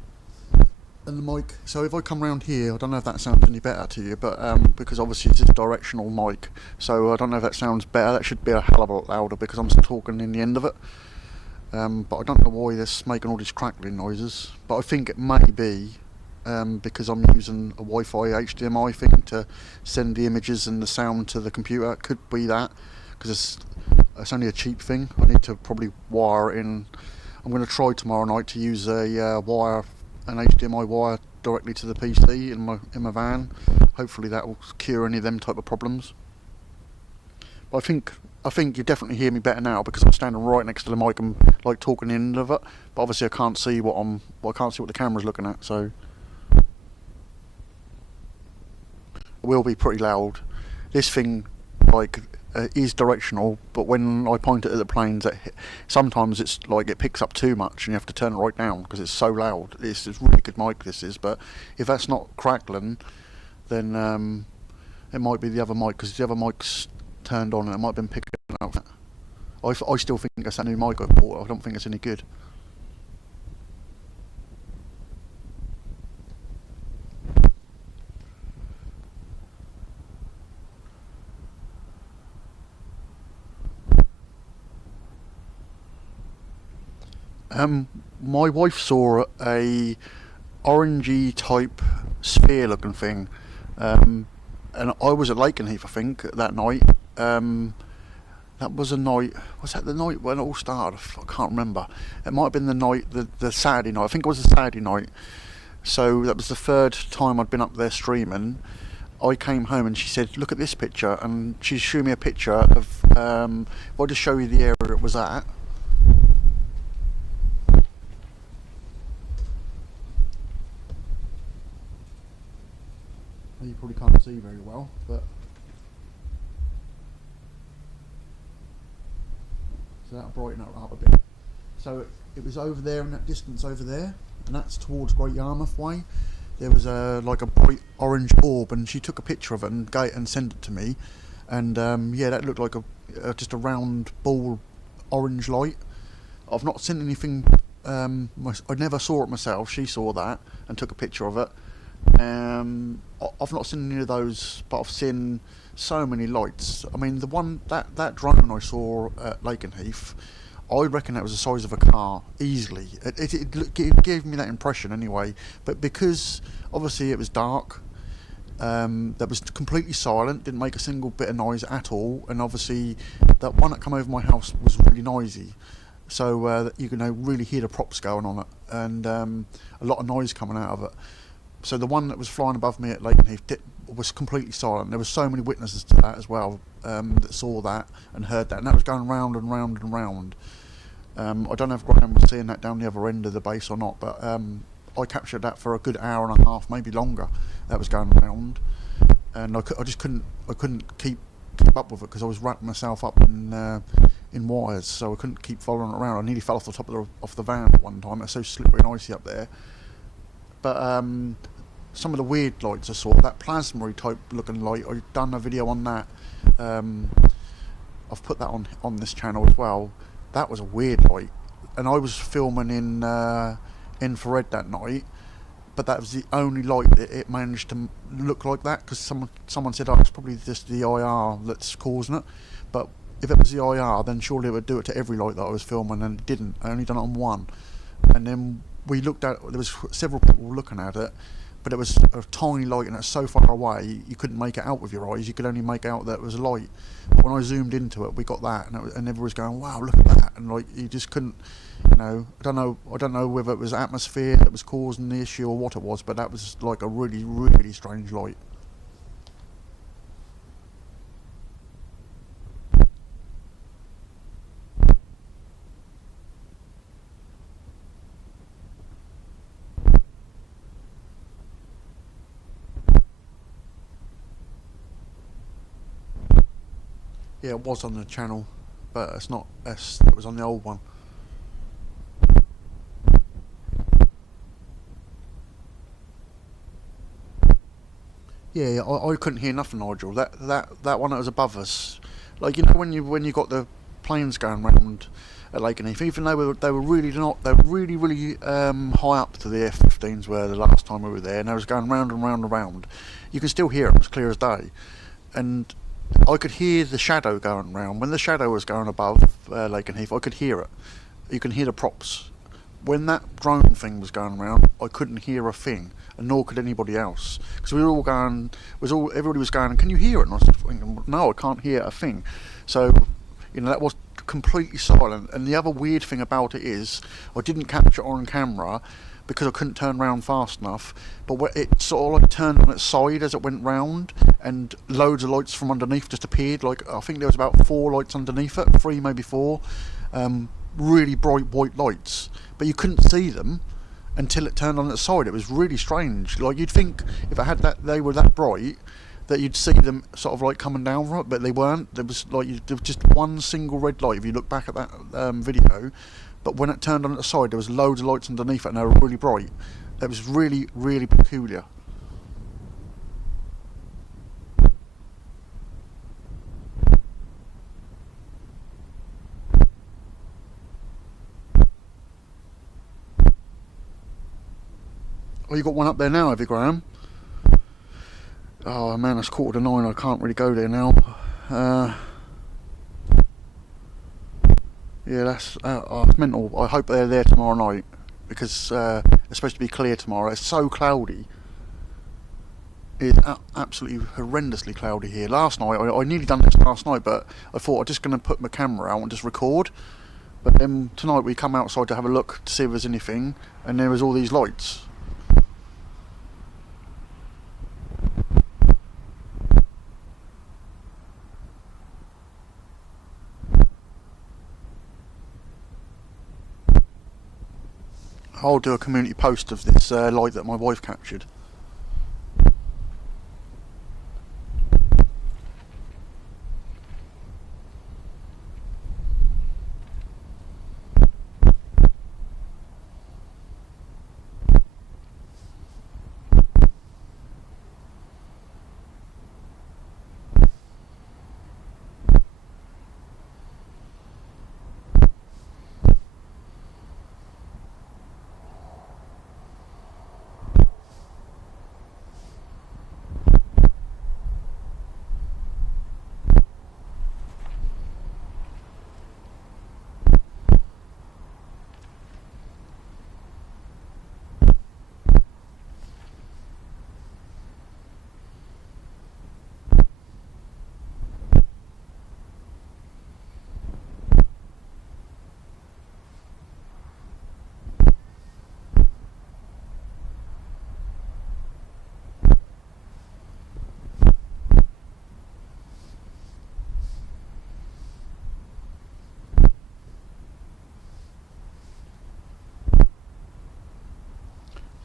And the mic, so if I come round here, I don't know if that sounds any better to you, but because obviously it's a directional mic, so I don't know if that sounds better. That should be a hell of a lot louder because I'm talking in the end of it. But I don't know why this making all these crackling noises, but I think it may be because I'm using a Wi-Fi HDMI thing to send the images and the sound to the computer. It could be that, because it's only a cheap thing. I need to probably wire it in. I'm going to try tomorrow night to use an HDMI wire directly to the PC in my van. Hopefully that will cure any of them type of problems. But I think you definitely hear me better now because I'm standing right next to the mic and like talking in of it. But obviously I can't see what the camera's looking at, so it will be pretty loud. This thing is directional, but when I point it at the planes, sometimes it's like it picks up too much and you have to turn it right down because it's so loud. It's a really good mic, this is, but if that's not crackling, then it might be the other mic, because the other mic's turned on and it might have been picking up. I still think that's a new mic I bought. I don't think it's any good. My wife saw a orangey type sphere looking thing, and I was at Lakenheath, I think, that night. That was a night. Was that the night when it all started? I can't remember. It might have been the night, the Saturday night. I think it was a Saturday night. So that was the third time I'd been up there streaming. I came home and she said, "Look at this picture," and she showed me a picture of. If I just show you the area it was at. You probably can't see very well, but so that'll brighten it up a bit. So it was over there in that distance over there, and that's towards Great Yarmouth Way. There was a bright orange orb, and she took a picture of it and sent it to me. And yeah, that looked like just a round ball orange light. I've not seen anything. I never saw it myself. She saw that and took a picture of it. I've not seen any of those, but I've seen so many lights. I mean, the one that drone I saw at Lakenheath, I reckon that was the size of a car easily. It gave me that impression anyway. But because obviously it was dark, that was completely silent, didn't make a single bit of noise at all, and obviously that one that came over my house was really noisy. So you can really hear the props going on it, and a lot of noise coming out of it. So the one that was flying above me at Lakenheath was completely silent. There were so many witnesses to that as well, that saw that and heard that, and that was going round and round and round. I don't know if Graham was seeing that down the other end of the base or not, but I captured that for a good hour and a half, maybe longer. That was going round, and I just couldn't keep up with it because I was wrapping myself up in wires, so I couldn't keep following it around. I nearly fell off the top of the van at one time. It's so slippery and icy up there. But some of the weird lights I saw, that plasma type looking light, I've done a video on that. I've put that on this channel as well. That was a weird light, and I was filming in infrared that night, but that was the only light that it managed to look like that, because someone said, "Oh, it's probably just the IR that's causing it." But if it was the IR, then surely it would do it to every light that I was filming, and it didn't. I only done it on one. And then we looked at, there was several people looking at it, but it was a tiny light and it was so far away you couldn't make it out with your eyes. You could only make out that it was a light. But when I zoomed into it, we got that, and everyone was going, "Wow, look at that!" And like, you just couldn't, I don't know whether it was atmosphere that was causing the issue or what it was, but that was like a really, really strange light. Yeah, it was on the channel, but it's not. It was on the old one. Yeah, I couldn't hear nothing, Nigel. That one that was above us, like when you got the planes going round at Lakenheath, even though they were really high up to the F-15s were the last time we were there, and they was going round and round and round. You can still hear them as clear as day, and I could hear the shadow going round. When the shadow was going above Lakenheath, I could hear it. You can hear the props when that drone thing was going around, I couldn't hear a thing, and nor could anybody else, because we were all going. Everybody was going, "Can you hear it?" And I was thinking, "No, I can't hear a thing." So, that was completely silent. And the other weird thing about it is, I didn't capture it on camera because I couldn't turn round fast enough. But it sort of like turned on its side as it went round, and loads of lights from underneath just appeared. Like, I think there was about 4 lights underneath it, 3 maybe 4. Really bright white lights, but you couldn't see them until it turned on its side. It was really strange. Like, you'd think if it had that, they were that bright, that you'd see them sort of like coming down from it, but they weren't. There was just one single red light if you look back at that video. But when it turned on its side, there was loads of lights underneath it, and they were really bright. It was really, really peculiar. Oh, you got one up there now, have you, Graham? Oh man, it's 9:15. I can't really go there now. Yeah, that's it's mental. I hope they're there tomorrow night, because it's supposed to be clear tomorrow. It's so cloudy. It's absolutely horrendously cloudy here. Last night, I nearly done this last night, but I thought I'm just going to put my camera out and just record. But then tonight we come outside to have a look to see if there's anything, and there was all these lights. I'll do a community post of this light that my wife captured.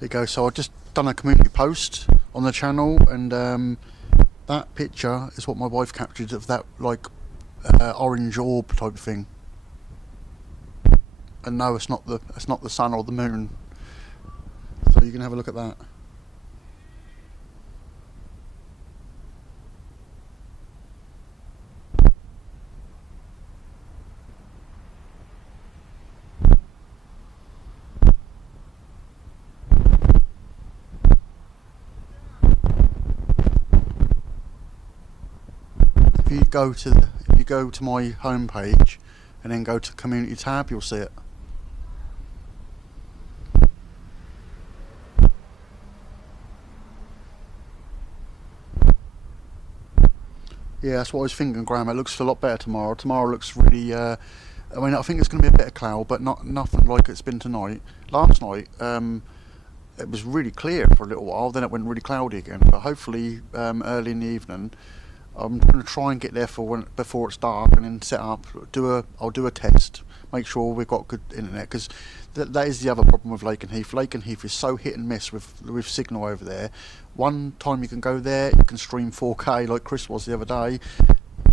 There you go. So I've just done a community post on the channel, and that picture is what my wife captured of that orange orb type thing. And no, it's not the sun or the moon. So you can have a look at that. If you go to my homepage and then go to community tab, you'll see it. Yeah, that's what I was thinking, Graham. It looks a lot better tomorrow. Tomorrow looks really. I think it's going to be a bit of cloud, but nothing like it's been tonight. Last night, it was really clear for a little while. Then it went really cloudy again. But hopefully, early in the evening, I'm going to try and get there before it's dark, and then set up. I'll do a test. Make sure we've got good internet, because that is the other problem with Lakenheath. Lakenheath is so hit and miss with signal over there. One time you can go there, you can stream 4K like Chris was the other day,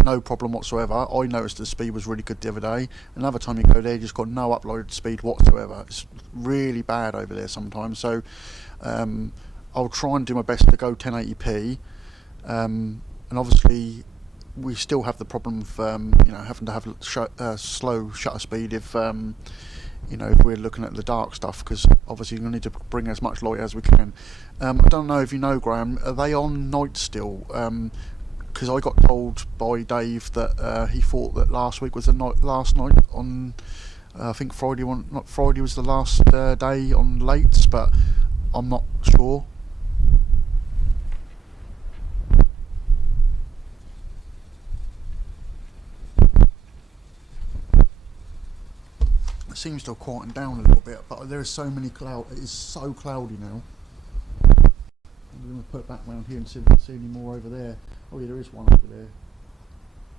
no problem whatsoever. I noticed the speed was really good the other day. Another time you go there, you just got no upload speed whatsoever. It's really bad over there sometimes. So I'll try and do my best to go 1080p. And obviously we still have the problem of having to have slow shutter speed if if we're looking at the dark stuff, because obviously we need to bring as much light as we can. I don't know if you know, Graham, are they on night still? Because I got told by Dave that he thought that last week was last night on I think not Friday was the last day on lates, but I'm not sure. It seems to have quietened down a little bit, but there is so many cloud. It is so cloudy now. I'm going to put it back round here and see if we can see any more over there. Oh yeah, there is one over there,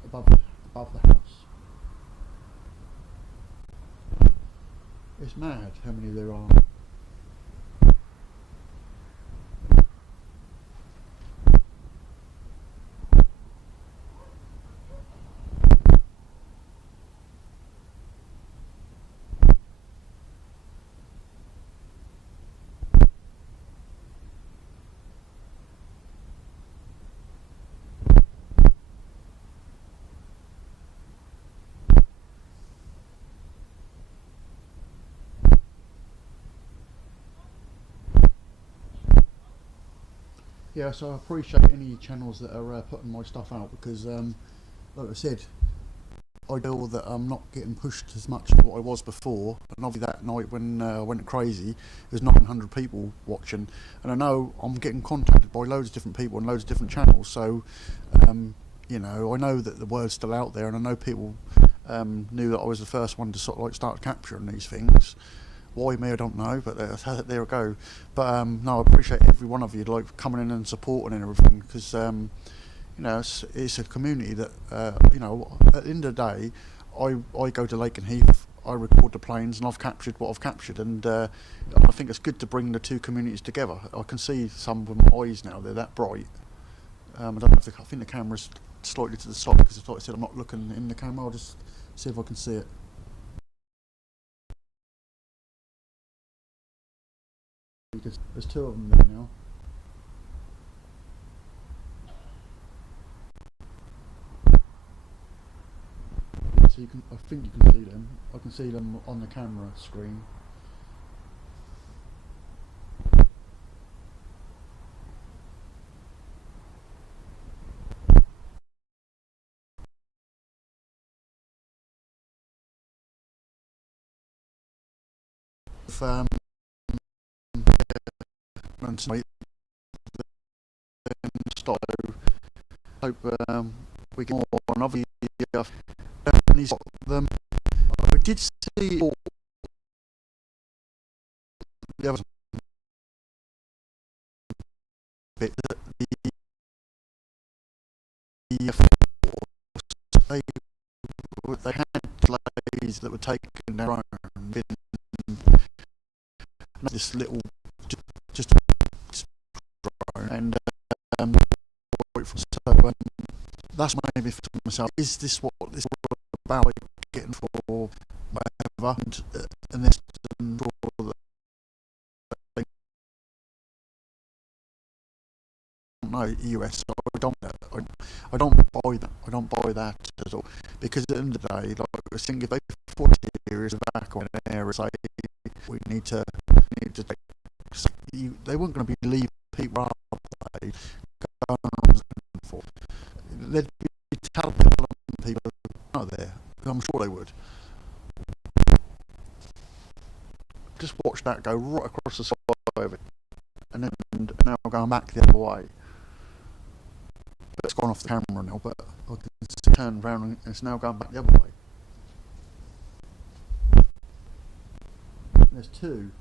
above the house. It's mad how many there are. Yeah, so I appreciate any channels that are putting my stuff out, because, like I said, I feel that I'm not getting pushed as much as what I was before. And obviously that night when I went crazy, there's 900 people watching, and I know I'm getting contacted by loads of different people and loads of different channels. So, you know, I know that the word's still out there, and I know people knew that I was the first one to sort of like start capturing these things. Why me, I don't know, but there we go. But no, I appreciate every one of you like coming in and supporting and everything, because you know, it's a community that you know, at the end of the day, I go to Lakenheath, I record the planes, and I've captured what I've captured, and I think it's good to bring the two communities together. I can see some with my eyes now; they're that bright. I don't know if I think the camera's slightly to the side, because like I said, I'm not looking in the camera. I'll just see if I can see it. Because there's two of them there now. Yeah, so I think you can see them. I can see them on the camera screen. If, and tonight, then style. Hope we get more on other Japanese them. I did see the other bit that the they had delays that were taken their own in this little just drone, and so that's maybe for myself. Is this what this is about? Like, getting for whatever, and this sure that they don't know US. So I don't buy that. I don't buy that at all, because at the end of the day, like I think, if they put series back on an area, say we need to take, they weren't going to be leaving people up. They for. They'd be telling people out there. I'm sure they would. Just watch that go right across the side of it, and then now going back the other way. But it's gone off the camera now, but I can turn around and it's now going back the other way. There's two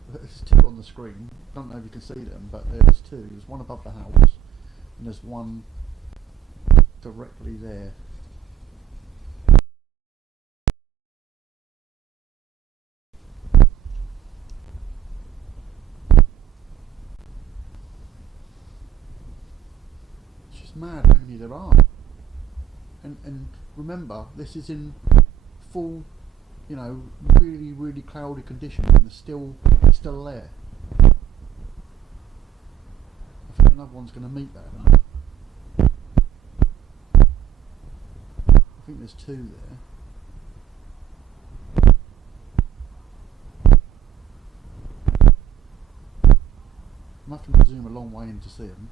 on the screen. Don't know if you can see them, but there's two. There's one above the house, and there's one directly there. It's just mad how many there are. And remember, this is in full, you know, really, really cloudy conditions, and it's still there. I think another one's going to meet that in a minute. I think there's two there. I'm having to zoom a long way in to see them.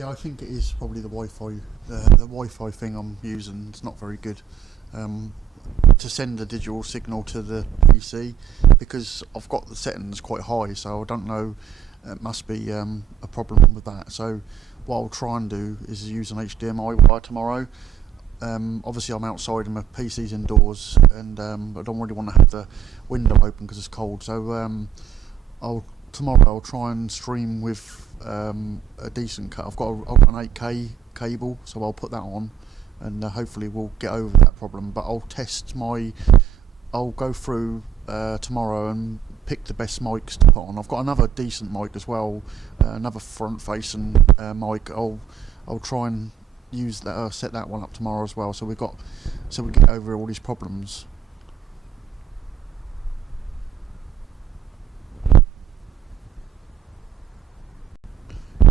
Yeah, I think it is probably the Wi-Fi. The Wi-Fi thing I'm using is not very good. To send the digital signal to the PC, because I've got the settings quite high, so I don't know. It must be a problem with that. So what I'll try and do is use an HDMI wire tomorrow. Obviously I'm outside and my PC's indoors, and I don't really want to have the window open because it's cold. So tomorrow I'll try and stream with a decent cut. I've got an 8K cable, so I'll put that on, and hopefully we'll get over that problem. But I'll go through tomorrow and pick the best mics to put on. I've got another decent mic as well, another front-facing mic. I'll try and use that, set that one up tomorrow as well. So we get over all these problems.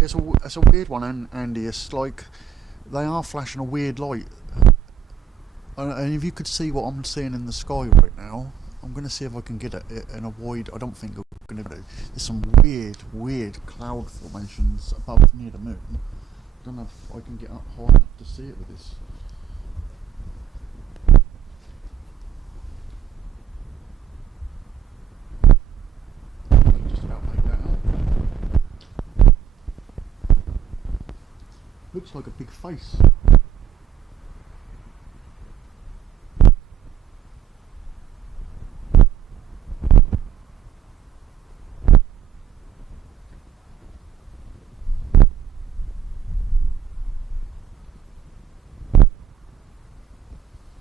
It's a weird one, Andy. It's like they are flashing a weird light. And if you could see what I'm seeing in the sky right now, I'm going to see if I can get it and avoid. I don't think I'm going to do it. There's some weird cloud formations above near the moon. I don't know if I can get up high enough to see it with this. I can just about make that out. Looks like a big face.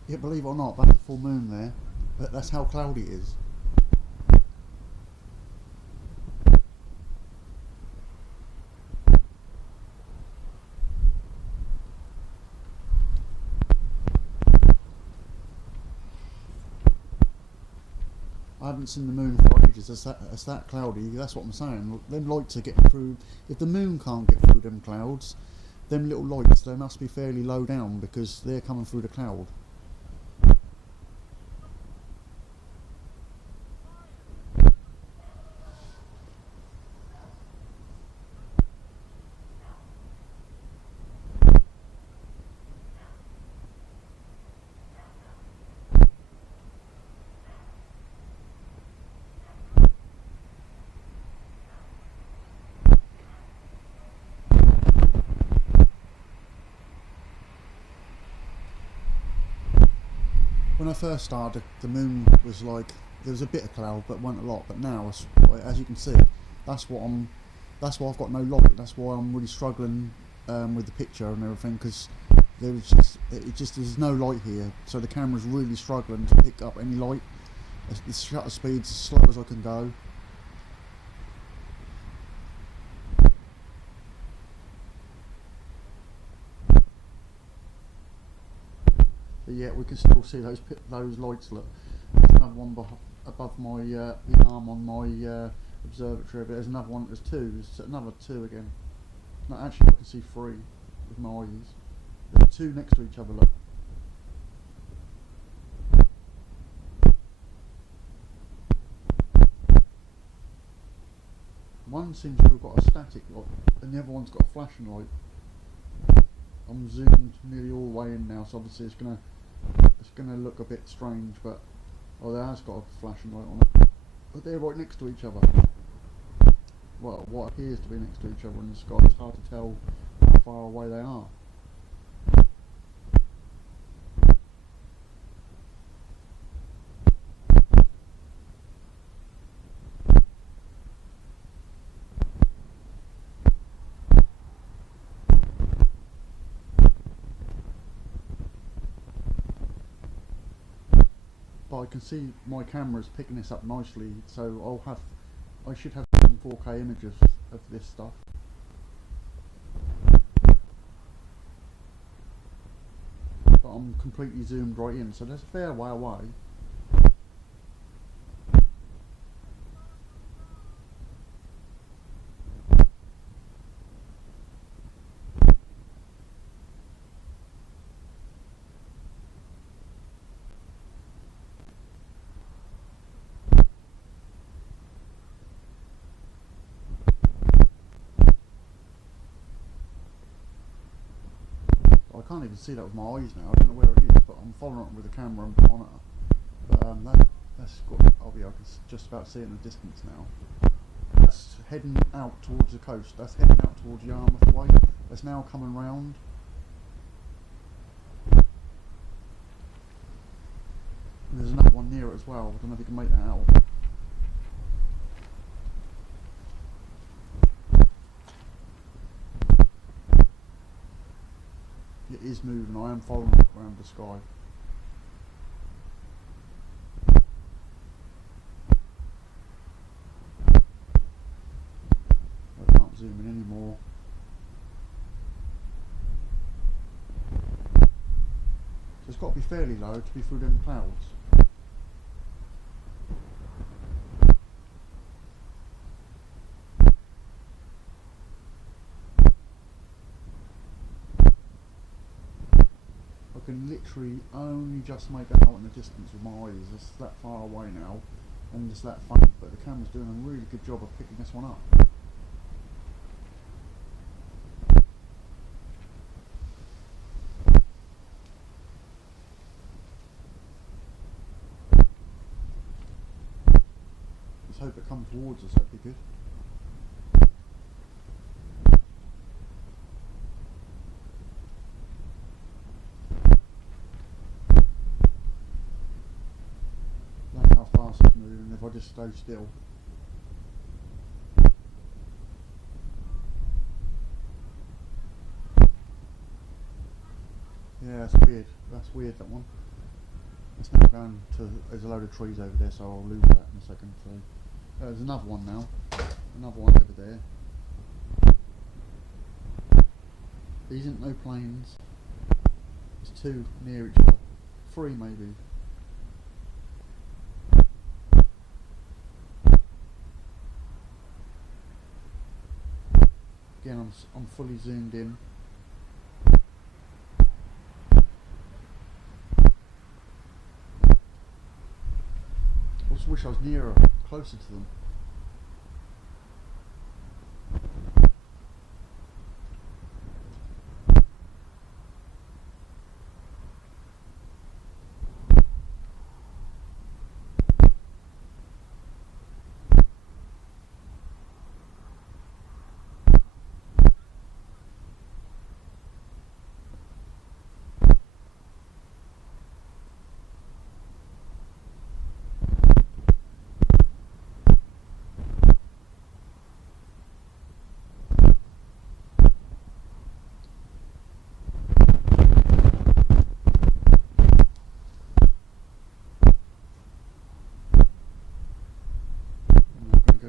Yeah, believe it or not, that's a full moon there. But that's how cloudy it is. I haven't seen the moon for ages. It's that cloudy. That's what I'm saying. Them lights are getting through. If the moon can't get through them clouds, them little lights, they must be fairly low down because they're coming through the cloud. When I first started, the moon was like, there was a bit of cloud, but wasn't a lot. But now, as you can see, that's why I've got no light. That's why I'm really struggling with the picture and everything, because there's no light here. So the camera's really struggling to pick up any light. The shutter speed's as slow as I can go. But yeah, we can still see those lights. Look, there's another one above my the arm on my observatory. But there's another one. There's two. There's another two again. No, actually, I can see three with my eyes. There's two next to each other. Look. One seems to have got a static light, and the other one's got a flashing light. I'm zoomed nearly all the way in now, so obviously it's gonna look a bit strange, but there has got a flashing light on it. But they're right next to each other. Well, what appears to be next to each other in the sky. It's hard to tell how far away they are. But I can see my camera's picking this up nicely, so I should have some 4K images of this stuff. But I'm completely zoomed right in, so there's a fair way away. I can't even see that with my eyes now. I don't know where it is, but I'm following it with the camera and the monitor. But that's got. I can just about see it in the distance now. That's heading out towards the coast. That's heading out towards Yarmouth way. That's now coming round. And there's another one near it as well. I don't know if you can make that out. It is moving. I am following it around the sky. I can't zoom in anymore. So it's got to be fairly low to be through them clouds. I can literally only just make it out in the distance with my eyes. It's that far away now and it's that faint, but the camera's doing a really good job of picking this one up. Let's hope it comes towards us, that'd be good. Moving if I just stay still. Yeah, that's weird. That's weird, that one. It's now going to. There's a load of trees over there, so I'll lose that in a second. So there's another one now. Another one over there. These ain't no planes. There's two near each other. Three maybe. Again, I'm fully zoomed in. I just wish I was nearer, closer to them.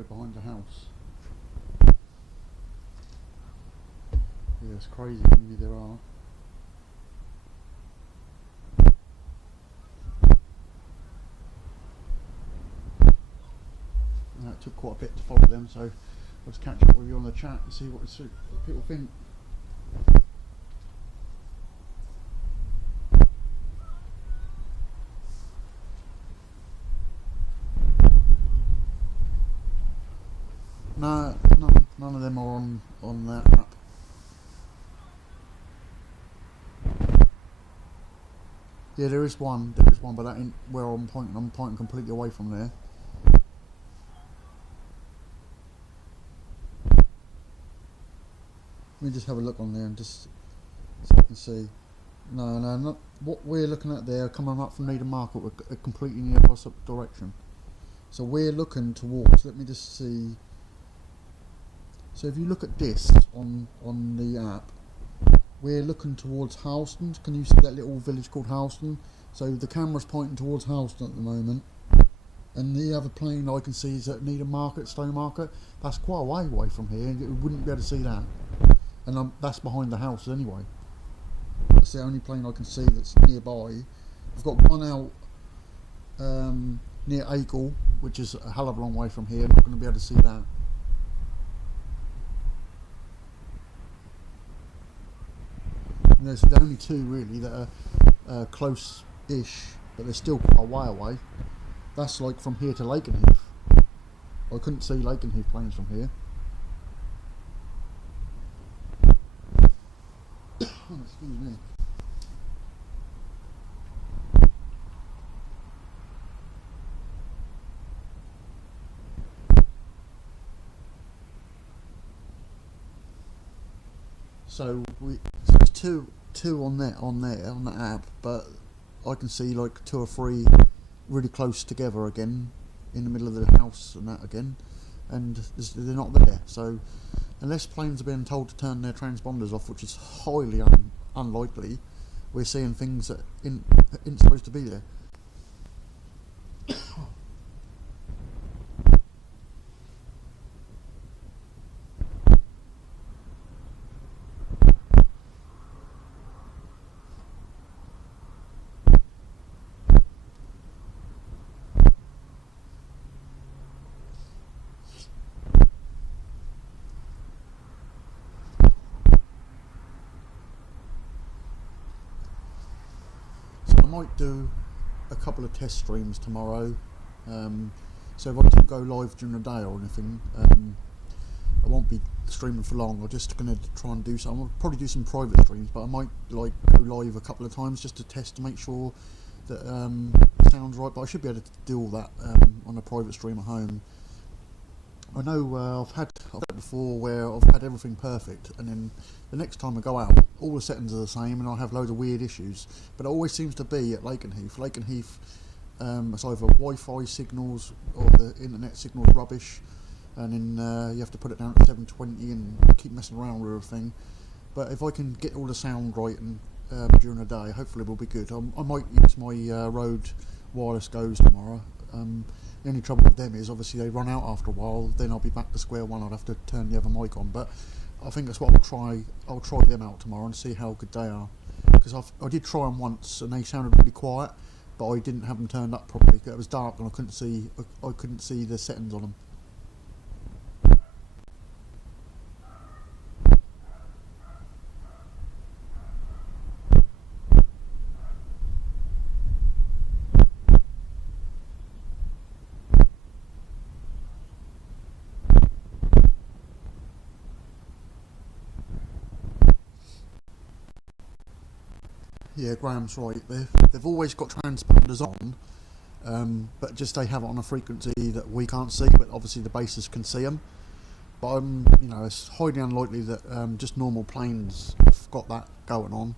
Behind the house. Yeah, it's crazy how many there are. And it took quite a bit to follow them, so let's catch up with you on the chat and see what people think. No, none of them are on that app. Yeah, there is one, but that ain't where I'm pointing. I'm pointing completely away from there. Let me just have a look on there and just so I can see. No, not what we're looking at there. Coming up from Needham Market, we're completely in the opposite direction. So we're looking towards. Let me just see. So if you look at this on the app, we're looking towards Houston. Can you see that little village called Houston? So the camera's pointing towards Houston at the moment. And the other plane I can see is at Needham Market, Stone Market. That's quite a way away from here. You wouldn't be able to see that. And that's behind the house anyway. That's the only plane I can see that's nearby. I've got one out near Acle, which is a hell of a long way from here. I'm not going to be able to see that. And there's the only two really that are close-ish, but they're still quite a way away. That's like from here to Lakenheath. I couldn't see Lakenheath planes from here. Excuse me. So there's two on that app, but I can see like 2 or 3 really close together again in the middle of the house and that again, and they're not there. So unless planes are being told to turn their transponders off, which is highly unlikely, we're seeing things that ain't supposed to be there. I might do a couple of test streams tomorrow, so if I don't go live during the day or anything, I won't be streaming for long. I'm just going to try and do some. I'll probably do some private streams, but I might like go live a couple of times just to test to make sure that it sounds right. But I should be able to do all that on a private stream at home. I know I've had it before where I've had everything perfect, and then the next time I go out, all the settings are the same, and I have loads of weird issues. But it always seems to be at Lakenheath. Lakenheath, it's either Wi-Fi signals or the internet signal's rubbish, and then you have to put it down to 720 and keep messing around with everything. But if I can get all the sound right and during the day, hopefully we'll be good. I might use my Rode wireless goes tomorrow. The only trouble with them is obviously they run out after a while. Then I'll be back to square one. I'd have to turn the other mic on, but I think that's what I'll try. I'll try them out tomorrow and see how good they are, because I did try them once and they sounded really quiet, but I didn't have them turned up properly. It was dark and I couldn't see the settings on them. Yeah, Graham's right. They've always got transponders on, but just they have it on a frequency that we can't see, but obviously the bases can see them. But it's highly unlikely that just normal planes have got that going on.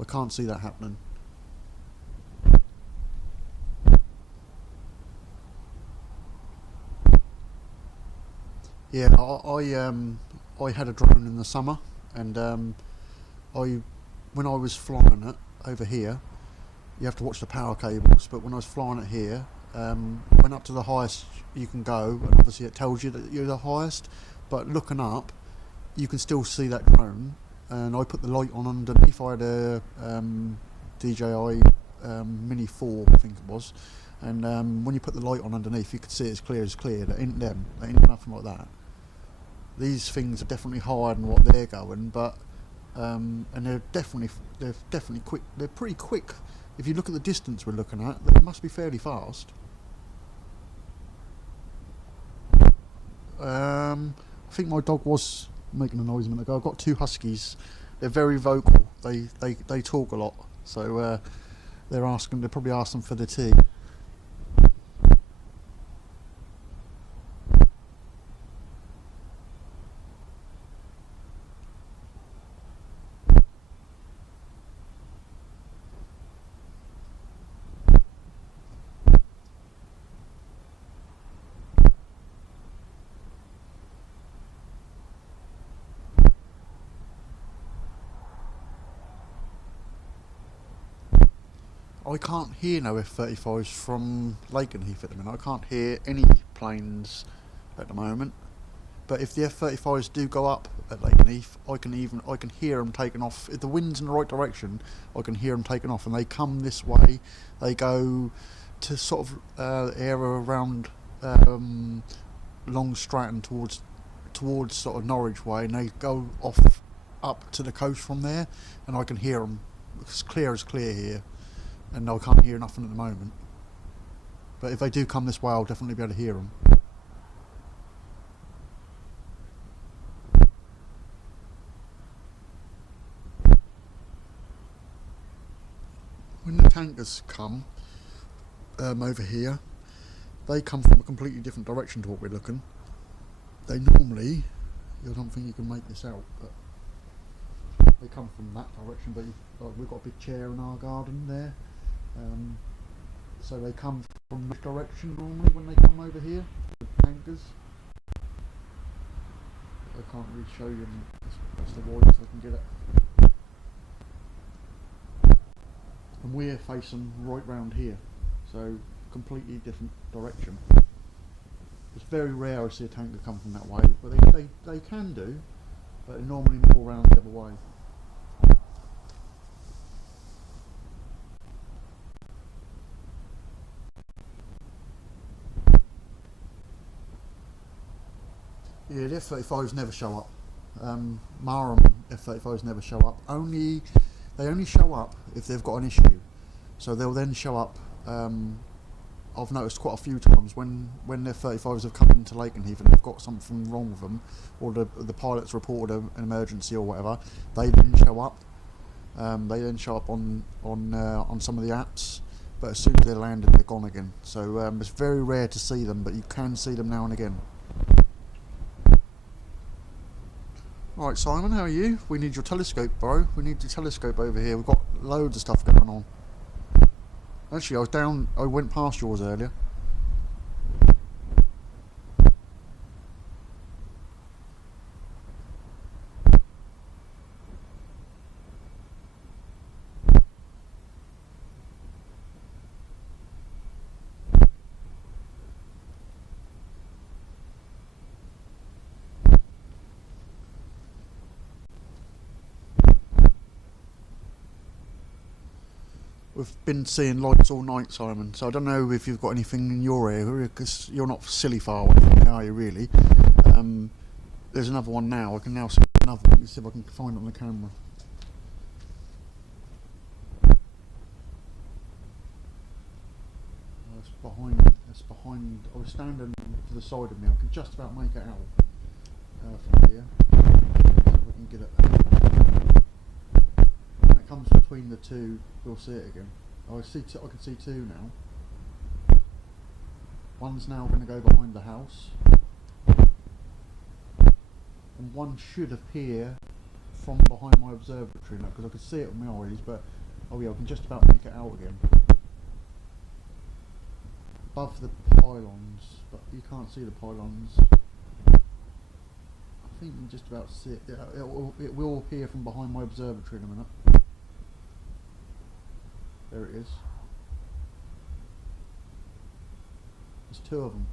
I can't see that happening. Yeah, I had a drone in the summer, and when I was flying it over here, you have to watch the power cables. But when I was flying it here, went up to the highest you can go, and obviously it tells you that you're the highest. But looking up, you can still see that drone. And I put the light on underneath. I had a DJI Mini 4, I think it was. And when you put the light on underneath, you could see it as clear as clear. That ain't them. There ain't nothing like that. These things are definitely higher than what they're going, but and they're definitely quick. They're pretty quick. If you look at the distance we're looking at, they must be fairly fast. I think my dog was making a noise a minute ago. I've got 2 huskies. They're very vocal. They talk a lot. So they're probably asking for the tea. I can't hear no F-35s from Lakenheath at the minute. I can't hear any planes at the moment. But if the F-35s do go up at Lakenheath, I can hear them taking off. If the wind's in the right direction, I can hear them taking off, and they come this way. They go to sort of area around Long Stratton towards sort of Norwich way, and they go off up to the coast from there, and I can hear them. It's clear as clear here. And I can't hear nothing at the moment. But if they do come this way, I'll definitely be able to hear them. When the tankers come over here, they come from a completely different direction to what we're looking. They normally, I don't think you can make this out, but they come from that direction, but we've got a big chair in our garden there, so they come from this direction normally when they come over here, the tankers. I can't really show you, it's the wide so I can get it. And we're facing right round here, so completely different direction. It's very rare I see a tanker come from that way, but they can do, but they're normally more around the other way. Yeah, the F-35s never show up. Marham F-35s never show up. They only show up if they've got an issue. So they'll then show up. I've noticed quite a few times when the F-35s have come into Lakenheath and they've got something wrong with them, or the pilot's reported an emergency or whatever. They then show up. They then show up on some of the apps, but as soon as they're landed, they're gone again. So it's very rare to see them, but you can see them now and again. Right, Simon, how are you? We need your telescope, bro. We need your telescope over here. We've got loads of stuff going on. Actually, I went past yours earlier. We've been seeing lights all night, Simon, so I don't know if you've got anything in your area, because you're not silly far away from me, are you, really? There's another one now. I can now see another one. Let's see if I can find it on the camera. It's behind. I was standing to the side of me. I can just about make it out from here. See if I can get it. When it comes between the two, we'll see it again. I can see two now. One's now going to go behind the house, and one should appear from behind my observatory now, because I can see it with my eyes. But oh yeah, I can just about make it out again. Above the pylons, but you can't see the pylons. I think you can just about see it. It will appear from behind my observatory in a minute. There it is. There's two of them.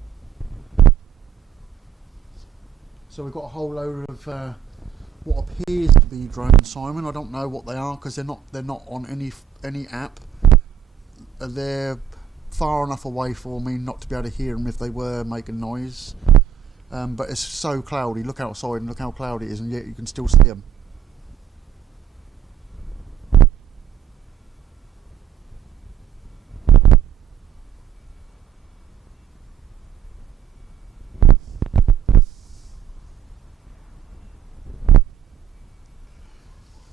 So we've got a whole load of what appears to be drones, Simon. I don't know what they are, because they're not on any app. They're far enough away for me not to be able to hear them if they were making noise. But it's so cloudy. Look outside and look how cloudy it is, and yet you can still see them.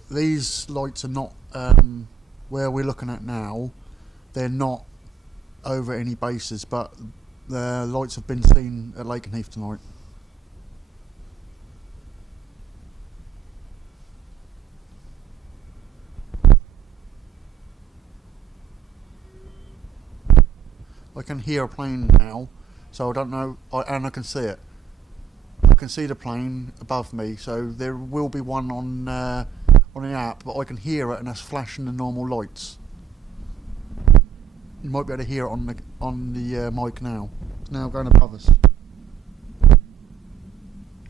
These lights are not where we're looking at now. They're not over any bases, but the lights have been seen at Lakenheath tonight. I can hear a plane now, so I don't know, and I can see it. I can see the plane above me, so there will be one on the app, but I can hear it, and it's flashing the normal lights. You might be able to hear it on the mic now. It's now going above us.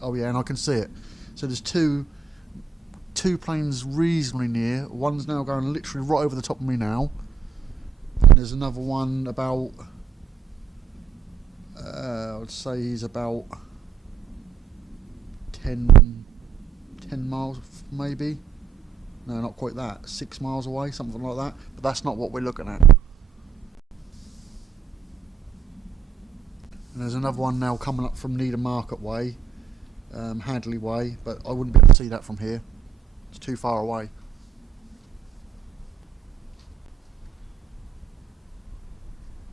Oh yeah, and I can see it. So there's two planes reasonably near. One's now going literally right over the top of me now, and there's another one about I'd say he's about 10 miles maybe. No, not quite that. 6 miles away, something like that. But that's not what we're looking at. And there's another one now coming up from Needham Market Way, Hadley Way, but I wouldn't be able to see that from here. It's too far away.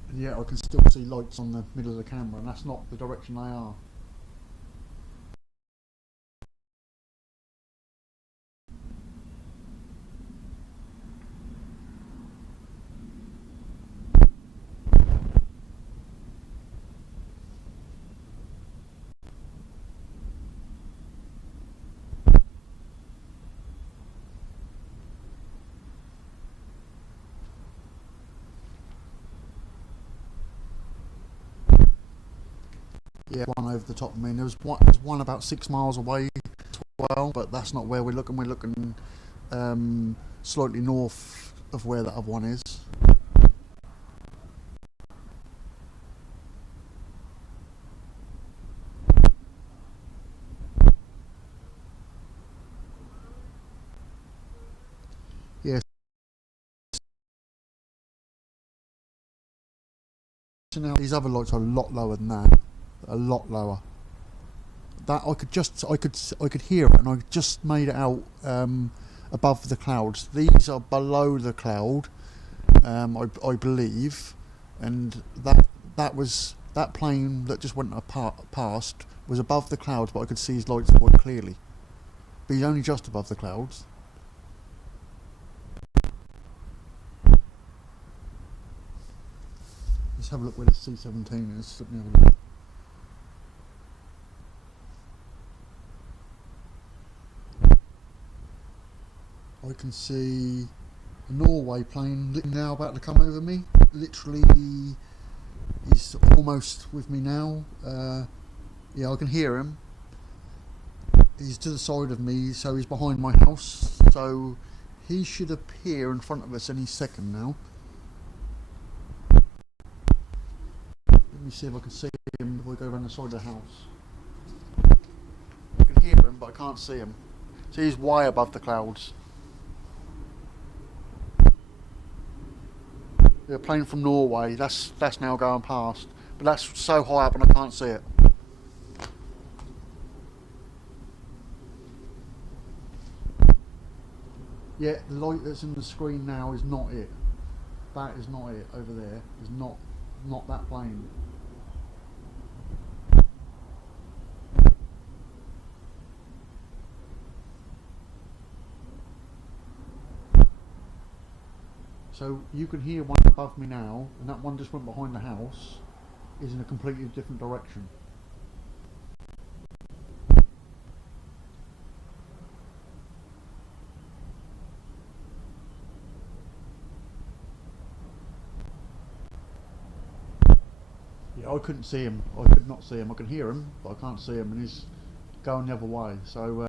And yet I can still see lights on the middle of the camera, and that's not the direction they are. Yeah, one over the top of me. And there's one about 6 miles away as well, but that's not where we're looking. We're looking slightly north of where the other one is. Yes. So now these other lights are a lot lower than that. A lot lower. That I could hear it, and I just made it out above the clouds. These are below the cloud, I believe, and that plane that just went past was above the clouds, but I could see his lights quite clearly. But he's only just above the clouds. Let's have a look where the C-17 is. Let me have a look. I can see a Norway plane now about to come over me. Literally, he's almost with me now. Yeah, I can hear him. He's to the side of me, so he's behind my house. So he should appear in front of us any second now. Let me see if I can see him if I go around the side of the house. I can hear him, but I can't see him. So he's way above the clouds. A plane from Norway, that's now going past, but that's so high up and I can't see it. Yeah, the light that's in the screen now is not it. That is not it over there. Is not that plane. So you can hear one above me now, and that one just went behind the house, is in a completely different direction. Yeah, I couldn't see him. I could not see him. I can hear him, but I can't see him, and he's going the other way. So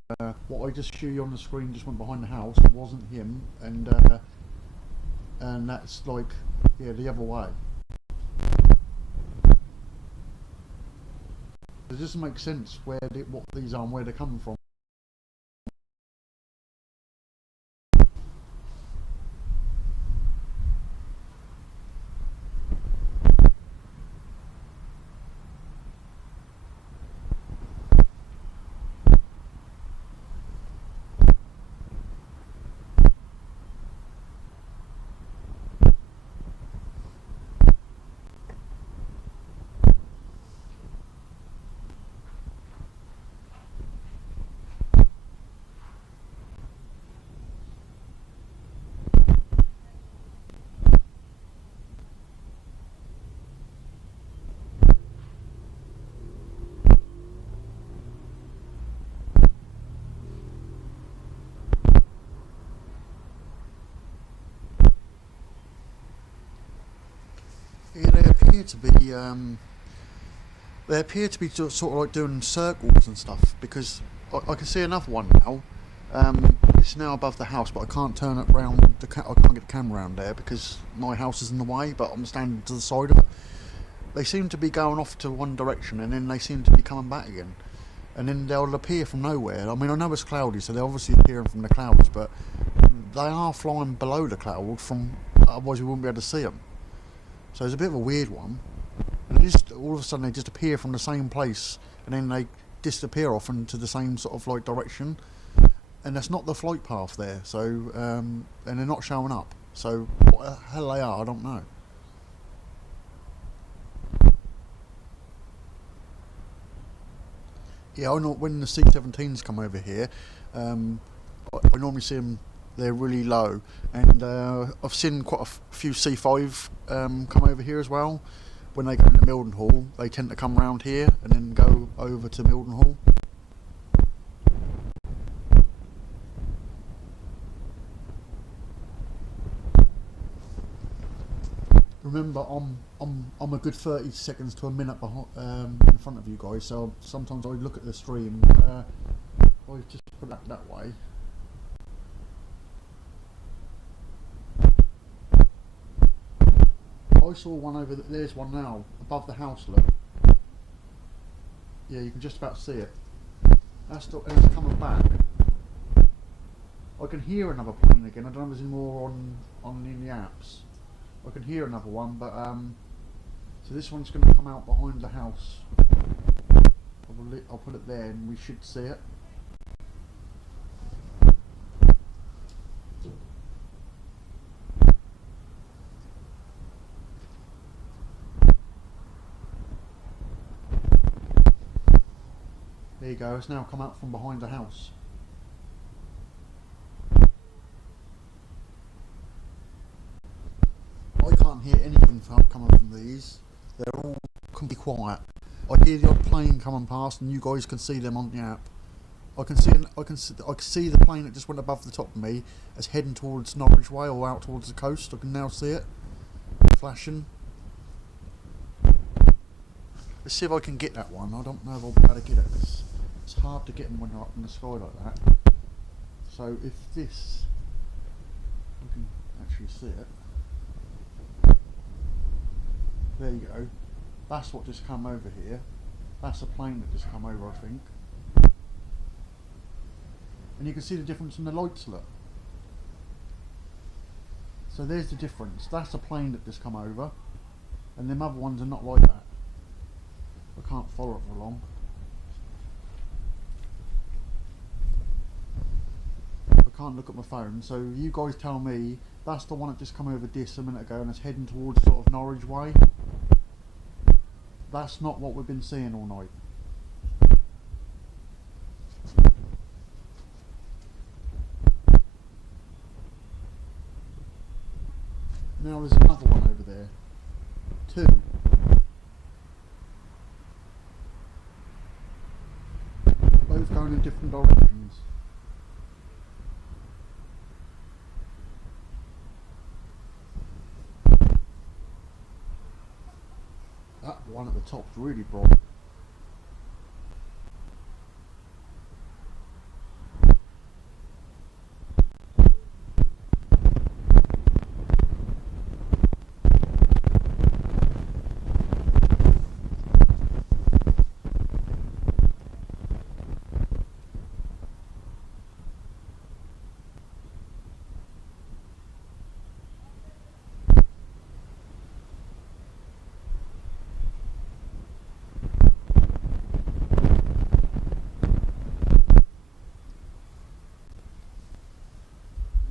what I just showed you on the screen just went behind the house. It wasn't him, and that's like, yeah, the other way. It doesn't make sense what these are and where they're coming from. Yeah, they appear to be sort of like doing circles and stuff, because I can see another one now. It's now above the house, but I can't turn it round. I can't get the camera around there because my house is in the way. But I'm standing to the side of it. They seem to be going off to one direction, and then they seem to be coming back again, and then they'll appear from nowhere. I mean, I know it's cloudy, so they're obviously appearing from the clouds, but they are flying below the cloud. Otherwise, we wouldn't be able to see them. So it's a bit of a weird one. And all of a sudden they just appear from the same place, and then they disappear off into the same sort of like direction. And that's not the flight path there. So and they're not showing up. So what the hell they are, I don't know. Yeah, I know when the C-17s come over here, I normally see them. They're really low, and I've seen quite a few C5 come over here as well. When they go into Mildenhall, they tend to come around here and then go over to Mildenhall. remember I'm a good 30 seconds to a minute behind, in front of you guys, so sometimes I look at the stream. I just put that way. I saw one over there. There's one now above the house. Look. Yeah, you can just about see it. That's it's coming back. I can hear another plane again. I don't know if there's any more on in the apps. I can hear another one, but so this one's going to come out behind the house. I'll put it there, and we should see it. There you go. It's now come out from behind the house. I can't hear anything coming from these. They're all completely quiet. I hear the odd plane coming past, and you guys can see them on the app. I can see the plane that just went above the top of me as heading towards Norwich Way or out towards the coast. I can now see it flashing. Let's see if I can get that one. I don't know if I'll be able to get it. It's hard to get them when they're up in the sky like that. So if this, you can actually see it. There you go. That's what just come over here. That's a plane that just come over, I think. And you can see the difference in the lights, look. So there's the difference. That's a plane that just come over, and them other ones are not like that. I can't follow it for long. I can't look at my phone, so you guys tell me that's the one that just come over this a minute ago and it's heading towards sort of Norwich Way. That's not what we've been seeing all night. Now there's another one over there. Two. Both going in different directions. That one at the top's really bright.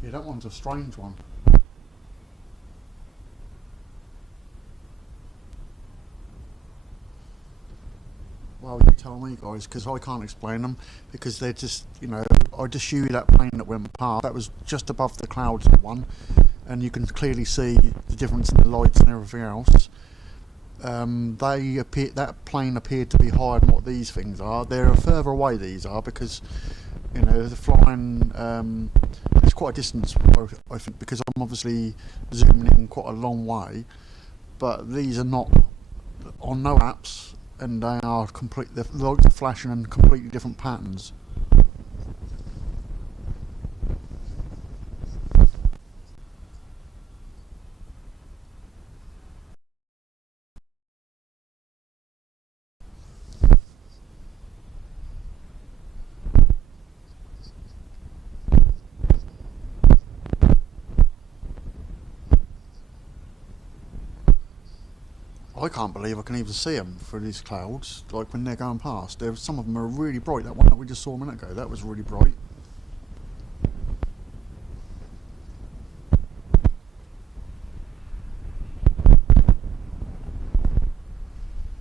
Yeah, that one's a strange one. Well, you tell me, guys, because I can't explain them, because they're just, you know, I just show you that plane that went past. That was just above the clouds, that one, and you can clearly see the difference in the lights and everything else. That plane appeared to be higher than what these things are. They're further away, these are, because, you know, they're flying, it's quite a distance, I think, because I'm obviously zooming in quite a long way, but these are not on no apps, and they are the lights are flashing in completely different patterns. I can't believe I can even see them through these clouds, like when they're going past. Some of them are really bright. That one that we just saw a minute ago, that was really bright.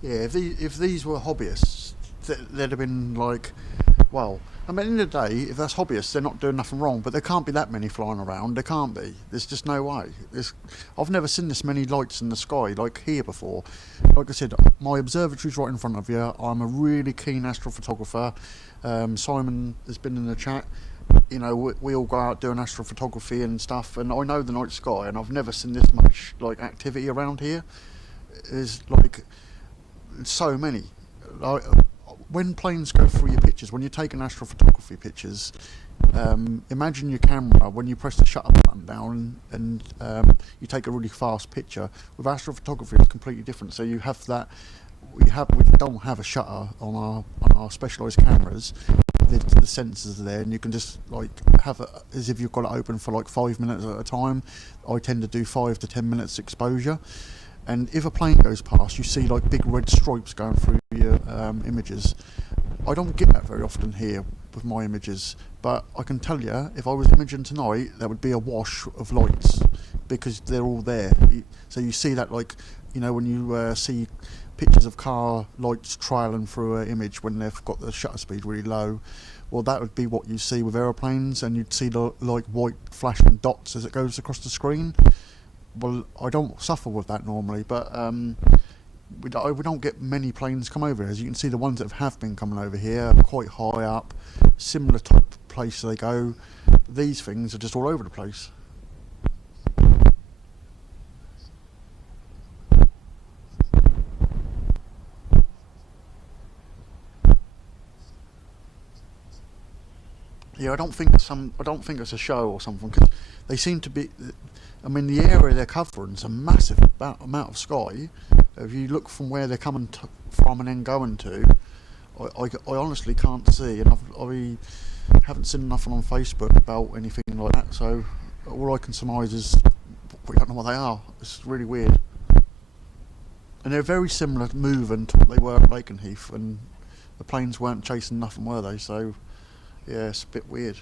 Yeah, if these were hobbyists, they'd have been like, well, I mean, at the end of the day, if that's hobbyists, they're not doing nothing wrong, but there can't be that many flying around. There can't be. There's just no way. I've never seen this many lights in the sky, like here before. Like I said, my observatory's right in front of you. I'm a really keen astrophotographer. Simon has been in the chat. you know, we all go out doing astrophotography and stuff, and I know the night sky, and I've never seen this much like activity around here. There's like so many. Like, when planes go through your pictures, when you're taking astrophotography pictures, imagine your camera when you press the shutter button down and you take a really fast picture. With astrophotography, it's completely different. So you have that. We don't have a shutter on our specialised cameras. The sensors are there, and you can just like have it as if you've got it open for like 5 minutes at a time. I tend to do 5 to 10 minutes exposure. And if a plane goes past, you see like big red stripes going through your images. I don't get that very often here with my images, but I can tell you, if I was imaging tonight, there would be a wash of lights because they're all there. So you see that, like, you know, when you see pictures of car lights trailing through an image when they've got the shutter speed really low. Well, that would be what you see with aeroplanes, and you'd see the like white flashing dots as it goes across the screen. Well, I don't suffer with that normally, but we don't get many planes come over. As you can see, the ones that have been coming over here are quite high up, similar type of place they go. These things are just all over the place. Yeah, I don't think it's a show or something, because they seem to be. I mean, the area they're covering is a massive amount of sky. If you look from where they're coming from and then going to, I honestly can't see, and I haven't seen nothing on Facebook about anything like that. So all I can surmise is we don't know what they are. It's really weird, and they're very similar moving to what they were at Lakenheath, and the planes weren't chasing nothing, were they? So yeah, it's a bit weird.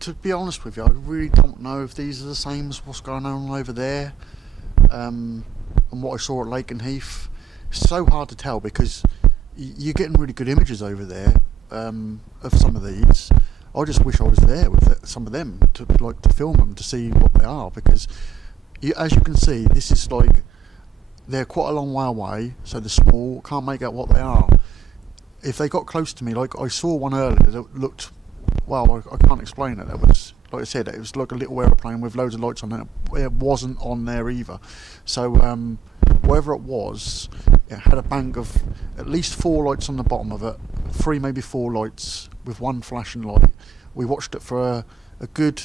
To be honest with you, I really don't know if these are the same as what's going on over there, and what I saw at Lakenheath. It's so hard to tell because you're getting really good images over there of some of these. I just wish I was there with some of them to film them to see what they are, because as you can see, this is like they're quite a long way away, so they're small. Can't make out what they are. If they got close to me, like I saw one earlier that looked, well, I can't explain it. It was, like I said, it was like a little aeroplane with loads of lights on it. It wasn't on there either. So whatever it was, it had a bank of at least 4 lights on the bottom of it, 3 maybe 4 lights with one flashing light. We watched it for a good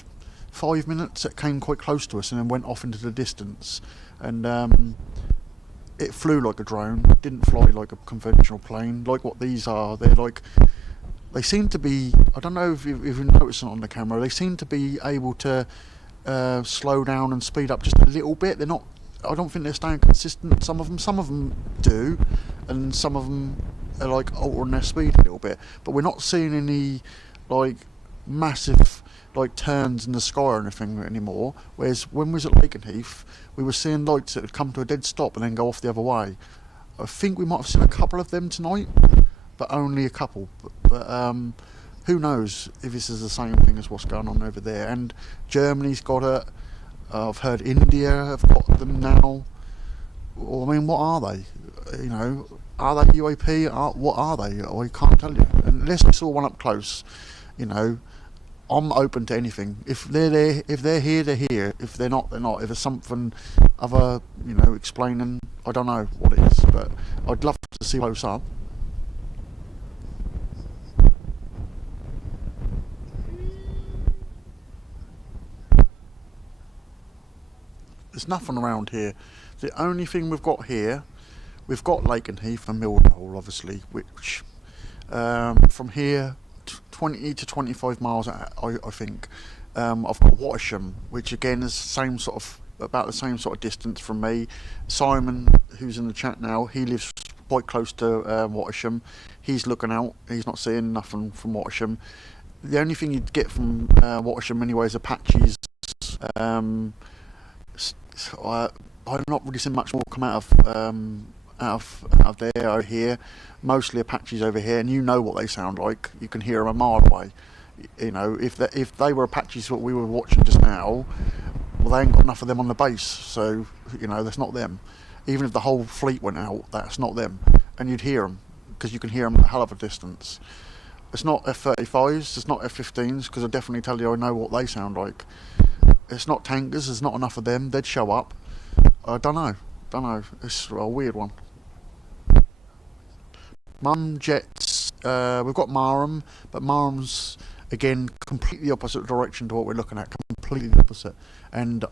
5 minutes. It came quite close to us and then went off into the distance. And it flew like a drone. It didn't fly like a conventional plane, like what these are. They seem to be, I don't know if you've noticed it on the camera, they seem to be able to slow down and speed up just a little bit. They're not, I don't think they're staying consistent. Some of them do, and some of them are like altering their speed a little bit. But we're not seeing any like massive like turns in the sky or anything anymore. Whereas when we was at Lakenheath, we were seeing lights that would come to a dead stop and then go off the other way. I think we might have seen a couple of them tonight, but only a couple. But who knows if this is the same thing as what's going on over there. And Germany's got it. I've heard India have got them now. Well, I mean, what are they? You know, are they UAP? What are they? I can't tell you. Unless I saw one up close, you know, I'm open to anything. If they're there, if they're here, they're here. If they're not, they're not. If there's something other, you know, explaining, I don't know what it is, but I'd love to see close up. There's nothing around here. The only thing we've got here, we've got Lakenheath and Mildenhall, obviously, which from here, 20 to 25 miles, I think. I've got Watisham, which again is same sort of, about the same sort of distance from me. Simon, who's in the chat now, he lives quite close to Watisham. He's looking out. He's not seeing nothing from Watisham. The only thing you'd get from Watisham anyway is Apaches. I've not really seen much more come out of out of there, over here, mostly Apaches over here, and you know what they sound like. You can hear them a mile away. You know, if they were Apaches, what we were watching just now, well, they ain't got enough of them on the base, so you know that's not them. Even if the whole fleet went out, that's not them, and you'd hear them because you can hear them at a hell of a distance. It's not F-35s, it's not F-15s, because I definitely tell you I know what they sound like. It's not tankers, there's not enough of them, they'd show up. I don't know, it's a weird one. Mum jets, we've got Marham, but Marham's, again, completely opposite direction to what we're looking at, completely opposite. And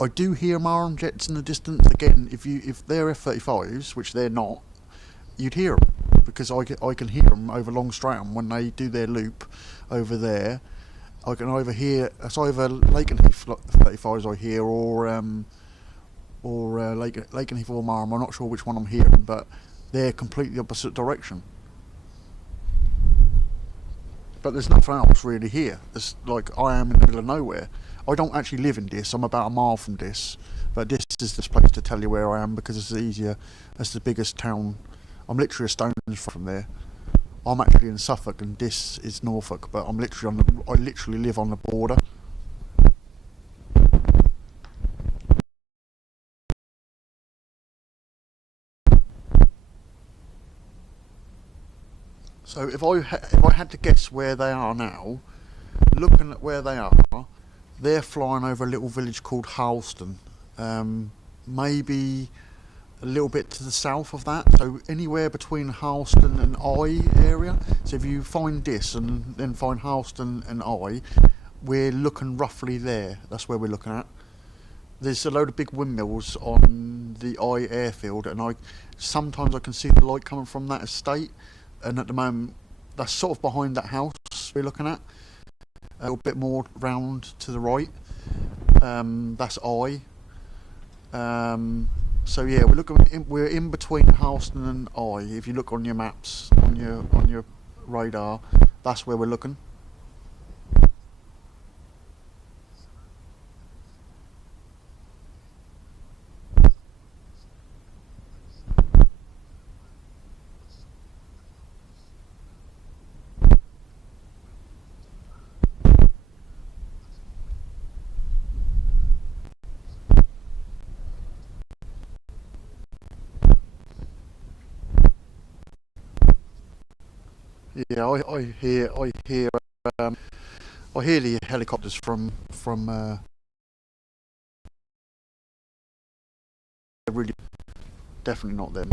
I do hear Marham jets in the distance, again, if they're F-35s, which they're not, you'd hear them. Because I can hear them over Long Stratton when they do their loop over there. I can either hear, it's either Lakenheath 35s I hear, or Lakenheath or Marham. I'm not sure which one I'm hearing, but they're completely opposite direction. But there's nothing else really here. It's like I am in the middle of nowhere. I don't actually live in Dis. I'm about a mile from Dis, but Dis is this place to tell you where I am because it's easier. It's the biggest town. I'm literally a stone's from there. I'm actually in Suffolk and Dis is Norfolk, but I literally live on the border. So if I had to guess where they are now, looking at where they are, they're flying over a little village called Harleston. Maybe a little bit to the south of that, so anywhere between Harleston and Eye area. So if you find Dis and then find Harleston and Eye, we're looking roughly there. That's where we're looking at. There's a load of big windmills on the Eye airfield, and sometimes I can see the light coming from that estate, and at the moment that's sort of behind that house we're looking at, a little bit more round to the right. That's Eye. So yeah, we're in between Harleston and Eye. If you look on your maps, on your radar, that's where we're looking. Yeah, I hear the helicopters from really definitely not them.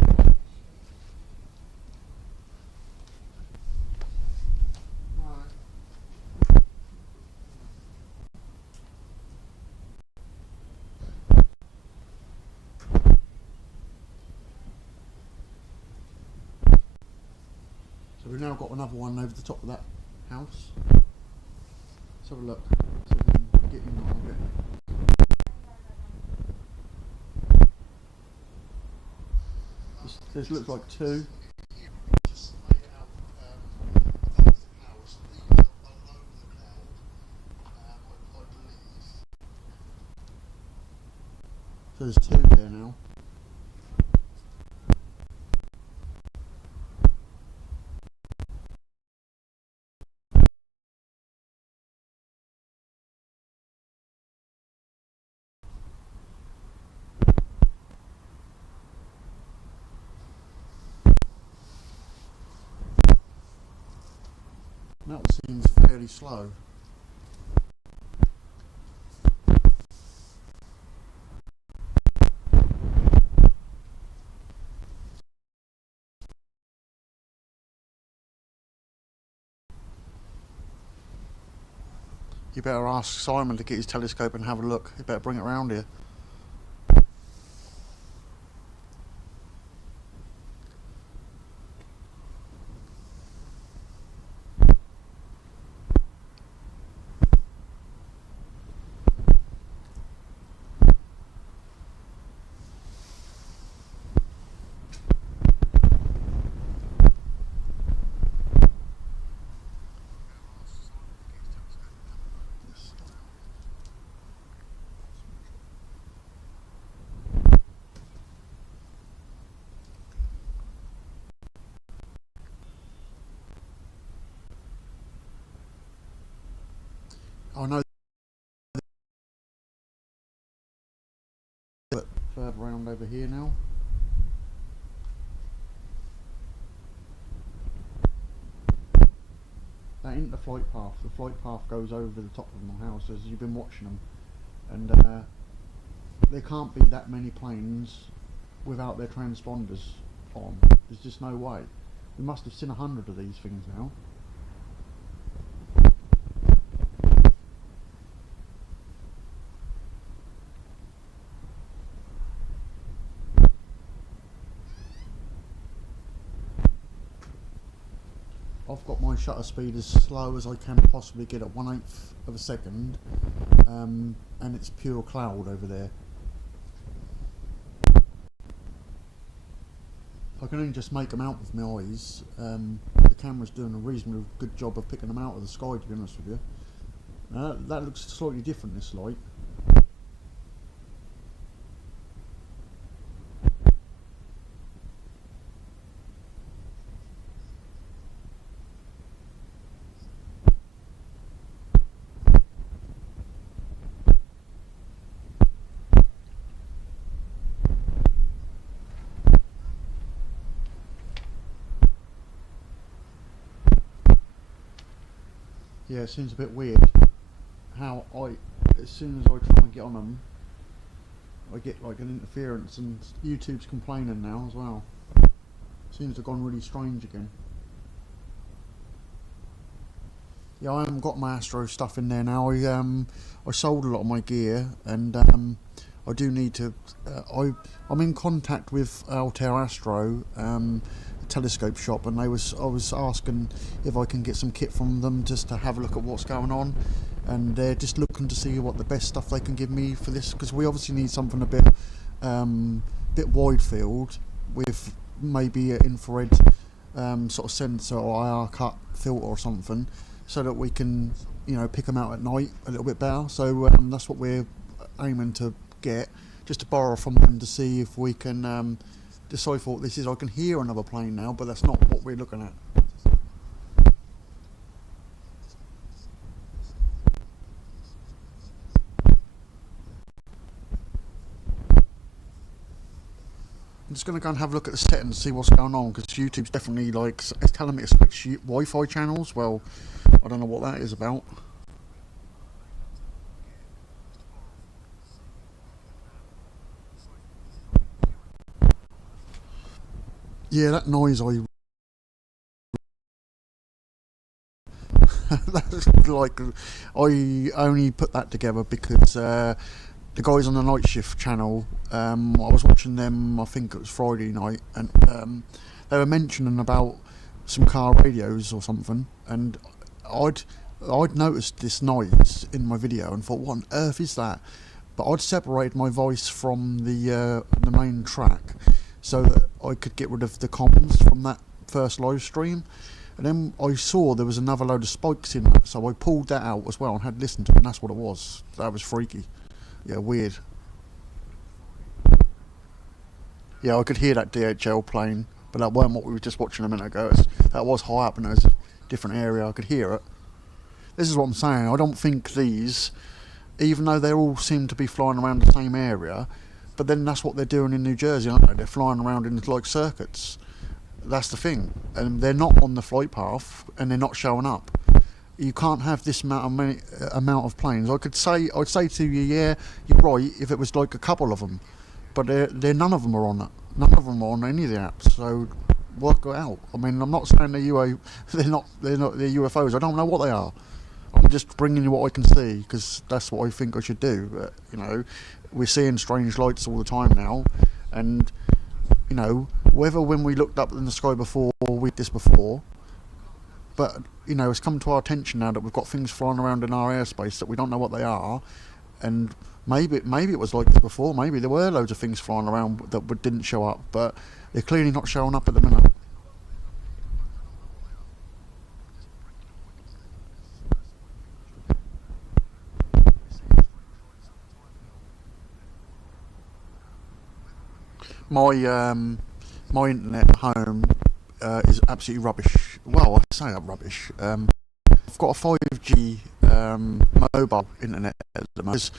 So we've now got another one over the top of that house. Let's have a look. So we can get in on a bit. This looks like two. So there's two there now. That seems fairly slow. You better ask Simon to get his telescope and have a look. You better bring it round here. I know, but further round over here now. That ain't the flight path. The flight path goes over the top of my house as you've been watching them, and there can't be that many planes without their transponders on. There's just no way. We must have seen 100 of these things now. I've got my shutter speed as slow as I can possibly get at 1/8 of a second, and it's pure cloud over there. I can only just make them out with my eyes. The camera's doing a reasonably good job of picking them out of the sky, to be honest with you. That looks slightly different, this light. Yeah, it seems a bit weird how as soon as I try and get on them, I get like an interference, and YouTube's complaining now as well. Seems to have gone really strange again. Yeah, I haven't got my Astro stuff in there now. I sold a lot of my gear, and I do need to. I'm in contact with Altair Astro, telescope shop, and I was asking if I can get some kit from them just to have a look at what's going on, and they're just looking to see what the best stuff they can give me for this, because we obviously need something a bit wide field with maybe an infrared sort of sensor or IR cut filter or something, so that we can, you know, pick them out at night a little bit better. So that's what we're aiming to get, just to borrow from them to see if we can decipher what this is. I can hear another plane now, but that's not what we're looking at. I'm just going to go and have a look at the settings and see what's going on, because YouTube's definitely like it's telling me to switch Wi-Fi channels. Well, I don't know what that is about. Yeah, that noise that's like, I only put that together because the guys on the night shift channel, I was watching them, I think it was Friday night, and they were mentioning about some car radios or something, and I'd noticed this noise in my video and thought, what on earth is that? But I'd separated my voice from the main track so that I could get rid of the comms from that first live stream. And then I saw there was another load of spikes in that, so I pulled that out as well and had listened to it, and that's what it was. That was freaky. Yeah, weird. Yeah, I could hear that DHL plane, but that weren't what we were just watching a minute ago. That was high up, and it was a different area. I could hear it. This is what I'm saying. I don't think these, even though they all seem to be flying around the same area, but then that's what they're doing in New Jersey, aren't they? They're flying around in like circuits. That's the thing, and they're not on the flight path, and they're not showing up. You can't have this amount of planes. I'd say to you, yeah, you're right, if it was like a couple of them, but they're none of them are on it. None of them are on any of the apps. So work it out. I mean, I'm not saying they're not UFOs. I don't know what they are. I'm just bringing you what I can see, because that's what I think I should do. But, you know, we're seeing strange lights all the time now, and you know, whether when we looked up in the sky before we did this before, but you know, it's come to our attention now that we've got things flying around in our airspace that we don't know what they are, and maybe it was like this before. Maybe there were loads of things flying around that didn't show up, but they're clearly not showing up at the minute. My internet at home is absolutely rubbish. Well, I say that rubbish. I've got a 5G mobile internet at the moment.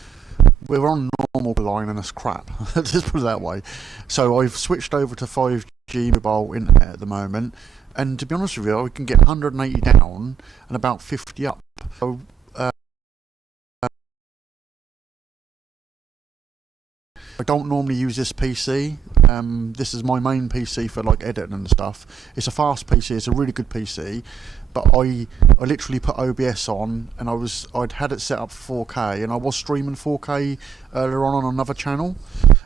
We're on normal line and it's crap. Just put it that way. So I've switched over to 5G mobile internet at the moment, and to be honest with you, I can get 180 down and about 50 up. So I don't normally use this PC. This is my main PC for like editing and stuff. It's a fast PC. It's a really good PC, but I literally put OBS on, and I'd had it set up for 4K, and I was streaming 4K earlier on another channel,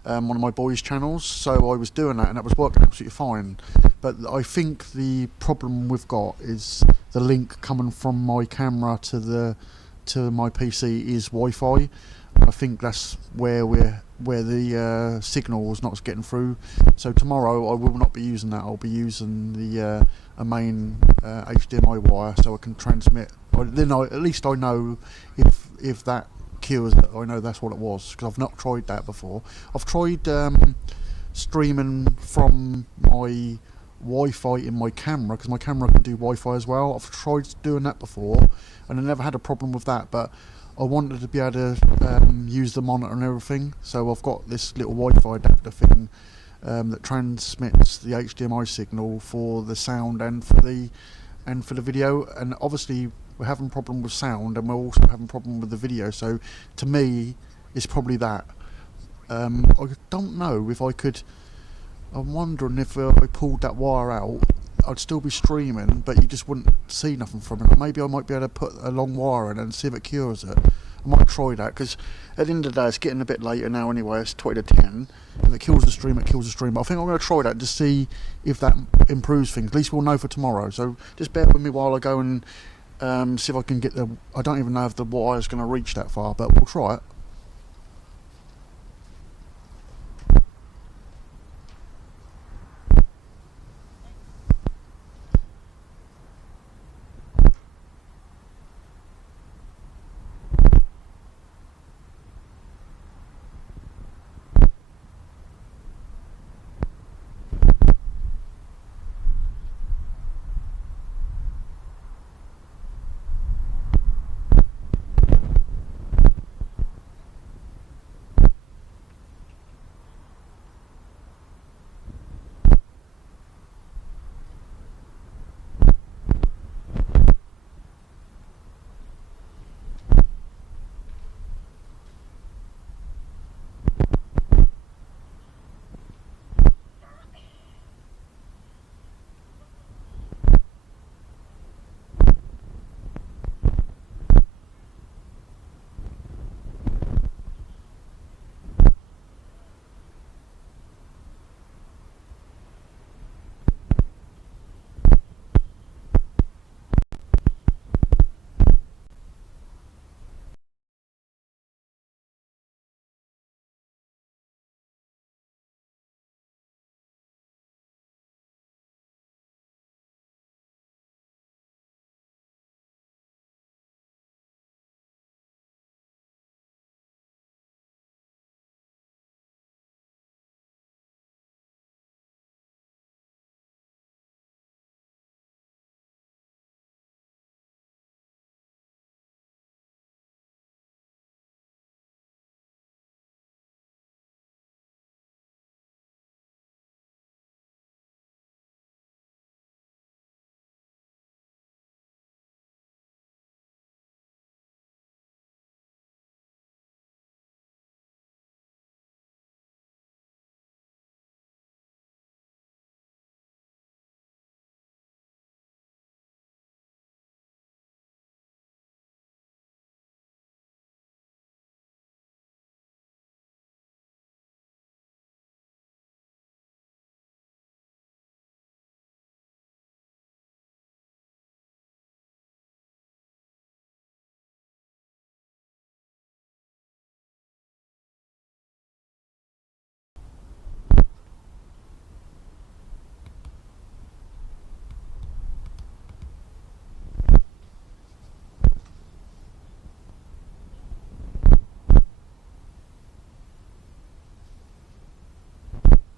one of my boys' channels. So I was doing that, and it was working absolutely fine. But I think the problem we've got is the link coming from my camera to my PC is Wi-Fi. I think that's where the signal is not getting through. So tomorrow I will not be using that. I'll be using the a main HDMI wire, so I can transmit. Then at least I know if that cures it. I know that's what it was, because I've not tried that before. I've tried streaming from my Wi-Fi in my camera, because my camera can do Wi-Fi as well. I've tried doing that before, and I never had a problem with that. But I wanted to be able to use the monitor and everything, so I've got this little Wi-Fi adapter thing that transmits the HDMI signal for the sound and for the video. And obviously we're having a problem with sound, and we're also having a problem with the video. So to me, it's probably that. I don't know if I could. I'm wondering if I pulled that wire out, I'd still be streaming, but you just wouldn't see nothing from it. Maybe I might be able to put a long wire in and see if it cures it. I might try that, because at the end of the day, it's getting a bit later now anyway. It's 20 to 10. If it kills the stream, it kills the stream. But I think I'm going to try that to see if that improves things. At least we'll know for tomorrow. So just bear with me while I go and see if I can get the... I don't even know if the wire's going to reach that far, but we'll try it.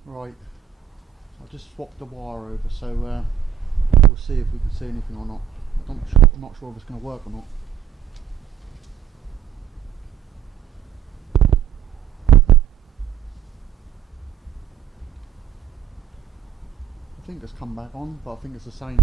Right, I just swapped the wire over, so we'll see if we can see anything or not. I'm not sure if it's going to work or not. I think it's come back on, but I think it's the same.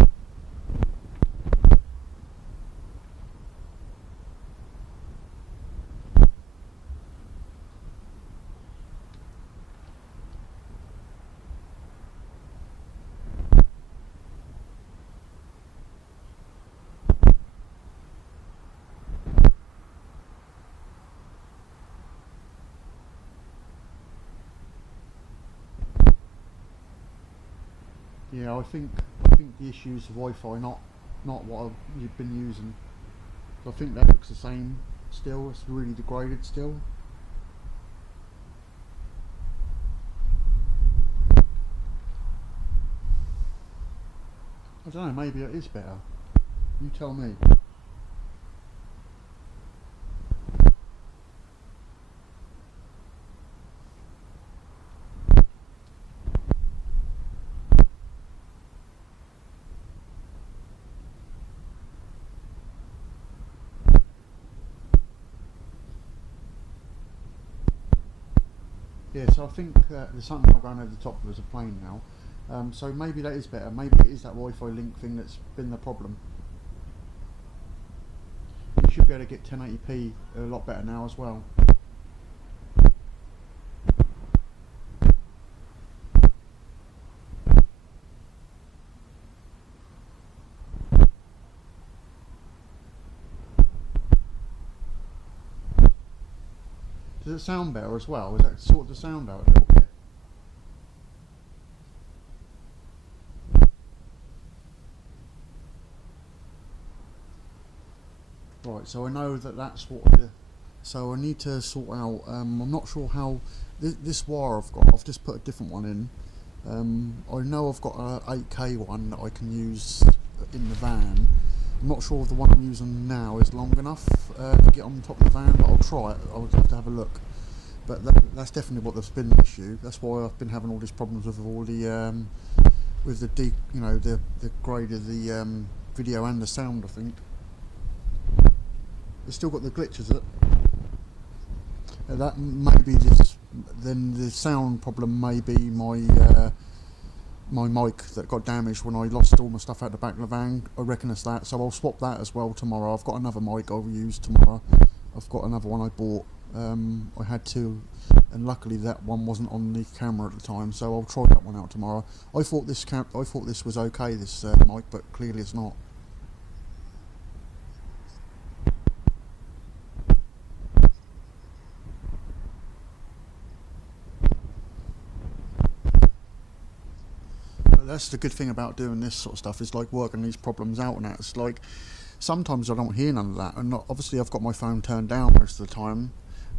Yeah, I think the issue is the Wi-Fi, not what you've been using. So I think that looks the same still. It's really degraded still. I don't know. Maybe it is better. You tell me. Yeah, so I think there's something not going over the top of as a plane now. So maybe that is better. Maybe it is that Wi-Fi link thing that's been the problem. You should be able to get 1080p a lot better now as well. Does it sound better as well? Is that sort of the sound out a little bit? Right, so I know that that's what so I need to sort out, I'm not sure how, this wire I've just put a different one in. I know I've got a 8K one that I can use in the van. I'm not sure if the one I'm using now is long enough to get on top of the van, but I'll try it. I'll have to have a look. But that's definitely what there's been the issue. That's why I've been having all these problems with all the with the the grade of the video and the sound. I think it's still got the glitches. That may be this. Then the sound problem may be my my mic that got damaged when I lost all my stuff out the back of the van. I reckon it's that, so I'll swap that as well tomorrow. I've got another mic I'll use tomorrow. I've got another one I bought. I had two, and luckily that one wasn't on the camera at the time, so I'll try that one out tomorrow. I thought this was okay, this mic, but clearly it's not. That's the good thing about doing this sort of stuff, is like working these problems out, and that it's like sometimes I don't hear none of that, and obviously I've got my phone turned down most of the time,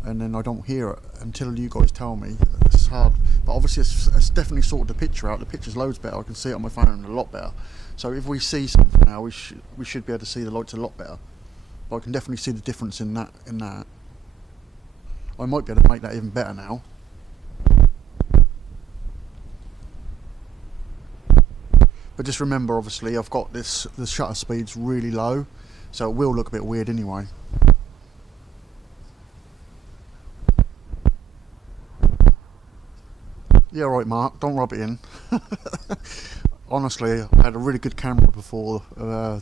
and then I don't hear it until you guys tell me. It's hard, but obviously it's definitely sorted the picture out. The picture's loads better. I can see it on my phone a lot better. So if we see something now, we should be able to see the lights a lot better. But I can definitely see the difference in that. I might be able to make that even better now. But just remember, obviously, I've got the shutter speed's really low, so it will look a bit weird anyway. Yeah, right, Mark, don't rub it in. Honestly, I had a really good camera before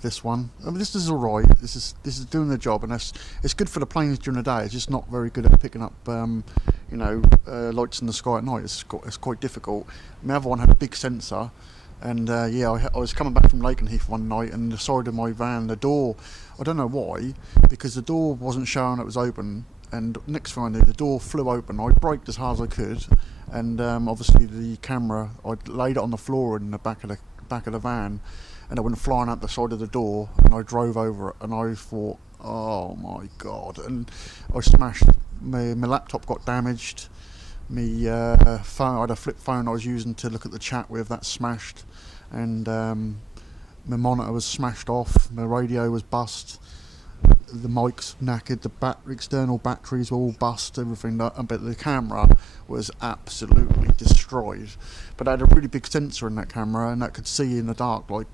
this one. I mean, this is alright. This is doing the job, and it's good for the planes during the day. It's just not very good at picking up, lights in the sky at night. It's quite difficult. My other one had a big sensor. And I was coming back from Lakenheath one night, and the side of my van, the door, I don't know why, because the door wasn't showing it was open, and next thing I knew, the door flew open. I braked as hard as I could, and obviously the camera, I laid it on the floor in the back of the van, and it went flying out the side of the door, and I drove over it, and I thought, oh my god, and I smashed, my laptop got damaged. My phone, I had a flip phone I was using to look at the chat with, that smashed, and my monitor was smashed off, my radio was bust, the mic's knackered, the external batteries were all bust, everything, but the camera was absolutely destroyed. But I had a really big sensor in that camera, and that could see in the dark like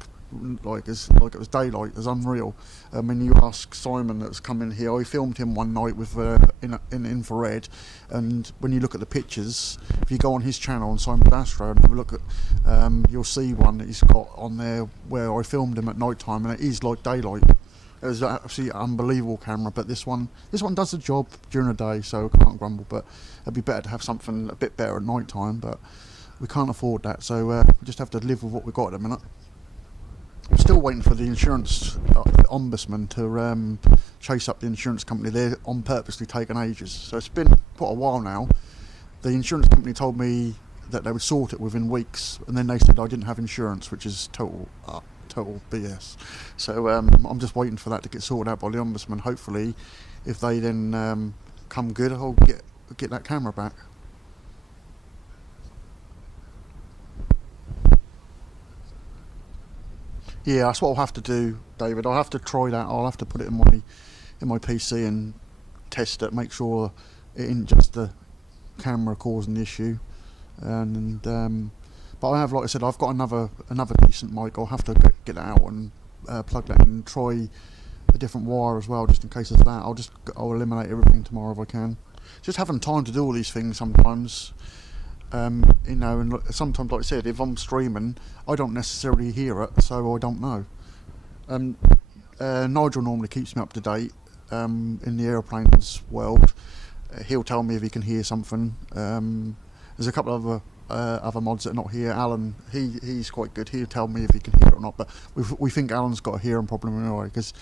like it was daylight. It was unreal. I mean, you ask Simon that's come in here. I filmed him one night with in infrared, and when you look at the pictures, if you go on his channel on Simon's Astro and have a look at, you'll see one that he's got on there where I filmed him at night time, and it is like daylight. It was absolutely unbelievable camera, but this one does the job during the day, so I can't grumble. But it'd be better to have something a bit better at night time, but we can't afford that, so we just have to live with what we've got at the minute. I'm still waiting for the insurance ombudsman to chase up the insurance company. They're on purposely taking ages, so it's been quite a while now. The insurance company told me that they would sort it within weeks, and then they said I didn't have insurance, which is total BS. So I'm just waiting for that to get sorted out by the ombudsman. Hopefully, if they then come good, I'll get that camera back. Yeah, that's what I'll have to do, David. I'll have to try that. I'll have to put it in my PC and test it, make sure it isn't just the camera causing the issue. And but I have, like I said, I've got another decent mic. I'll have to get that out and plug that in and try a different wire as well, just in case of that. I'll eliminate everything tomorrow if I can. Just having time to do all these things sometimes. You know, and sometimes, like I said, if I'm streaming, I don't necessarily hear it, so I don't know. Nigel normally keeps me up to date in the aeroplanes world. He'll tell me if he can hear something. There's a couple of other mods that are not here. Alan, he's quite good. He'll tell me if he can hear it or not. But we think Alan's got a hearing problem anyway, because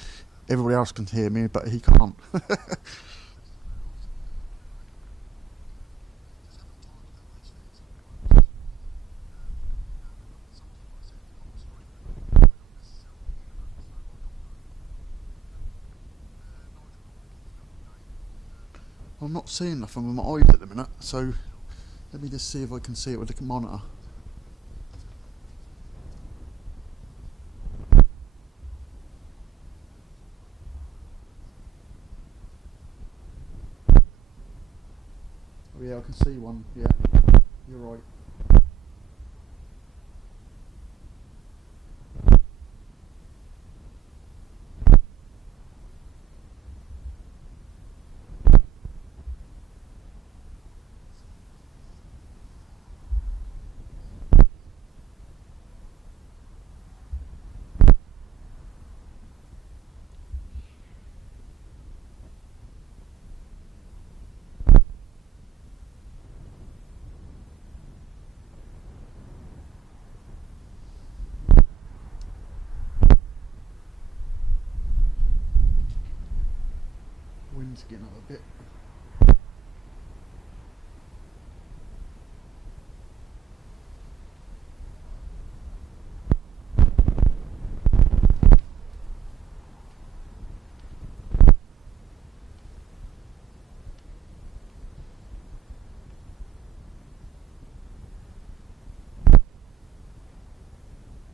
everybody else can hear me, but he can't. I'm not seeing nothing with my eyes at the minute, so let me just see if I can see it with the monitor. Oh yeah, I can see one, yeah, you're right. Wind's getting up a bit.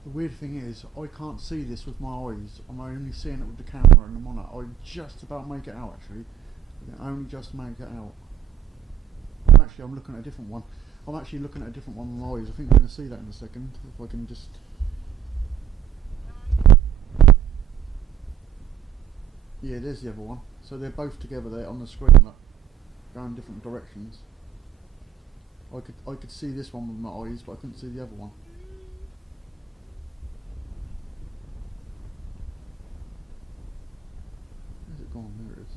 The weird thing is, I can't see this with my eyes. I'm only seeing it with the camera and the monitor. I just about make it out, actually. I can only just make it out. I'm looking at a different one. I'm actually looking at a different one with my eyes. I think we're going to see that in a second. If I can just... Yeah, there's the other one. So they're both together there on the screen, like, going different directions. I could see this one with my eyes, but I couldn't see the other one. Where's it gone? There it is.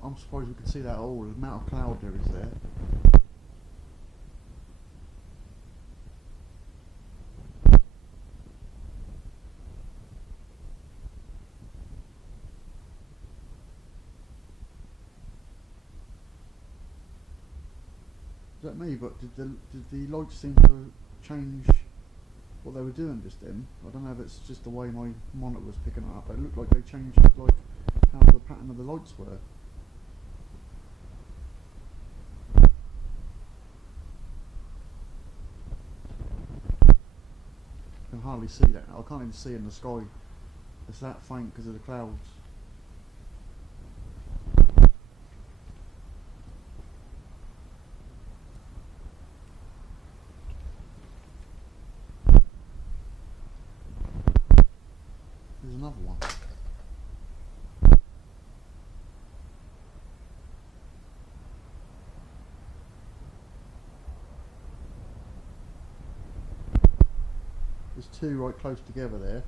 I'm surprised we could see that all. The amount of cloud there is there. Is that me? But did the lights seem to change what they were doing just then? I don't know if it's just the way my monitor was picking it up. It looked like they changed like how the pattern of the lights were. hardly see that now. I can't even see in the sky. It's that faint because of the clouds. There's another one. There's two right close together there.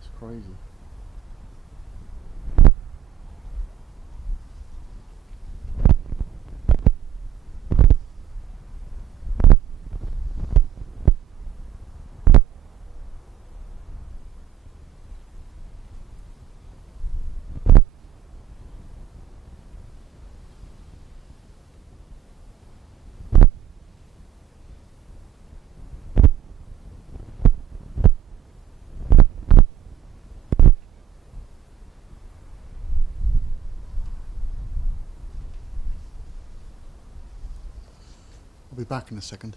It's crazy. I'll be back in a second.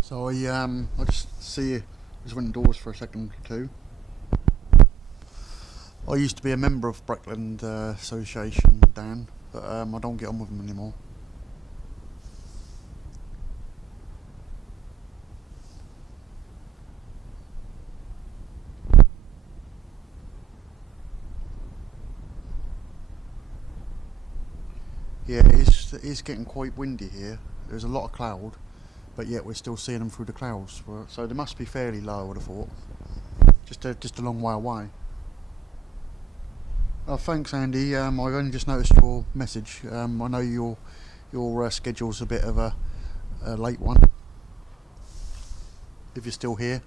So I just see you. Just went indoors for a second or two. I used to be a member of Breckland Association, Dan, but I don't get on with them anymore. Yeah, it's getting quite windy here. There's a lot of cloud, but yet we're still seeing them through the clouds. So they must be fairly low, I would have thought. Just a long way away. Oh, thanks, Andy. I've only just noticed your message. I know your schedule's a bit of a late one. If you're still here.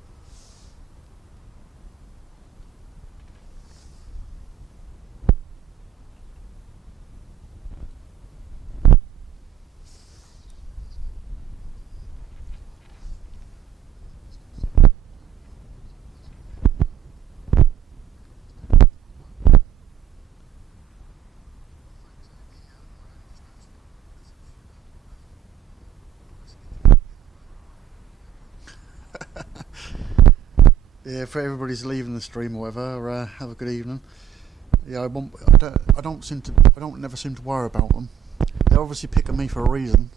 Yeah, if everybody's leaving the stream or whatever, have a good evening. Yeah, I don't never seem to worry about them. They're obviously picking me for a reason.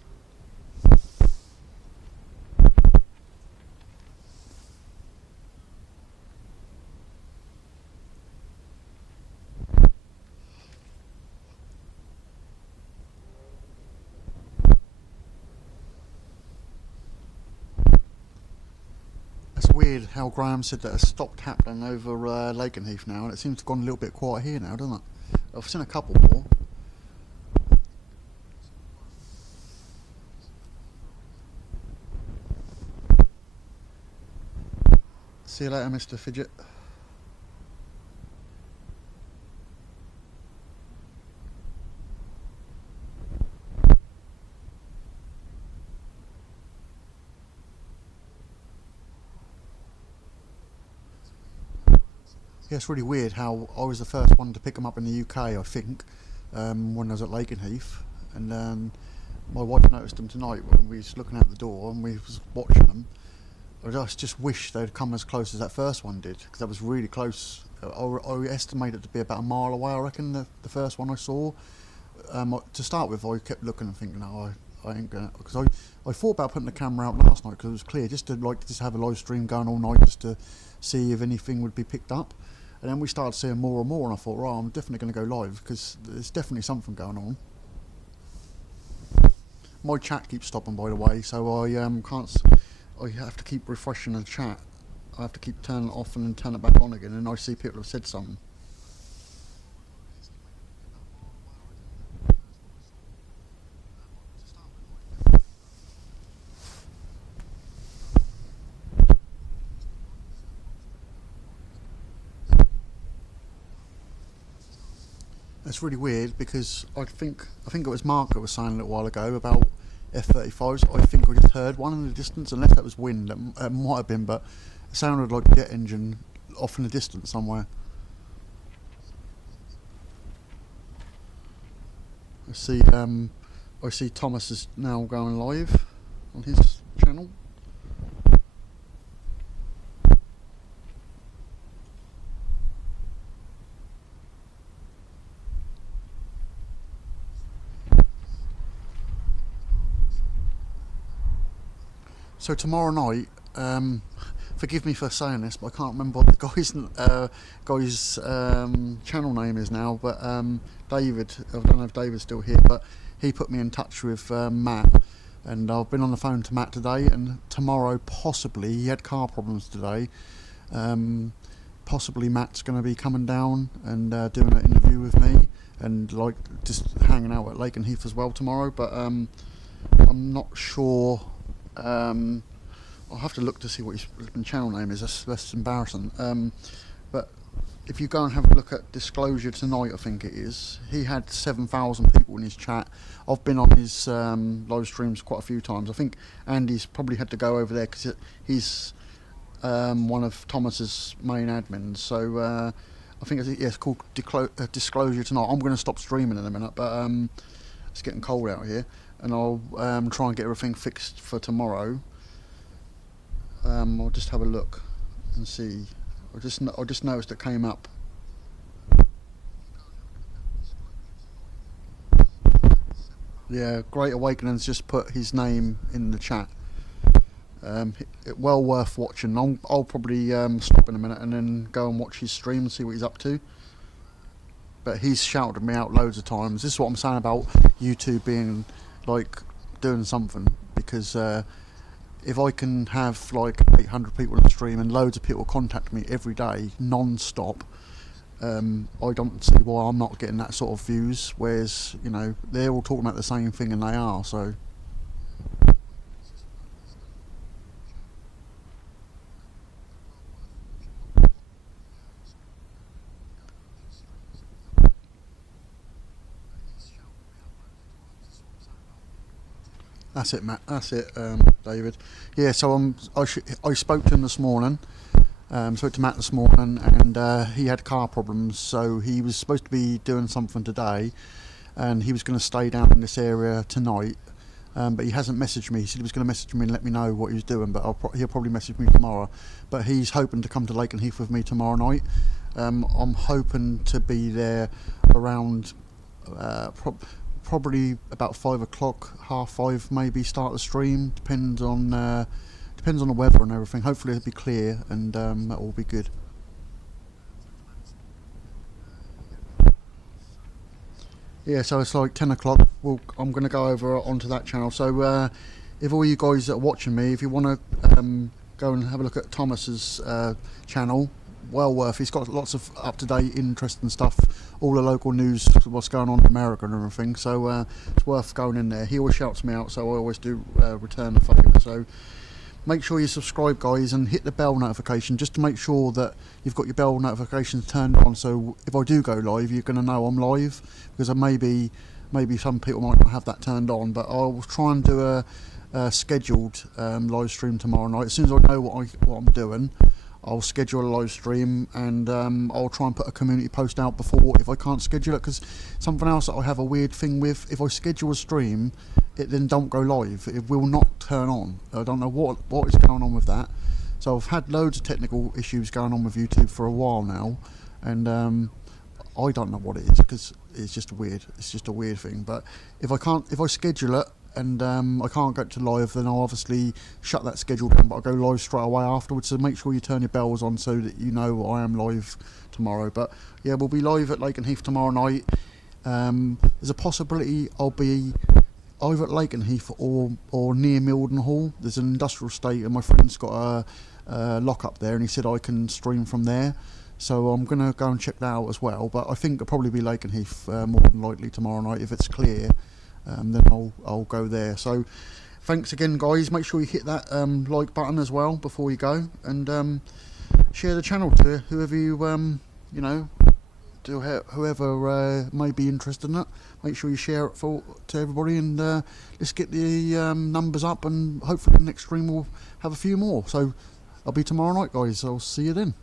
It's weird how Graham said that it's stopped happening over Lakenheath now, and it seems to have gone a little bit quiet here now, doesn't it? I've seen a couple more. See you later, Mr. Fidget. Yeah, it's really weird how I was the first one to pick them up in the UK, I think, when I was at Lakenheath, and my wife noticed them tonight when we was looking out the door and we was watching them. I just wish they'd come as close as that first one did, because that was really close. I estimate it to be about a mile away, I reckon, the first one I saw. To start with, I kept looking and thinking, no, I ain't gonna, because I thought about putting the camera out last night because it was clear, just to have a live stream going all night, just to see if anything would be picked up. And then we started seeing more and more, and I thought, right, I'm definitely going to go live because there's definitely something going on. My chat keeps stopping, by the way, so I can't. I have to keep refreshing the chat. I have to keep turning it off and then turn it back on again, and I see people have said something. It's really weird because I think it was Mark that was saying a little while ago about F-35s. I think I just heard one in the distance, unless that was wind. It might have been, but it sounded like a jet engine off in the distance somewhere. I see Thomas is now going live on his channel. So tomorrow night, forgive me for saying this, but I can't remember what the guy's channel name is now. But David, I don't know if David's still here, but he put me in touch with Matt, and I've been on the phone to Matt today. And tomorrow, possibly, he had car problems today. Possibly Matt's going to be coming down and doing an interview with me, and like just hanging out at Lakenheath as well tomorrow. But I'm not sure. I'll have to look to see what his channel name is. That's embarrassing. But if you go and have a look at Disclosure tonight, I think it is, he had 7,000 people in his chat. I've been on his live streams quite a few times. I think Andy's probably had to go over there because he's one of Thomas's main admins. So I think it's called Disclosure tonight. I'm going to stop streaming in a minute, but it's getting cold out here, and I'll try and get everything fixed for tomorrow. I'll just have a look and see. I just noticed it came up. Yeah, Great Awakening's just put his name in the chat. Well worth watching. I'll probably stop in a minute and then go and watch his stream and see what he's up to. But he's shouted me out loads of times. This is what I'm saying about YouTube being like doing something, because if I can have like 800 people in the stream and loads of people contact me every day non-stop, I don't see why I'm not getting that sort of views, whereas, you know, they're all talking about the same thing, and they are. So that's it, Matt. That's it, David. Yeah. So I spoke to him this morning. Spoke to Matt this morning, and he had car problems, so he was supposed to be doing something today, and he was going to stay down in this area tonight. but he hasn't messaged me. He said he was going to message me and let me know what he was doing, but he'll probably message me tomorrow. But he's hoping to come to Lakenheath with me tomorrow night. I'm hoping to be there around probably about 5 o'clock, 5:30 maybe, start the stream. Depends on the weather and everything. Hopefully it'll be clear, and that will be good. Yeah, so it's like 10 o'clock. I'm going to go over onto that channel. So if all you guys that are watching me, if you want to go and have a look at Thomas's channel, well worth. He's got lots of up-to-date, interesting stuff, all the local news, what's going on in America and everything. So it's worth going in there. He always shouts me out, so I always do return the favour. So make sure you subscribe, guys, and hit the bell notification just to make sure that you've got your bell notifications turned on, so if I do go live, you're going to know I'm live, because maybe some people might not have that turned on, but I'll try and do a scheduled live stream tomorrow night. As soon as I know what I'm doing, I'll schedule a live stream, and I'll try and put a community post out before, if I can't schedule it, because something else that I have a weird thing with, if I schedule a stream, it then don't go live. It will not turn on. I don't know what is going on with that. So I've had loads of technical issues going on with YouTube for a while now, and I don't know what it is, because it's just weird. It's just a weird thing. But if I schedule it and I can't get to live, then I'll obviously shut that schedule down, but I'll go live straight away afterwards. So make sure you turn your bells on so that you know I am live tomorrow. But yeah, we'll be live at Lakenheath tomorrow night. There's a possibility I'll be either at Lakenheath or near Mildenhall. There's an industrial estate, and my friend's got a lock up there, and he said I can stream from there. So I'm going to go and check that out as well. But I think it'll probably be Lakenheath more than likely tomorrow night. If it's clear, then I'll go there. So thanks again, guys. Make sure you hit that like button as well before you go, and share the channel to whoever you know, to whoever may be interested in it. Make sure you share it to everybody, and let's get the numbers up, and hopefully the next stream will have a few more. So I'll be tomorrow night, guys. I'll see you then.